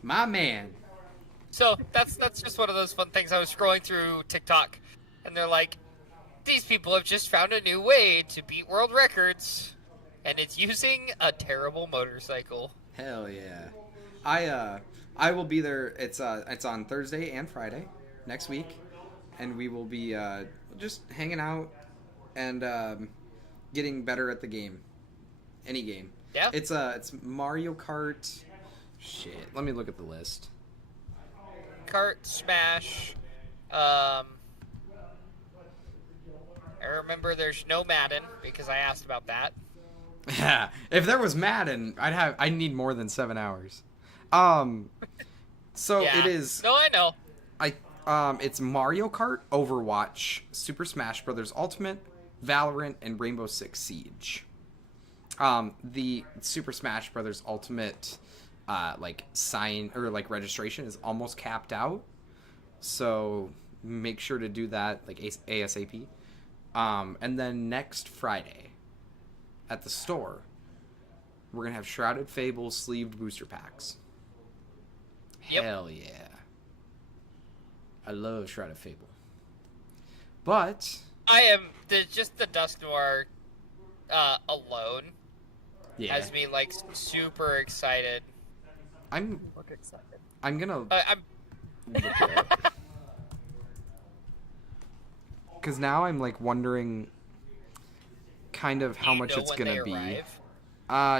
My man. So that's just one of those fun things. I was scrolling through TikTok, and they're like, these people have just found a new way to beat world records, and it's using a terrible motorcycle. Hell yeah. I will be there. It's on Thursday and Friday next week, and we will be just hanging out and getting better at the game. Any game. Yeah. It's Mario Kart. Shit. Let me look at the list. Kart, Smash. I remember there's no Madden because I asked about that. Yeah. If there was Madden, I'd need more than 7 hours. So Yeah. it is. No, I know. It's Mario Kart, Overwatch, Super Smash Bros. Ultimate, Valorant, and Rainbow Six Siege. The Super Smash Bros. Ultimate, registration is almost capped out, so make sure to do that ASAP. And then next Friday, at the store, we're gonna have Shrouded Fable sleeved booster packs. Yep. Hell yeah. I love Shrouded Fable. But I am just the Dusk Noir alone yeah, has me super excited. I'm look excited. gonna I'm look it up. Because now I'm wondering kind of how do you much know it's when gonna they be. arrive?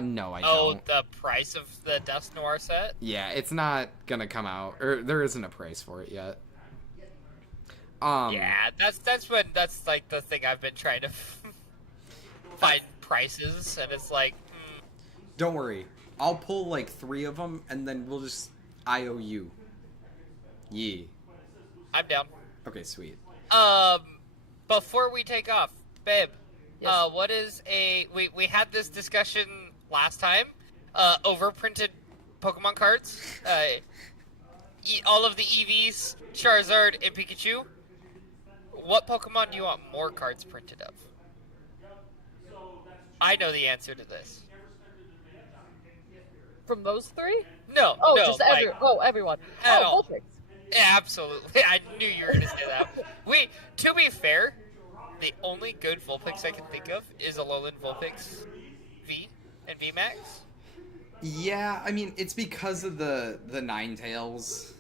No, I Oh, don't. the price of the Dusk Noir set? Yeah, it's not gonna come out, or there isn't a price for it yet. Yeah, that's the thing I've been trying to find prices, and it's Don't worry, I'll pull 3 of them, and then we'll just IOU. Yeah. I'm down. Okay, sweet. Before we take off, babe, Yes. what is we had this discussion last time, overprinted Pokemon cards, all of the EVs, Charizard, and Pikachu. What Pokemon do you want more cards printed of? I know the answer to this. From those three? No, Oh, no, just like, everyone. at Oh, all. Vulpix. Absolutely. I knew you were going to say that. To be fair, the only good Vulpix I can think of is Alolan Vulpix V and VMAX. Yeah, I mean, it's because of the Ninetales,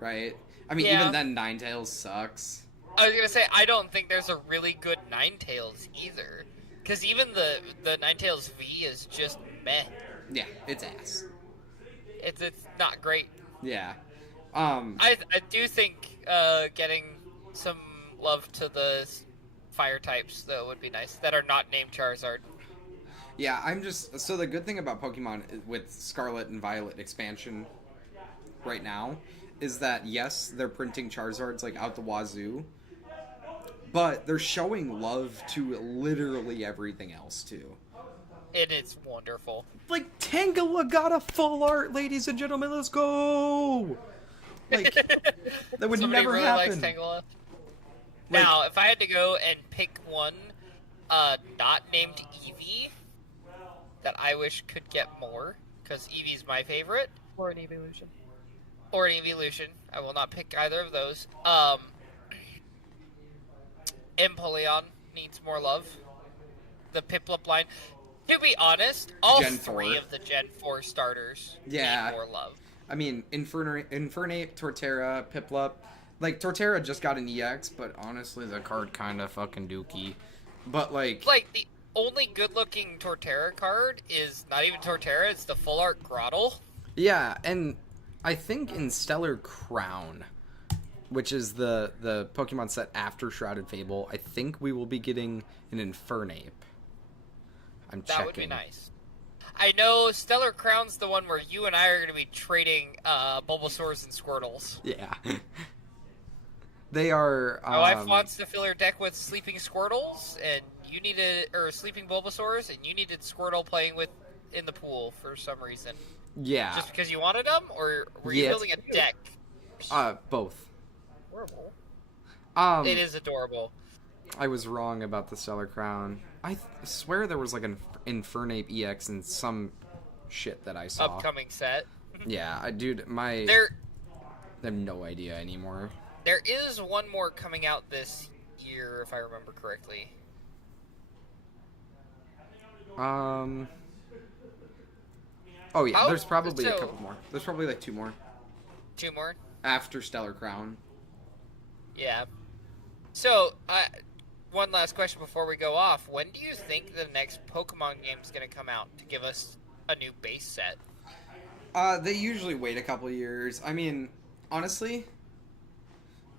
right? I mean, Yeah. even then, Ninetales sucks. I was going to say, I don't think there's a really good Ninetales either. Because even the Ninetales V is just meh. Yeah, it's ass. It's not great. Yeah. I do think getting some love to the fire types, though, would be nice. That are not named Charizard. Yeah, so the good thing about Pokemon with Scarlet and Violet expansion right now is that, yes, they're printing Charizards out the wazoo, but they're showing love to literally everything else too. And it's wonderful. Like, Tangela got a full art, ladies and gentlemen. Let's go. Like, that would Somebody never really happen. likes Tangela. Like- Now, if I had to go and pick one not named Eevee that I wish could get more, because Eevee's my favorite, Or an evolution. or an Evolution, I will not pick either of those. Empoleon needs more love. The Piplup line. To be honest, all Gen 3 4. of the Gen 4 starters Yeah. need more love. I mean, Infernape, Torterra, Piplup. Like, Torterra just got an EX, but honestly, the card kind of fucking dookie. But, like... Like, the only good-looking Torterra card is not even Torterra, it's the full art Grottle. Yeah, and I think in Stellar Crown, which is the Pokemon set after Shrouded Fable, I think we will be getting an Infernape. I'm checking. That would be nice. I know Stellar Crown's the one where you and I are going to be trading Bulbasaurs and Squirtles. Yeah. They are... My wife wants to fill her deck with Sleeping Squirtles, and you needed... Or Sleeping Bulbasaurs, and you needed Squirtle playing with in the pool for some reason. Yeah. Just because you wanted them, or were you Yes. building a deck? Both. Horrible. It is adorable. I was wrong about the Stellar Crown. I swear there was like an Infernape EX in some shit that I saw. Upcoming set. Yeah, dude, I There have no idea anymore. is one more coming out this year, if I remember correctly. Oh yeah, Oh, there's probably a so- couple more. There's probably like 2 more 2 more? after Stellar Crown. Yeah. So, one last question before we go off. When do you think the next Pokemon game is going to come out to give us a new base set? They usually wait a couple years. I mean, honestly,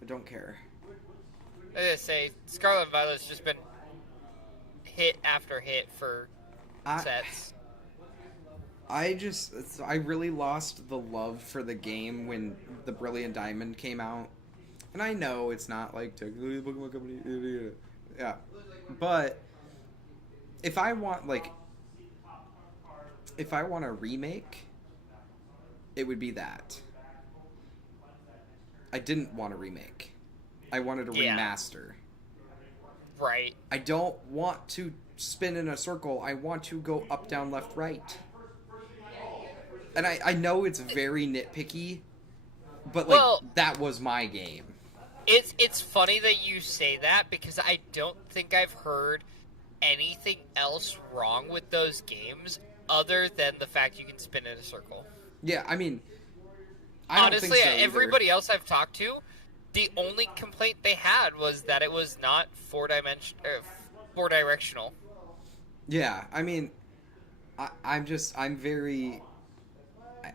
I don't care. I was going to say, Scarlet and Violet's just been hit after hit for sets. I really lost the love for the game when the Brilliant Diamond came out. And I know it's not like technically the Pokemon Company, yeah. But if I want a remake, it would be that. I didn't want a remake. I wanted a Yeah. remaster. Right. I don't want to spin in a circle. I want to go up, down, left, right. And I know it's very nitpicky, but like Well- that was my game. It's funny that you say that because I don't think I've heard anything else wrong with those games other than the fact you can spin in a circle. Yeah, I mean, I don't Honestly, think so either. everybody else I've talked to, the only complaint they had was that it was not four directional. Yeah, I mean, I'm very,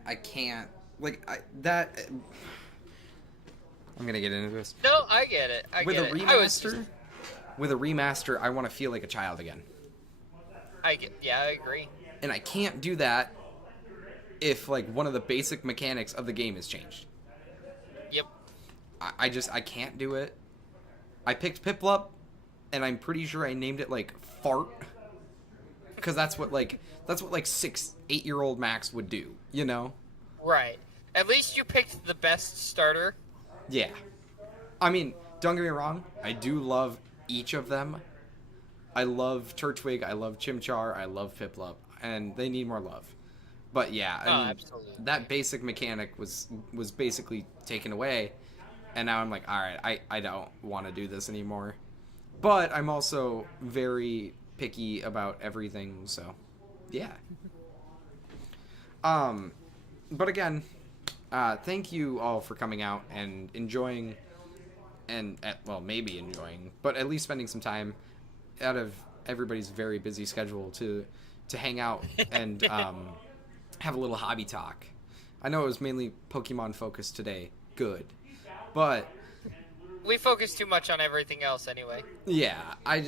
I can't that. I'm gonna get into this. No, I get it. With a remaster, I want to feel like a child again. I agree. And I can't do that if like one of the basic mechanics of the game is changed. Yep. I can't do it. I picked Piplup, and I'm pretty sure I named it like Fart, because that's what 6-8-year-old Max would do, you know? Right. At least you picked the best starter. Yeah. I mean, don't get me wrong, I do love each of them. I love Turtwig, I love Chimchar, I love Piplup, and they need more love. But yeah, I mean, absolutely. that basic mechanic was basically taken away, and now I'm like, alright, I don't want to do this anymore. But I'm also very picky about everything, so yeah. But again, thank you all for coming out and enjoying, maybe enjoying, but at least spending some time out of everybody's very busy schedule to hang out and have a little hobby talk. I know it was mainly Pokemon focused today. Good. But We focus too much on everything else anyway. yeah, I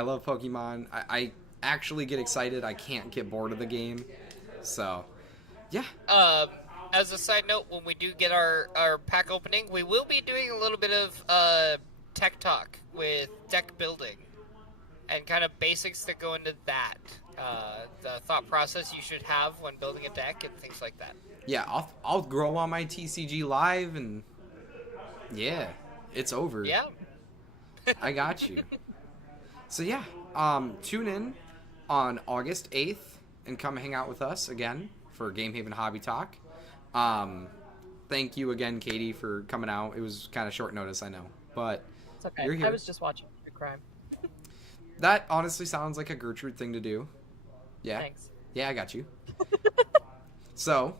love Pokemon. I actually get excited. I can't get bored of the game. So, yeah. As a side note, when we do get our pack opening, we will be doing a little bit of tech talk with deck building and kind of basics that go into that. The thought process you should have when building a deck and things like that. Yeah, I'll grow on my TCG live, and yeah, it's over. Yeah. I got you. So yeah, tune in on August 8th and come hang out with us again for Game Haven Hobby Talk. Thank you again, Katie, for coming out. It was kind of short notice, I know, but It's okay. you're here. I was just watching True Crime. That honestly sounds like a Gertrude thing to do. Yeah. Thanks. Yeah, I got you. So,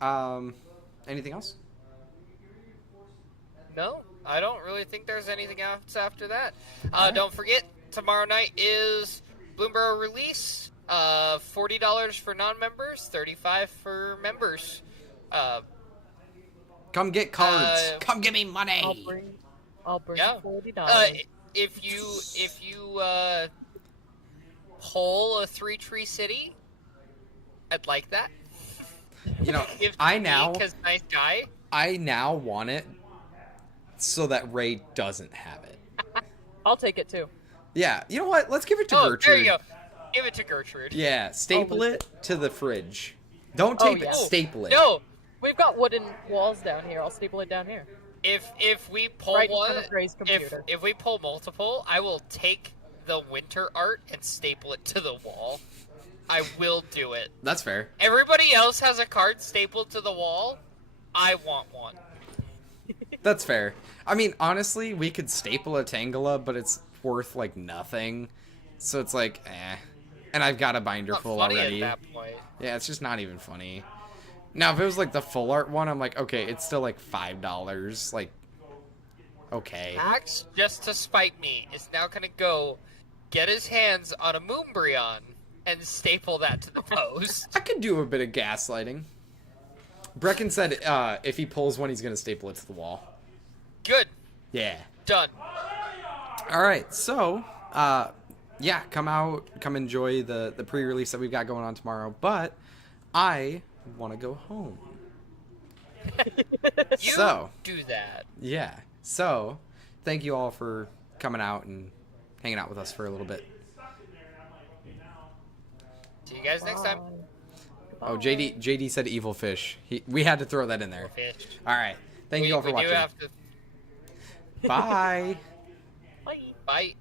anything else? No, I don't really think there's anything else after that. Don't forget, tomorrow night is Bloomberg release. $40 for non-members, $35 for members. Come get cards. Come give me money. I'll bring Yeah. $40. If you pull a 3-tree city, I'd like that. You know, Give to I me, now 'cause nice guy. want it so that Ray doesn't have it. I'll take it too. Yeah, you know what? Let's give it to Oh, Gertrude. there you go. Give it to Gertrude. Yeah, staple Oh, it to the fridge. Don't Oh, tape yeah. it, staple it. No, We've got wooden walls down here. I'll staple it down here. if we pull Right in one, front of Ray's if computer. if we pull multiple, I will take the winter art and staple it to the wall. I will do it. That's fair. Everybody else has a card stapled to the wall. I want one. That's fair. I mean, honestly, we could staple a Tangela, but it's worth like nothing. So it's like, eh. And I've got a binder Not full funny already. at that point. Yeah, it's just not even funny. Now, if it was like the full art one, I'm like, okay, it's still like $5. Like, okay. Max, just to spite me, is now gonna go get his hands on a Moonbryon and staple that to the post. I could do a bit of gaslighting. Brecken said if he pulls one, he's going to staple it to the wall. Good. Yeah. Done. All right, so, yeah, come out, come enjoy the pre-release that we've got going on tomorrow, but I want to go home. You So, do that. yeah. So, thank you all for coming out and hanging out with us for a little bit. See you guys next time. Oh, JD said evil fish. We had to throw that in there. Fish. All right. Thank you all for We do watching. have to. Bye. Bye. Bye.